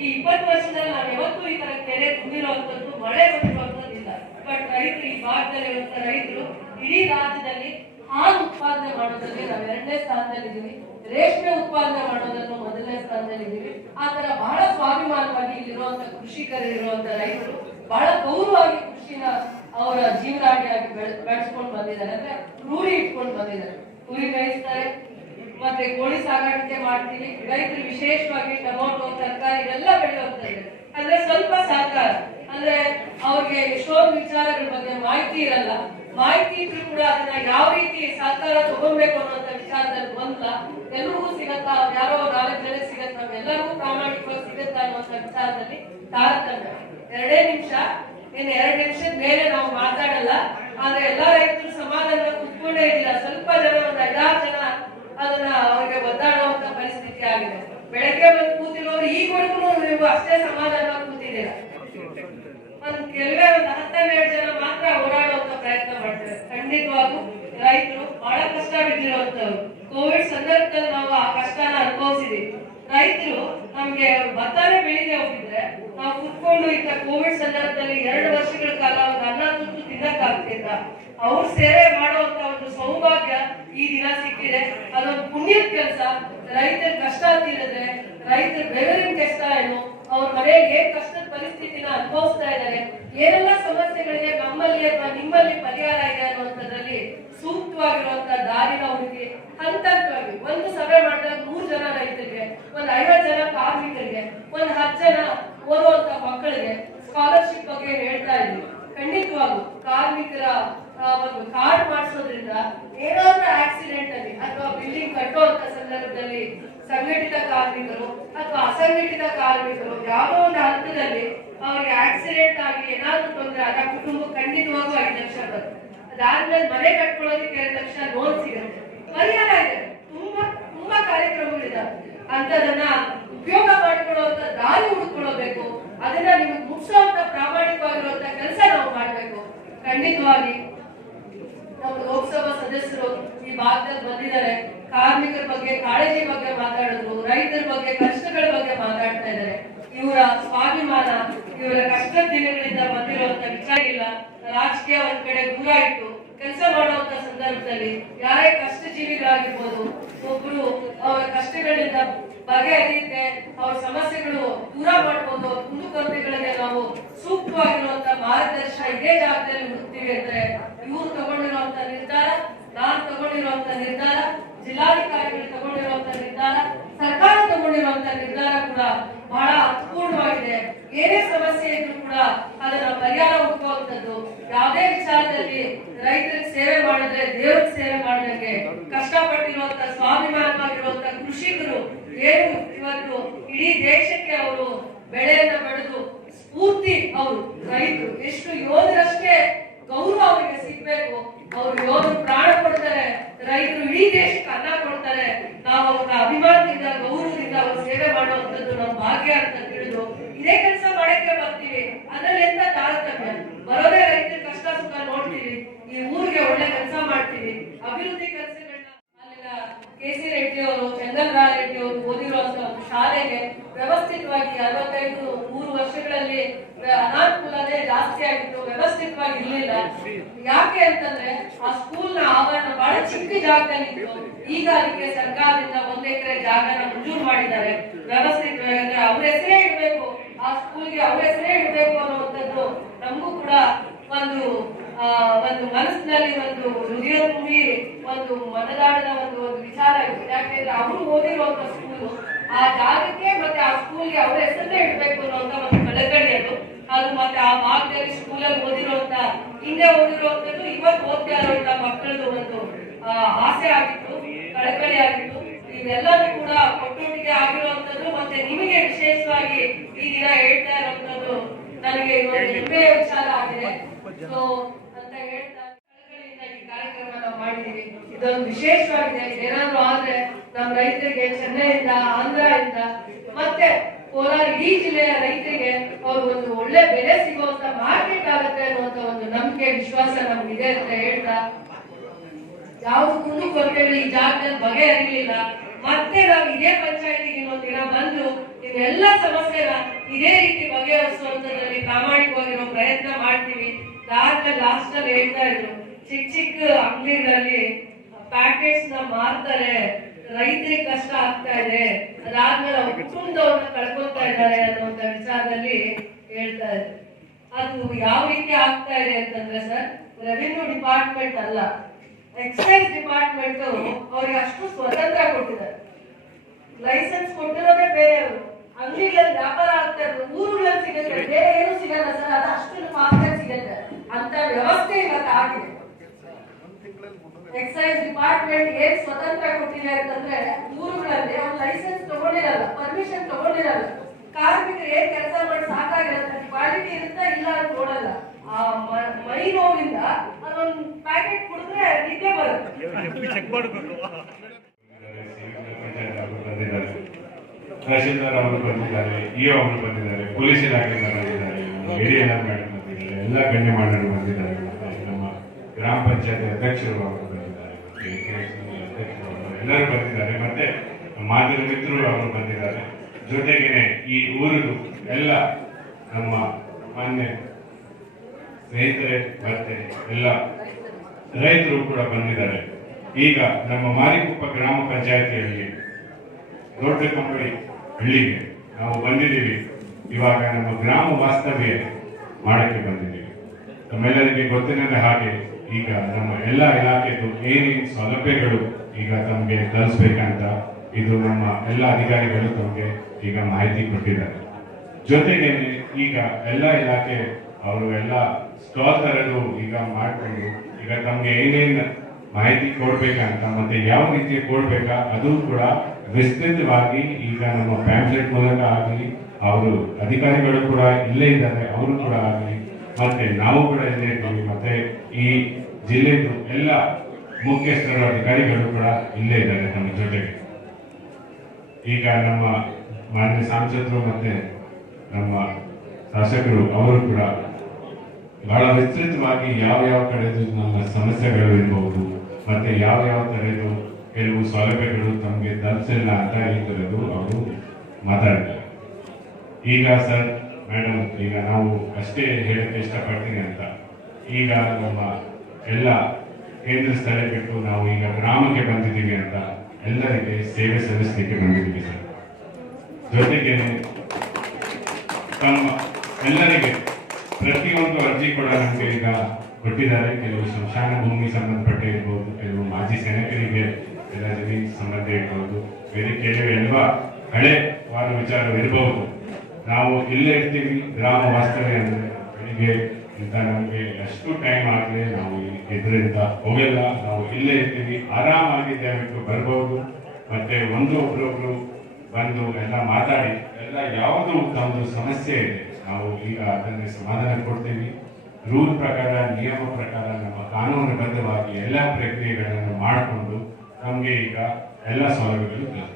ಈ 20 ವರ್ಷದಲ್ಲಿ ನಾವು ಯಾವತ್ತೂ ಈ ತರ ಕೆರೆ ತುಂಬಿರುವಂತದ್ದು, ಮಳೆ ಬಂದಿರುವಂತದ್ದು ಇಲ್ಲ. ಬಟ್ ರೈತರು, ಈ ಭಾಗದಲ್ಲಿರುವಂತ ರೈತರು ಇಡೀ ರಾಜ್ಯದಲ್ಲಿ ಹಾಲು ಉತ್ಪಾದನೆ ಮಾಡೋದ್ರಲ್ಲಿ ನಾವು 2ನೇ ಸ್ಥಾನದಲ್ಲಿದ್ದೀವಿ, ರೇಷ್ಮೆ ಉತ್ಪಾದನೆ ಮಾಡೋದನ್ನು 1ನೇ ಸ್ಥಾನದಲ್ಲಿದ್ದೀವಿ. ಆ ತರ ಬಹಳ ಸ್ವಾಭಿಮಾನವಾಗಿ ಇಲ್ಲಿರುವಂತ ಕೃಷಿಕರು ಇರುವಂತ ರೈತರು ಬಹಳ ಗೌರವವಾಗಿ ಕೃಷಿನ ಅವರ ಜೀವನಾಡಿಯಾಗಿ ಬೆಳೆಸ್ಕೊಂಡು ಬಂದಿದ್ದಾರೆ, ಅಂದ್ರೆ ರೂಢಿ ಇಟ್ಕೊಂಡು ಬಂದಿದ್ದಾರೆ. ಕುರಿ ಮೇಯಿಸ್ತಾರೆ, ಮತ್ತೆ ಕೋಳಿ ಸಾಗಾಣಿಕೆ ಮಾಡ್ತೀವಿ. ರೈತರು ವಿಶೇಷವಾಗಿ ಟೊಮೊಟೊ, ತರಕಾರಿ ಇವೆಲ್ಲ ಬೆಳೆಯುವಂತ ಇದೆ. ಅಂದ್ರೆ ಸ್ವಲ್ಪ ಸಹಕಾರ, ಅಂದ್ರೆ ಅವ್ರಿಗೆ ಎಷ್ಟೊಂದು ವಿಚಾರಗಳ ಬಗ್ಗೆ ಮಾಹಿತಿ ಇರಲ್ಲ. ಮಾಹಿತಿ ಇದ್ರು ಕೂಡ ಅದನ್ನ ಯಾವ ರೀತಿ ಸಹಕಾರ ತಗೊಳ್ಬೇಕು ಅನ್ನುವಂತ ವಿಚಾರದಲ್ಲಿ ಗೊಂದಲ. ಎಲ್ರಿಗೂ ಸಿಗತ್ತಾ, ಯಾರೋ 4 ಜನ ಸಿಗತ್ತಾ, ಎಲ್ಲರಿಗೂ ಪ್ರಾಮಾಣಿಕವಾಗಿ ಸಿಗತ್ತಾ ಅನ್ನುವಂತ ವಿಚಾರದಲ್ಲಿ ತಾರತಮ್ಯ. 2 ನಿಮಿಷ, ಇನ್ನು 2 ನಿಮಿಷದ ಮೇಲೆ ನಾವು ಮಾತಾಡಲ್ಲ. ಆದ್ರೆ ಎಲ್ಲಾ ರೈತರು ಸಮಾಧಾನ ಕುತ್ಕೊಂಡೇ ಇದ್ದೀರಾ. ಸ್ವಲ್ಪ ಜನ, ಒಂದು 5-6 ಜನ ಅದನ್ನ ಅವರಿಗೆ ಒದ್ದಾಡುವಂತ ಪರಿಸ್ಥಿತಿ ಆಗಿದೆ. ಬೆಳಗ್ಗೆ ಬಂದು ಕೂತಿರೋರು ಈವರೆಗೂ ನೀವು ಅಷ್ಟೇ ಸಮಾಧಾನವಾಗಿ ಕೂತಿದ್ದೀರಾ. ಕೆಲವೇ ಒಂದು 10-12 ಜನ ಮಾತ್ರ ಹೋರಾಡುವಂತ ಪ್ರಯತ್ನ ಮಾಡ್ತಾರೆ. ಖಂಡಿತವಾಗೂ ರೈತರು ಬಹಳ ಕಷ್ಟ ಬಿದ್ದಿರುವಂತವ್ರು. ಕೋವಿಡ್ ಸಂದರ್ಭದಲ್ಲಿ ನಾವು ಆ ಕಷ್ಟನ ಅನುಭವಿಸಿದೀವಿ. ರೈತರು ನಮ್ಗೆ ಭತ್ತನೇ ಬೆಳಿಗ್ಗೆ ಹೋಗಿದ್ರೆ ನಾವು ಕುತ್ಕೊಂಡು ಈಗ ಕೋವಿಡ್ ಸಂದರ್ಭದಲ್ಲಿ 2 ವರ್ಷಗಳ ಕಾಲ ಒಂದು ಅನ್ನ ತುತ್ತು ತಿನ್ನಕ್ಕಾಗ್ತಿಲ್ಲ. ಅವ್ರು ಸೇವೆ ಮಾಡುವಂತ ಒಂದು ಸೌಭಾಗ್ಯ ಈ ದಿನ ಸಿಕ್ಕಿದೆ. ಅದೊಂದು ಪುಣ್ಯದ ಕೆಲಸ. ರೈತರ ಕಷ್ಟ ಅಂತಿದ್ರೆ, ರೈತರ ಬೆವರಿನ ಕಷ್ಟ ಏನು, ಅವ್ರ ಮನೆಯಲ್ಲಿ ಏನ್ ಕಷ್ಟದ ಪರಿಸ್ಥಿತಿನ ಅನುಭವಿಸ್ತಾ ಇದ್ದಾರೆ, ಏನೆಲ್ಲ ಸಮಸ್ಯೆಗಳಿಗೆ ನಮ್ಮಲ್ಲಿ ಅಥವಾ ನಿಮ್ಮಲ್ಲಿ ಪರಿಹಾರ ಇದೆ ಅನ್ನುವಂಥದ್ರಲ್ಲಿ ಸೂಕ್ತವಾಗಿರುವಂತ ದಾರಿನ ಹುಡುಕಿ ಹಂತವಾಗಿ ಒಂದು ಸಭೆ ಮಾಡಿದಾಗ 100 ಜನ ರೈತರಿಗೆ, ಒಂದು 50 ಜನ ಕಾರ್ಮಿಕರಿಗೆ, ಒಂದು 10 ಜನ ಓದುವಂತ ಮಕ್ಕಳಿಗೆ ಸ್ಕಾಲರ್ಶಿಪ್ ಬಗ್ಗೆ ಹೇಳ್ತಾ ಇದ್ವಿ. ಖಂಡಿತವಾಗೂ ಕಾರ್ಮಿಕರ ಒಂದು ಕಾರ್ಡ್ ಮಾಡಿಸೋದ್ರಿಂದ ಏನಾದ್ರೂ ಆಕ್ಸಿಡೆಂಟ್ ಅಲ್ಲಿ ಅಥವಾ ಬಿಲ್ಡಿಂಗ್ ಕಟ್ಟುವಂತ ಸಂದರ್ಭದಲ್ಲಿ ಸಂಘಟಿತ ಕಾರ್ಮಿಕರು ಅಥವಾ ಅಸಂಘಟಿತ ಕಾರ್ಮಿಕರು ಯಾವುದೋ ಒಂದು ಹಂತದಲ್ಲಿ ಅವರಿಗೆ ಆಕ್ಸಿಡೆಂಟ್ ಆಗಿ ಏನಾದ್ರೂ ತೊಂದರೆ ಆದ ಕುಟುಂಬ ಖಂಡಿತವಾಗೂ 5 ಲಕ್ಷ ಬರುತ್ತೆ. ಅದಾದ್ಮೇಲೆ ಮನೆ ಕಟ್ಕೊಳ್ಳೋದಕ್ಕೆ 2 ಲಕ್ಷ ಲೋನ್ ಸಿಗುತ್ತೆ. ಪರಿಹಾರ ಇದೆ, ತುಂಬಾ ಕಾರ್ಯಕ್ರಮಗಳಿದಾವೆ. ಅಂತದನ್ನ ಉಪಯೋಗ ಮಾಡಿಕೊಳ್ಳುವಂತ ದಾರಿ ಹುಡುಕೊಳ್ಳಬೇಕು. ಅದನ್ನ ನಿಮಗೆ ಮುಗಿಸುವಂತ ಪ್ರಾಮಾಣಿಕವಾಗಿರುವಂತ ಕೆಲಸ ನಾವು ಮಾಡ್ಬೇಕು. ಖಂಡಿತವಾಗಿ ನಮ್ಮ ಲೋಕಸಭಾ ಸದಸ್ಯರು ಈ ಭಾಗದಲ್ಲಿ ಬಂದಿದ್ದಾರೆ, ಕಾರ್ಮಿಕರ ಬಗ್ಗೆ ಕಾಳಜಿ ಬಗ್ಗೆ ಮಾತಾಡಿದ್ರು, ರೈತರ ಬಗ್ಗೆ ಕಷ್ಟಗಳ ಬಗ್ಗೆ ಮಾತಾಡ್ತಾ ಇದ್ದಾರೆ. ಇವರ ಸ್ವಾಭಿಮಾನ, ಇವರ ಕಷ್ಟದ ದಿನಗಳಿಂದ ಬಂದಿರುವಂತ ವಿಚಾರ ಇಲ್ಲ. ರಾಜಕೀಯ ಒಂದ್ ಕಡೆ ದೂರ ಇಟ್ಟು ಕೆಲಸ ಮಾಡುವಂತ ಸಂದರ್ಭದಲ್ಲಿ ಯಾರೇ ಕಷ್ಟ ಜೀವಿಗಳಾಗಿರ್ಬೋದು, ಒಬ್ರು ಅವರ ಕಷ್ಟಗಳಿಂದ ಬಗೆಹರಿಯುತ್ತೆ, ಅವ್ರ ಸಮಸ್ಯೆಗಳು ದೂರ ಮಾಡ್ಬೋದು, ಕುಂದುಕೊರತೆಗಳಿಗೆ ನಾವು ಸೂಕ್ತವಾಗಿರುವಂತ ಮಾರ್ಗದರ್ಶನ ಇದೇ ಜಾಗದಲ್ಲಿ ಹುಡುಕ್ತೀವಿ ಅಂದ್ರೆ ಇವ್ರು ತಗೊಂಡಿರುವಂತ ನಿರ್ಧಾರ, ನಾನ್ ತಗೊಂಡಿರುವಂತ ನಿರ್ಧಾರ, ಜಿಲ್ಲಾಧಿಕಾರಿಗಳು ತಗೊಂಡಿರುವಂತ ನಿರ್ಧಾರ, ಸರ್ಕಾರ ತಗೊಂಡಿರುವಂತ ನಿರ್ಧಾರ ಕೂಡ ಬಹಳ ಅರ್ಥಪೂರ್ಣವಾಗಿದೆ. ಏನೇ ಸಮಸ್ಯೆ ಇದ್ರು ಕೂಡ ಅದನ್ನ ಪರಿಹಾರ ಹುಡುಕುವಂಥದ್ದು. ಯಾವುದೇ ವಿಚಾರದಲ್ಲಿ ರೈತರಿಗೆ ಸೇವೆ ಮಾಡಿದ್ರೆ ದೇವ್ರಿಗೆ ಸೇವೆ ಮಾಡಿದಂಗೆ ಕಷ್ಟಪಟ್ಟಿರುವಂತ ಸ್ವಾಭಿಮಾನವಾಗಿರುವಂತ ಕೃಷಿಕರು ಏನು ಇವತ್ತು ಇಡೀ ದೇಶಕ್ಕೆ ಅವರು ಬೆಳೆಯನ್ನ ಬೆಳೆದು ಸ್ಫೂರ್ತಿ, ಅವರು ರೈತರು ಎಷ್ಟು ಯೋಧರಷ್ಟೇ ಗೌರವ ಅವರಿಗೆ ಸಿಗ್ಬೇಕು. ಅವರು ಯೋಧರು ಪ್ರಾಣ ಕೊಡ್ತಾರೆ, ರೈತರು ಇಡೀ ದೇಶಕ್ಕೆ ಅನ್ನ ಕೊಡ್ತಾರೆ. ನಾವು ಅವ್ರ ಅಭಿಮಾನದಿಂದ ಗೌರವದಿಂದ ಅವ್ರ ಸೇವೆ ಮಾಡುವಂತದ್ದು ನಮ್ಮ ಭಾಗ್ಯ ಅಂತ ತಿಳಿದು ಇದೇ ಕೆಲಸ ಮಾಡಕ್ಕೆ ಬರ್ತೀವಿ. ಅದ್ರಲ್ಲಿ ಎಂತ ತಾರತಮ್ಯ, ಬರೋದೇ ರೈತರ ಕಷ್ಟ ಸುಖ ನೋಡ್ತೀವಿ, ಈ ಊರಿಗೆ ಒಳ್ಳೆ ಕೆಲಸ ಮಾಡ್ತೀವಿ, ಅಭಿವೃದ್ಧಿ ಕೆಲಸಗಳನ್ನ. ಅಲ್ಲಿನ KC ರೆಡ್ಡಿ ಅವರು, ಚಂದನ್ ರಾಯ್ ರೆಡ್ಡಿ ಅವರು ಓದಿರುವಂತ ಒಂದು ಶಾಲೆಗೆ ವ್ಯವಸ್ಥಿತವಾಗಿ 65 ವರ್ಷಗಳಲ್ಲಿ ಅನಾನುಕೂಲನೇ ಜಾಸ್ತಿ ಆಗಿತ್ತು, ವ್ಯವಸ್ಥಿತವಾಗಿ ಇರ್ಲಿಲ್ಲ. ಯಾಕೆ ಅಂತಂದ್ರೆ ಆ ಸ್ಕೂಲ್ ನ ಆವರಣ ಬಹಳ ಚಿಕ್ಕ ಜಾಗದಲ್ಲಿ ಇತ್ತು. ಈಗ ಅದಕ್ಕೆ ಸರ್ಕಾರದಿಂದ 1 ಎಕರೆ ಜಾಗನ ಮಂಜೂರು ಮಾಡಿದ್ದಾರೆ. ವ್ಯವಸ್ಥಿತವಾಗಿ ಅಂದ್ರೆ ಅವ್ರ ಹೆಸರೇ ಇಡ್ಬೇಕು, ಆ ಸ್ಕೂಲ್ಗೆ ಅವ್ರ ಹೆಸರೇ ಇಡ್ಬೇಕು ಅನ್ನುವಂಥದ್ದು ನಮಗೂ ಕೂಡ ಒಂದು ಮನಸ್ಸಿನಲ್ಲಿ ಒಂದು ಹೃದಯ ತುಂಬಿ ಒಂದು ಮನದಾಳದ ಒಂದು ವಿಚಾರ ಇತ್ತು. ಯಾಕೆಂದ್ರೆ ಅವರು ಓದಿರುವಂತ ಸ್ಕೂಲು, ಆ ಜಾಗಕ್ಕೆ ಮತ್ತೆ ಆ ಸ್ಕೂಲ್ಗೆ ಅವ್ರ ಹೆಸರನ್ನೇ ಇಡ್ಬೇಕು ಅನ್ನುವಂತ ಒಂದು ಕಳಕಳಿ ಅದು ಮತ್ತೆ ಆ ಭಾಗದಲ್ಲಿ ಸ್ಕೂಲಲ್ಲಿ ಓದಿರುವಂತ, ಹಿಂದೆ ಓದಿರುವಂತದ್ದು ಇವತ್ತು ಓದ್ತಾ ಇರುವಂತ ಮಕ್ಕಳದು ಒಂದು ಆಸೆ ಆಗಿತ್ತು, ಕಳಕಳಿ ಆಗಿತ್ತು. ಇವೆಲ್ಲವೂ ಕೂಡ ಒಟ್ಟೊಟ್ಟಿಗೆ ಆಗಿರುವಂತದ್ದು. ಮತ್ತೆ ನಿಮಗೆ ವಿಶೇಷವಾಗಿ ಈ ದಿನ ಹೇಳ್ತಾ ಇರುವಂತದ್ದು ನನಗೆ ಇವತ್ತು ಹೆಮ್ಮೆಯ ವಿಚಾರ ಆಗಿದೆ. ಸೊ ಅಂತ ಹೇಳ್ತಾ ಕಳಕಳಿಯಿಂದ ಈ ಕಾರ್ಯಕ್ರಮ ನಾವು ಮಾಡಿದೀವಿ. ಇದೊಂದು ವಿಶೇಷವಾಗಿದೆ. ಏನಾದ್ರು ಆದ್ರೆ ನಮ್ಮ ರೈತರಿಗೆ ಚೆನ್ನೈಯಿಂದ, ಆಂಧ್ರದಿಂದ ಮತ್ತೆ ಕೋಲಾರ ಇಡೀ ಜಿಲ್ಲೆಯ ರೈತರಿಗೆ ಅವ್ರು ಒಂದು ಒಳ್ಳೆ ಬೆಲೆ ಸಿಗುವಂತ ಮಾರ್ಕೆಟ್ ಆಗುತ್ತೆ ಅನ್ನುವಂತ ಒಂದು ನಂಬಿಕೆ, ವಿಶ್ವಾಸ ನಮ್ಗಿದೆ ಅಂತ ಹೇಳ್ತಾ, ಯಾವ್ದು ಕುಂದು ಕೊರತೆಗಳು ಈ ಜಾಗದಲ್ಲಿ ಬಗೆಹರಿಲಿಲ್ಲ. ಮತ್ತೆ ನಾವು ಇದೇ ಪಂಚಾಯತಿಗೆ ಇನ್ನೊಂದು ದಿನ ಬಂದು ಇವೆಲ್ಲ ಸಮಸ್ಯೆನ ಇದೇ ರೀತಿ ಬಗೆಹರಿಸುವಂತದ್ರಲ್ಲಿ ಪ್ರಾಮಾಣಿಕವಾಗಿರೋ ಪ್ರಯತ್ನ ಮಾಡ್ತೀವಿ. ಲಾಸ್ಟ್ ಅಲ್ಲಿ ಹೇಳ್ತಾ ಇದ್ರು, ಚಿಕ್ಕ ಅಂಗಡಿಗಳಲ್ಲಿ ಪ್ಯಾಕೆಟ್ಸ್ ನ ಮಾರ್ತಾರೆ, ರೈತರಿಗೆ ಕಷ್ಟ ಆಗ್ತಾ ಇದೆ, ಅದಾದ್ಮೇಲೆ ಅವ್ರ ಕುಟುಂಬದವ್ರನ್ನ ಕಳ್ಕೊತಾ ಇದ್ದಾರೆ ಅನ್ನುವಂತ ವಿಚಾರದಲ್ಲಿ ಹೇಳ್ತಾ ಇದ್ರು. ಅದು ಯಾವ ರೀತಿ ಆಗ್ತಾ ಇದೆ ಅಂತಂದ್ರೆ ಸರ್, ರೆವಿನ್ಯೂ ಡಿಪಾರ್ಟ್ಮೆಂಟ್ ಅಲ್ಲ, ಎಕ್ಸೈಸ್ ಡಿಪಾರ್ಟ್ಮೆಂಟ್ ಅವ್ರಿಗೆ ಅಷ್ಟು ಸ್ವತಂತ್ರ ಕೊಟ್ಟಿದ್ದಾರೆ. ಲೈಸೆನ್ಸ್ ಕೊಟ್ಟಿರೋದೇ ಬೇರೆಯವರು. ಅಂಗಡಿಗಳಲ್ಲಿ ವ್ಯಾಪಾರ ಆಗ್ತಾ ಇರೋದು ಊರುಗಳಲ್ಲಿ ಸಿಗುತ್ತೆ, ಬೇರೆ ಏನು ಸಿಗಲ್ಲ ಸರ್. ಅದು ಅಷ್ಟು ಫಾಸ್ಟ್ ಸಿಗುತ್ತೆ ಅಂತ ವ್ಯವಸ್ಥೆ ಇವತ್ತು ಆಗಿದೆ. ಎಕ್ಸೈಸ್ ಡಿಪಾರ್ಟ್ಮೆಂಟ್ ಏನ್ ಸ್ವತಂತ್ರ ಕೊಟ್ಟಿದೆ ಅಂತಂದ್ರೆ, ಊರುಗಳಲ್ಲಿ ಅವ್ರು ಲೈಸೆನ್ಸ್ ತಗೊಂಡಿರಲ್ಲ, ಪರ್ಮಿಷನ್ ತಗೊಂಡಿರಲ್ಲ, ಕಾರ್ಮಿಕರು ಏನ್ ಕೆಲಸ ಮಾಡಿ ಸಾಕಾಗಿರುತ್ತೆ, ಕ್ವಾಲಿಟಿ ಇರುತ್ತಾ ಇಲ್ಲ ಅಂತ ನೋಡಲ್ಲ. ಆ ಮೈ ನೋವಿಂದ ಅದೊಂದು ಪ್ಯಾಕೆಟ್ ಕುಡಿದ್ರೆ ನಿದ್ದೆ ಬರುತ್ತೆ. ಚೆಕ್ ಮಾಡಬೇಕು. ತಹಶೀಲ್ದಾರ್ ಅವರು ಬಂದಿದ್ದಾರೆ, ಇಒ ಅವರು ಬಂದಿದ್ದಾರೆ, ಪೊಲೀಸ್ ಇಲಾಖೆಯಿಂದ ಬಂದಿದ್ದಾರೆ, ADLR ಮೇಡಮ್ ಬಂದಿದ್ದಾರೆ, ಎಲ್ಲ ಗಣ್ಯಮಾನ್ಯರು ಬಂದಿದ್ದಾರೆ. ನಮ್ಮ ಗ್ರಾಮ ಪಂಚಾಯತ್ ಅಧ್ಯಕ್ಷರು ಅವರು ಬಂದಿದ್ದಾರೆ, ಅಧ್ಯಕ್ಷರು ಎಲ್ಲರೂ ಬಂದಿದ್ದಾರೆ. ಮತ್ತೆ ಮಾಧ್ಯಮ ಮಿತ್ರರು ಅವರು ಬಂದಿದ್ದಾರೆ. ಜೊತೆಗೇನೆ ಈ ಊರಿದು ಎಲ್ಲ ನಮ್ಮ ಮಾನ್ಯ ಸ್ನೇಹಿತರೆ ಮತ್ತೆ ಎಲ್ಲ ರೈತರು ಕೂಡ ಬಂದಿದ್ದಾರೆ. ಈಗ ನಮ್ಮ ಮಾರಿಕುಪ್ಪ ಗ್ರಾಮ ಪಂಚಾಯತಿಯಲ್ಲಿ ದೊಡ್ಡ ಕಂಬಳಿ ಹಳ್ಳಿಗೆ ನಾವು ಬಂದಿದ್ದೀವಿ. ಇವಾಗ ನಮ್ಮ ಗ್ರಾಮ ವಾಸ್ತವ್ಯ ಮಾಡಕ್ಕೆ ಬಂದಿದ್ದೀವಿ. ತಮ್ಮೆಲ್ಲರಿಗೆ ಗೊತ್ತಿನ ಹಾಗೆ ಈಗ ನಮ್ಮ ಎಲ್ಲ ಇಲಾಖೆದು ಏನೇನು ಸೌಲಭ್ಯಗಳು ಈಗ ತಮಗೆ ತಲುಪಿಸ್ಬೇಕಂತ ಇದು ನಮ್ಮ ಎಲ್ಲ ಅಧಿಕಾರಿಗಳು ತಮಗೆ ಈಗ ಮಾಹಿತಿ ಕೊಟ್ಟಿದ್ದಾರೆ. ಜೊತೆಗೆ ಈಗ ಎಲ್ಲ ಇಲಾಖೆ ಅವರು ಎಲ್ಲ ಸ್ಟಾಲ್ ತರದು ಈಗ ಮಾಡಿಕೊಂಡು ಈಗ ತಮಗೆ ಏನೇನು ಮಾಹಿತಿ ಕೊಡ್ಬೇಕಂತ ಮತ್ತೆ ಯಾವ ರೀತಿ ಕೊಡ್ಬೇಕಾ ಅದು ಕೂಡ ವಿಸ್ತೃತವಾಗಿ ಈಗ ನಮ್ಮ ಪ್ಯಾಂಪ್ಲೆಟ್ ಮೂಲಕ ಆಗಲಿ, ಅವರು ಅಧಿಕಾರಿಗಳು ಕೂಡ ಇಲ್ಲೇ ಇದ್ದಾರೆ, ಅವರು ಕೂಡ ಆಗಲಿ, ಮತ್ತೆ ನಾವು ಕೂಡ ಇಲ್ಲೇ ಇದ್ದೀವಿ, ಮತ್ತೆ ಈ ಜಿಲ್ಲೆದು ಎಲ್ಲ ಮುಖ್ಯಸ್ಥರು ಅಧಿಕಾರಿಗಳು ಕೂಡ ಇಲ್ಲೇ ಇದ್ದಾರೆ ನಮ್ಮ ಜೊತೆಗೆ. ಈಗ ನಮ್ಮ ಮಾನ್ಯ ಸಂಸದರು ಮತ್ತೆ ನಮ್ಮ ಶಾಸಕರು ಅವರು ಕೂಡ ಬಹಳ ವಿಸ್ತೃತವಾಗಿ ಯಾವ ಕಡೆದು ನಮ್ಮ ಸಮಸ್ಯೆಗಳು ಇರಬಹುದು, ಮತ್ತೆ ಯಾವ ತರದ್ದು ಕೆಲವು ಸೌಲಭ್ಯಗಳು ತಮಗೆ ತಲುಪಿಸಿಲ್ಲ ಅಂತ ಈ ತರದ್ದು ಅವರು ಮಾತಾಡಿದ್ದಾರೆ. ಈಗ ಸರ್ ಮೇಡಮ್, ಈಗ ನಾವು ಅಷ್ಟೇ ಹೇಳಕ್ಕೆ ಇಷ್ಟಪಡ್ತೀನಿ ಅಂತ, ಈಗ ನಮ್ಮ ಎಲ್ಲ ಕೇಂದ್ರ ಸ್ಥಳ ಬಿಟ್ಟು ನಾವು ಈಗ ಗ್ರಾಮಕ್ಕೆ ಬಂದಿದ್ದೀವಿ ಅಂತ ಎಲ್ಲರಿಗೆ ಸೇವೆ ಸಲ್ಲಿಸಲಿಕ್ಕೆ ಬಂದಿದ್ದೀವಿ ಸರ್. ಜೊತೆಗೆ ತಮ್ಮ ಎಲ್ಲರಿಗೆ ಪ್ರತಿಯೊಂದು ಅರ್ಜಿ ಕೂಡ ನಮಗೆ ಈಗ ಕೊಟ್ಟಿದ್ದಾರೆ. ಕೆಲವು ಸ್ಮಶಾನ ಭೂಮಿ ಸಂಬಂಧಪಟ್ಟ ಇರ್ಬೋದು, ಕೆಲವು ಮಾಜಿ ಸೈನಿಕರಿಗೆ ಎಲ್ಲ ಜಮೀನು ಸಂಬಂಧ ಇರ್ಬೋದು, ಬೇರೆ ಕೆಲವು ಎಲ್ಲ ಹಳೆ ವಾದ ವಿಚಾರ ಇರಬಹುದು. ನಾವು ಇಲ್ಲೇ ಇರ್ತೀವಿ. ಗ್ರಾಮ ವಾಸ್ತವ್ಯ ಅಂದರೆ ಬೆಳಿಗ್ಗೆ ಇಂಥ ನಮಗೆ ಎಷ್ಟು ಟೈಮ್ ಆಗಲಿ ನಾವು ಇದರಿಂದ ಹೋಗಲ್ಲ, ನಾವು ಇಲ್ಲೇ ಇರ್ತೀವಿ. ಆರಾಮಾಗಿ ದಯವಿಟ್ಟು ಬರ್ಬೋದು. ಮತ್ತೆ ಒಬ್ಬರೊಬ್ರು ಬಂದು ಎಲ್ಲ ಮಾತಾಡಿ ಎಲ್ಲ ಯಾವುದು ನಮ್ಮದು ಸಮಸ್ಯೆ ಇದೆ ನಾವು ಈಗ ಅದನ್ನೇ ಸಮಾಧಾನ ಕೊಡ್ತೀವಿ. ರೂಲ್ ಪ್ರಕಾರ, ನಿಯಮ ಪ್ರಕಾರ, ನಮ್ಮ ಕಾನೂನುಬದ್ಧವಾಗಿ ಎಲ್ಲ ಪ್ರಕ್ರಿಯೆಗಳನ್ನು ಮಾಡಿಕೊಂಡು ನಮಗೆ ಈಗ ಎಲ್ಲ ಸೌಲಭ್ಯಗಳು ದೊರೆಯುತ್ತೆ.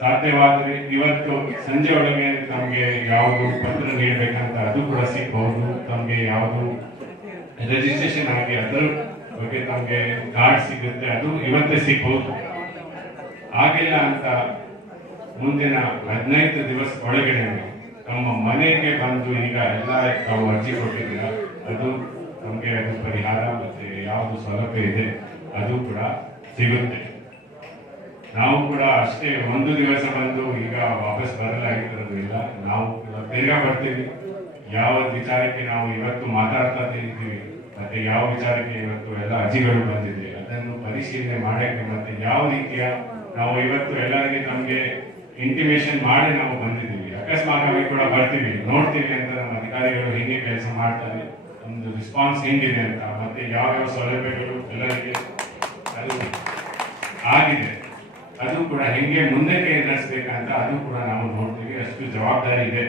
ಸಾಧ್ಯವಾದರೆ ಇವತ್ತು ಸಂಜೆ ಒಳಗೆ ನಮಗೆ ಯಾವುದು ಪತ್ರ ನೀಡಬೇಕಂತ ಅದು ಕೂಡ ಸಿಗಬಹುದು. ನಮಗೆ ಯಾವುದು ರಿಜಿಸ್ಟ್ರೇಷನ್ ಆಗಿ ಅದರ ಬಗ್ಗೆ ನಮಗೆ ಕಾರ್ಡ್ ಸಿಗುತ್ತೆ, ಅದು ಇವತ್ತೇ ಸಿಗಬಹುದು. ಆಗಿಲ್ಲ ಅಂತ ಮುಂದಿನ 15 ದಿವಸ ಒಳಗಡೆ ನಮ್ಮ ಮನೆಗೆ ಬಂದು ಈಗ ಎಲ್ಲ ತಾವು ಅರ್ಜಿ ಕೊಟ್ಟಿದ್ದೀರ, ಅದು ನಮಗೆ ಅದು ಪರಿಹಾರ ಮತ್ತೆ ಯಾವುದು ಸೌಲಭ್ಯ ಇದೆ ಅದು ಕೂಡ ಸಿಗುತ್ತೆ. ನಾವು ಕೂಡ ಅಷ್ಟೇ ಒಂದು ದಿವಸ ಬಂದು ಈಗ ವಾಪಸ್ ಬರಲಾಗಿರೋದಿಲ್ಲ. ನಾವು ಬೇಗ ಬರ್ತೀವಿ. ಯಾವ ವಿಚಾರಕ್ಕೆ ನಾವು ಇವತ್ತು ಮಾತಾಡ್ತಾ ಇದ್ದೀವಿ ಮತ್ತೆ ಯಾವ ವಿಚಾರಕ್ಕೆ ಇವತ್ತು ಎಲ್ಲ ಅರ್ಜಿಗಳು ಬಂದಿದೆ ಅದನ್ನು ಪರಿಶೀಲನೆ ಮಾಡಕ್ಕೆ ಮತ್ತೆ ಯಾವ ರೀತಿಯ ನಾವು ಇವತ್ತು ಎಲ್ಲರಿಗೆ ನಮಗೆ ಇಂಟಿಮೇಷನ್ ಮಾಡಿ ನಾವು ಬಂದಿದ್ದೀವಿ. ಅಕಸ್ಮಾತ್ ಕೂಡ ಬರ್ತೀವಿ, ನೋಡ್ತೀವಿ ಅಂತ ನಮ್ಮ ಅಧಿಕಾರಿಗಳು ಹೆಂಗೆ ಕೆಲಸ ಮಾಡ್ತಾರೆ, ಒಂದು ರೆಸ್ಪಾನ್ಸ್ ಹೆಂಗಿದೆ ಅಂತ, ಮತ್ತೆ ಯಾವ ಸೌಲಭ್ಯಗಳು ಎಲ್ಲರಿಗೆ ಅದು ಆಗಿದೆ ಅದು ಕೂಡ ಹೆಂಗೆ ಮುಂದಕ್ಕೆ ನಡೆಸಬೇಕಂತ ಅದು ಕೂಡ ನಾವು ನೋಡ್ತೀವಿ. ಅಷ್ಟು ಜವಾಬ್ದಾರಿ ಇದೆ.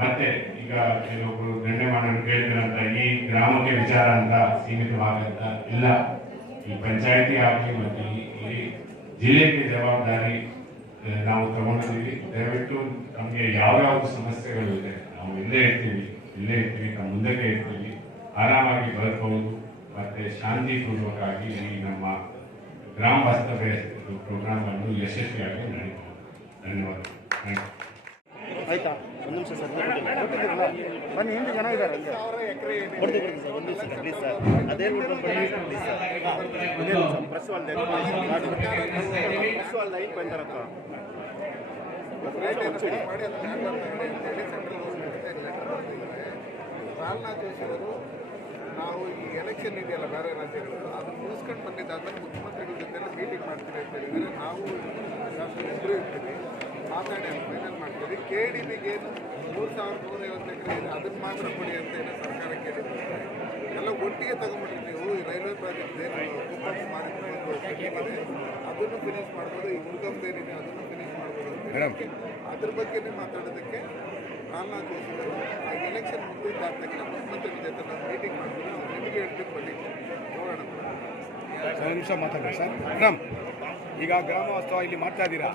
ಮತ್ತೆ ಈಗ ಕೆಲವೊಬ್ರು ಗಣ್ಯಮಾನ್ಯರು ಕೇಳ್ತಾರಂತ ಈ ಗ್ರಾಮಕ್ಕೆ ವಿಚಾರ ಅಂತ ಸೀಮಿತವಾಗಂತ ಇಲ್ಲ. ಈ ಪಂಚಾಯತಿ ಆಗಲಿ ಮತ್ತೆ ಈ ಜಿಲ್ಲೆಗೆ ಜವಾಬ್ದಾರಿ ನಾವು ತಗೊಂಡಿದ್ದೀವಿ. ದಯವಿಟ್ಟು ನಮಗೆ ಯಾವ್ಯಾವ ಸಮಸ್ಯೆಗಳು ಇದೆ ನಾವು ಇಲ್ಲೇ ಇರ್ತೀವಿ ನಾವು ಮುಂದಕ್ಕೆ ಇರ್ತೀವಿ. ಆರಾಮಾಗಿ ಬರ್ಬೋದು ಮತ್ತೆ ಶಾಂತಿಪೂರ್ವಕವಾಗಿ ಈ ನಮ್ಮ ಗ್ರಾಮ ವಾಸ್ತವ್ಯ ಪ್ರೋಗ್ರಾಮ್ ಅನ್ನು ಯಶಸ್ವಿಯಾಗಿ ನಡೆಯಬಹುದು. ಧನ್ಯವಾದ. ಆಯ್ತಾ? ಒಂದು ನಿಮಿಷ ಸರ್, ಬನ್ನಿ, ಹಿಂದೆ ಜನ ಇದ್ದಾರೆ. ಕೊಡ್ತೀವಿ ಸರ್, ಒಂದು ನಿಮಿಷ ಪ್ಲೀಸ್ ಸರ್. ಅದೇ ಪ್ಲೀಸ್ ಸರ್, ಪ್ರೆಸ್ వాళ్ళ ಲೈನ್ ಬಂತಾರಕ್ಕ ರಾಮನಾಥ್ ಜೋಶಿಯವರು ನಾವು ಈ ಎಲೆಕ್ಷನ್ ಇದೆಯಲ್ಲ ಬೇರೆ ರಾಜ್ಯಗಳು ಅದನ್ನು ಮುಗಿಸ್ಕೊಂಡು ಬಂದಿದ್ದಾದ್ಮೇಲೆ ಮುಖ್ಯಮಂತ್ರಿಗಳ ಜೊತೆ ಮೀಟಿಂಗ್ ಮಾಡ್ತೀವಿ ಅಂತ ಹೇಳಿದರೆ ನಾವು ಇಬ್ಬರು ಇರ್ತೀವಿ, ಮಾತಾಡಿ ಅಂತ ಫೈನಲ್ ಮಾಡ್ತೀವಿ. KDBಗೇನು 3,150 ಎಕರೆ ಇದೆ ಅದನ್ನು ಮಾತ್ರ ಕೊಡಿ ಅಂತ ಏನೋ ಸರ್ಕಾರ ಕೇಳಿದ್ರೆ ಎಲ್ಲ ಒಟ್ಟಿಗೆ ತಗೊಂಡ್ಬಿಟ್ಟಿರ್ತೀವಿ. ಈ ರೈಲ್ವೆ ಪ್ರಾಜೆಕ್ಟ್ ಏನು ಅದನ್ನು ಫಿನಿಶ್ ಮಾಡ್ಬೋದು, ಈ ಮುರುಗಂದೇನಿದೆ ಅದನ್ನು ಫಿನಿಶ್ ಮಾಡ್ಬೋದು ಅಂತ ಅದ್ರ ಬಗ್ಗೆನೇ ಮಾತಾಡೋದಕ್ಕೆ ರಾಮನಾಥ್ ಜೋಶಿಯವರು ಆ ಎಲೆಕ್ಷನ್ ಮುಗಿದಾದ ತಕ್ಷಣ ಮುಖ್ಯಮಂತ್ರಿಗಳ ಜೊತೆ ನಾವು ಮೀಟಿಂಗ್ ಮಾಡ್ತೀವಿ. ನಿಮಗೆ ಹೇಳ್ತೀನಿ ಬನ್ನಿ ನೋಡೋಣ. ಒಂದು ನಿಮಿಷ ಮಾತಾಡೋಣ ಸರ್. ಮೇಡಮ್, ಈಗ ಗ್ರಾಮ ವಾಸ್ತವ ಇಲ್ಲಿ ಮಾಡ್ತಾ ಇದ್ದೀರಾ,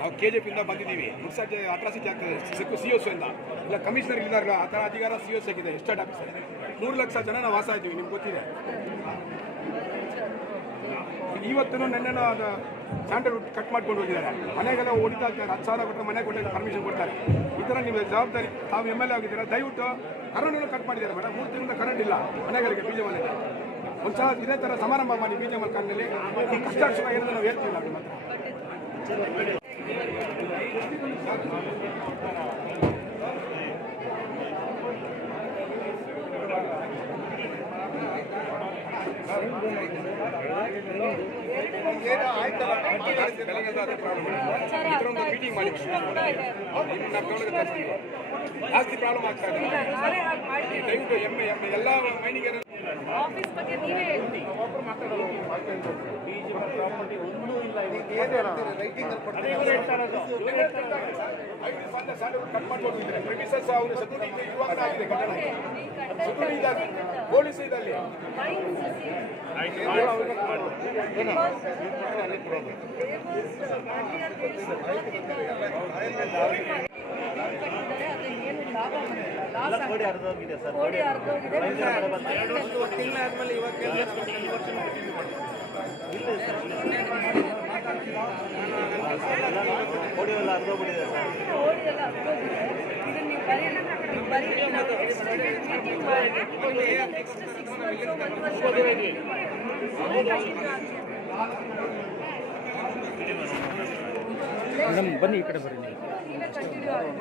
ನಾವು KJPಯಿಂದ ಬಂದಿದ್ದೀವಿ. ಮುನ್ಸಾಜ್ ಅಟ್ರಾಸಿಟಿ ಆಗ್ತದೆ COC ಇಂದ ಇಲ್ಲ ಕಮಿಷನರ್ ಇದ್ದಾರಲ್ಲ ಆ ಥರ ಅಧಿಕಾರ COC ಆಗಿದೆ. ಎಸ್ಟೇಟ್ ಆಫೀಸರ್ 100 ಲಕ್ಷ ಜನ ನಾವು ವಾಸ ಇದ್ದೀವಿ, ನಿಮ್ಗೆ ಗೊತ್ತಿದೆ. ಇವತ್ತು ನೆನ್ನೆನೋ ಅದು ಸ್ಯಾಂಡಲ್ವುಡ್ ಕಟ್ ಮಾಡ್ಕೊಂಡು ಹೋಗಿದ್ದಾರೆ. ಮನೆಗೆಲ್ಲ ಹೊಡಿತಾ ಇರ್ತಾರೆ, 10,000 ಕೊಟ್ಟರೆ ಮನೆ ಕೊಟ್ಟರೆ ಪರ್ಮಿಷನ್ ಕೊಡ್ತಾರೆ. ಈ ಥರ ನೀವು ಜವಾಬ್ದಾರಿ ತಾವು MLA ಆಗಿದ್ದೀರಾ, ದಯವಿಟ್ಟು ಕರೆಂಟ್ ಕಟ್ ಮಾಡಿದ್ದಾರೆ ಮೇಡಮ್. 3 ತಿಂಗಳಿಂದ ಕರೆಂಟ್ ಇಲ್ಲ ಮನೆಗಳಿಗೆ. BJP ಮನೆಗೆ ಒಂದ್ಸಲ ಇದೇ ಥರ ಸಮಾರಂಭ ಮಾಡಿ BJP ಕಾಲದಲ್ಲಿ ಕಷ್ಟ ಸುಖ ಏನಿದೆ ನಾವು ಹೇಳ್ತೀವಿ ನಾವು ಮಾತ್ರ. ಮೀಟಿಂಗ್ ಮಾಡಿ ಜಾಸ್ತಿ ಪ್ರಾಬ್ಲಮ್ ಆಗ್ತಾ ಇದೆ. ದಯವಿಟ್ಟು ಎಲ್ಲ ಮೈನಿಂಗ್ ಆಫೀಸ್ ಬಗ್ಗೆ ನೀವೇ ಹೇಳ್ತೀವಿ. ಪ್ರಾಪರ್ಟಿ ಒಂದೂ ಇಲ್ಲ. ಕಟ್ ಮಾಡ್ಕೊಂಡಿದ್ದಾರೆ. ಪ್ರೆಮಿಸಸ್ ಅವರು ಸೆಕ್ಯೂರಿಟಿ ಇರುವಾಗ ಆಗಿದೆ ಕಟ್ಟಡ. ಸೆಕ್ಯೂರಿಟಿ ಇದ್ದಾರೆ, ಪೊಲೀಸ್ ಇದೆ ಅಲ್ಲಿ. ಕೋಡಿ ಅರ್ಧೋಗಿದೆ ಸರ್. ಕೋಡಿ ಅರ್ಧೋಗಿದೆ. ತಿಂಗಳಾದ್ಮೇಲೆ ಇವಾಗ ಕೋಡಿ ಎಲ್ಲ ಅರ್ಧೋಗ್ಬಿಟ್ಟಿದೆ ಸರ್. ಕೋಡಿ ಎಲ್ಲ ಅರ್ಧೋಗಿದೆ. ಇದನ್ನ ನೀವು ಬರೀ ನಾವು ಮೀಟಿಂಗ್ ಮಾಡಿ ನೆಕ್ಸ್ಟ್ 6 ಮಂತ್ಸ್ 1 ವರ್ಷ ಮೇಡಮ್ ಬನ್ನಿ ಈ ಕಡೆ ಬರ್ರಿ. ಕಂಟಿನ್ಯೂ ಆಗಿದೆ.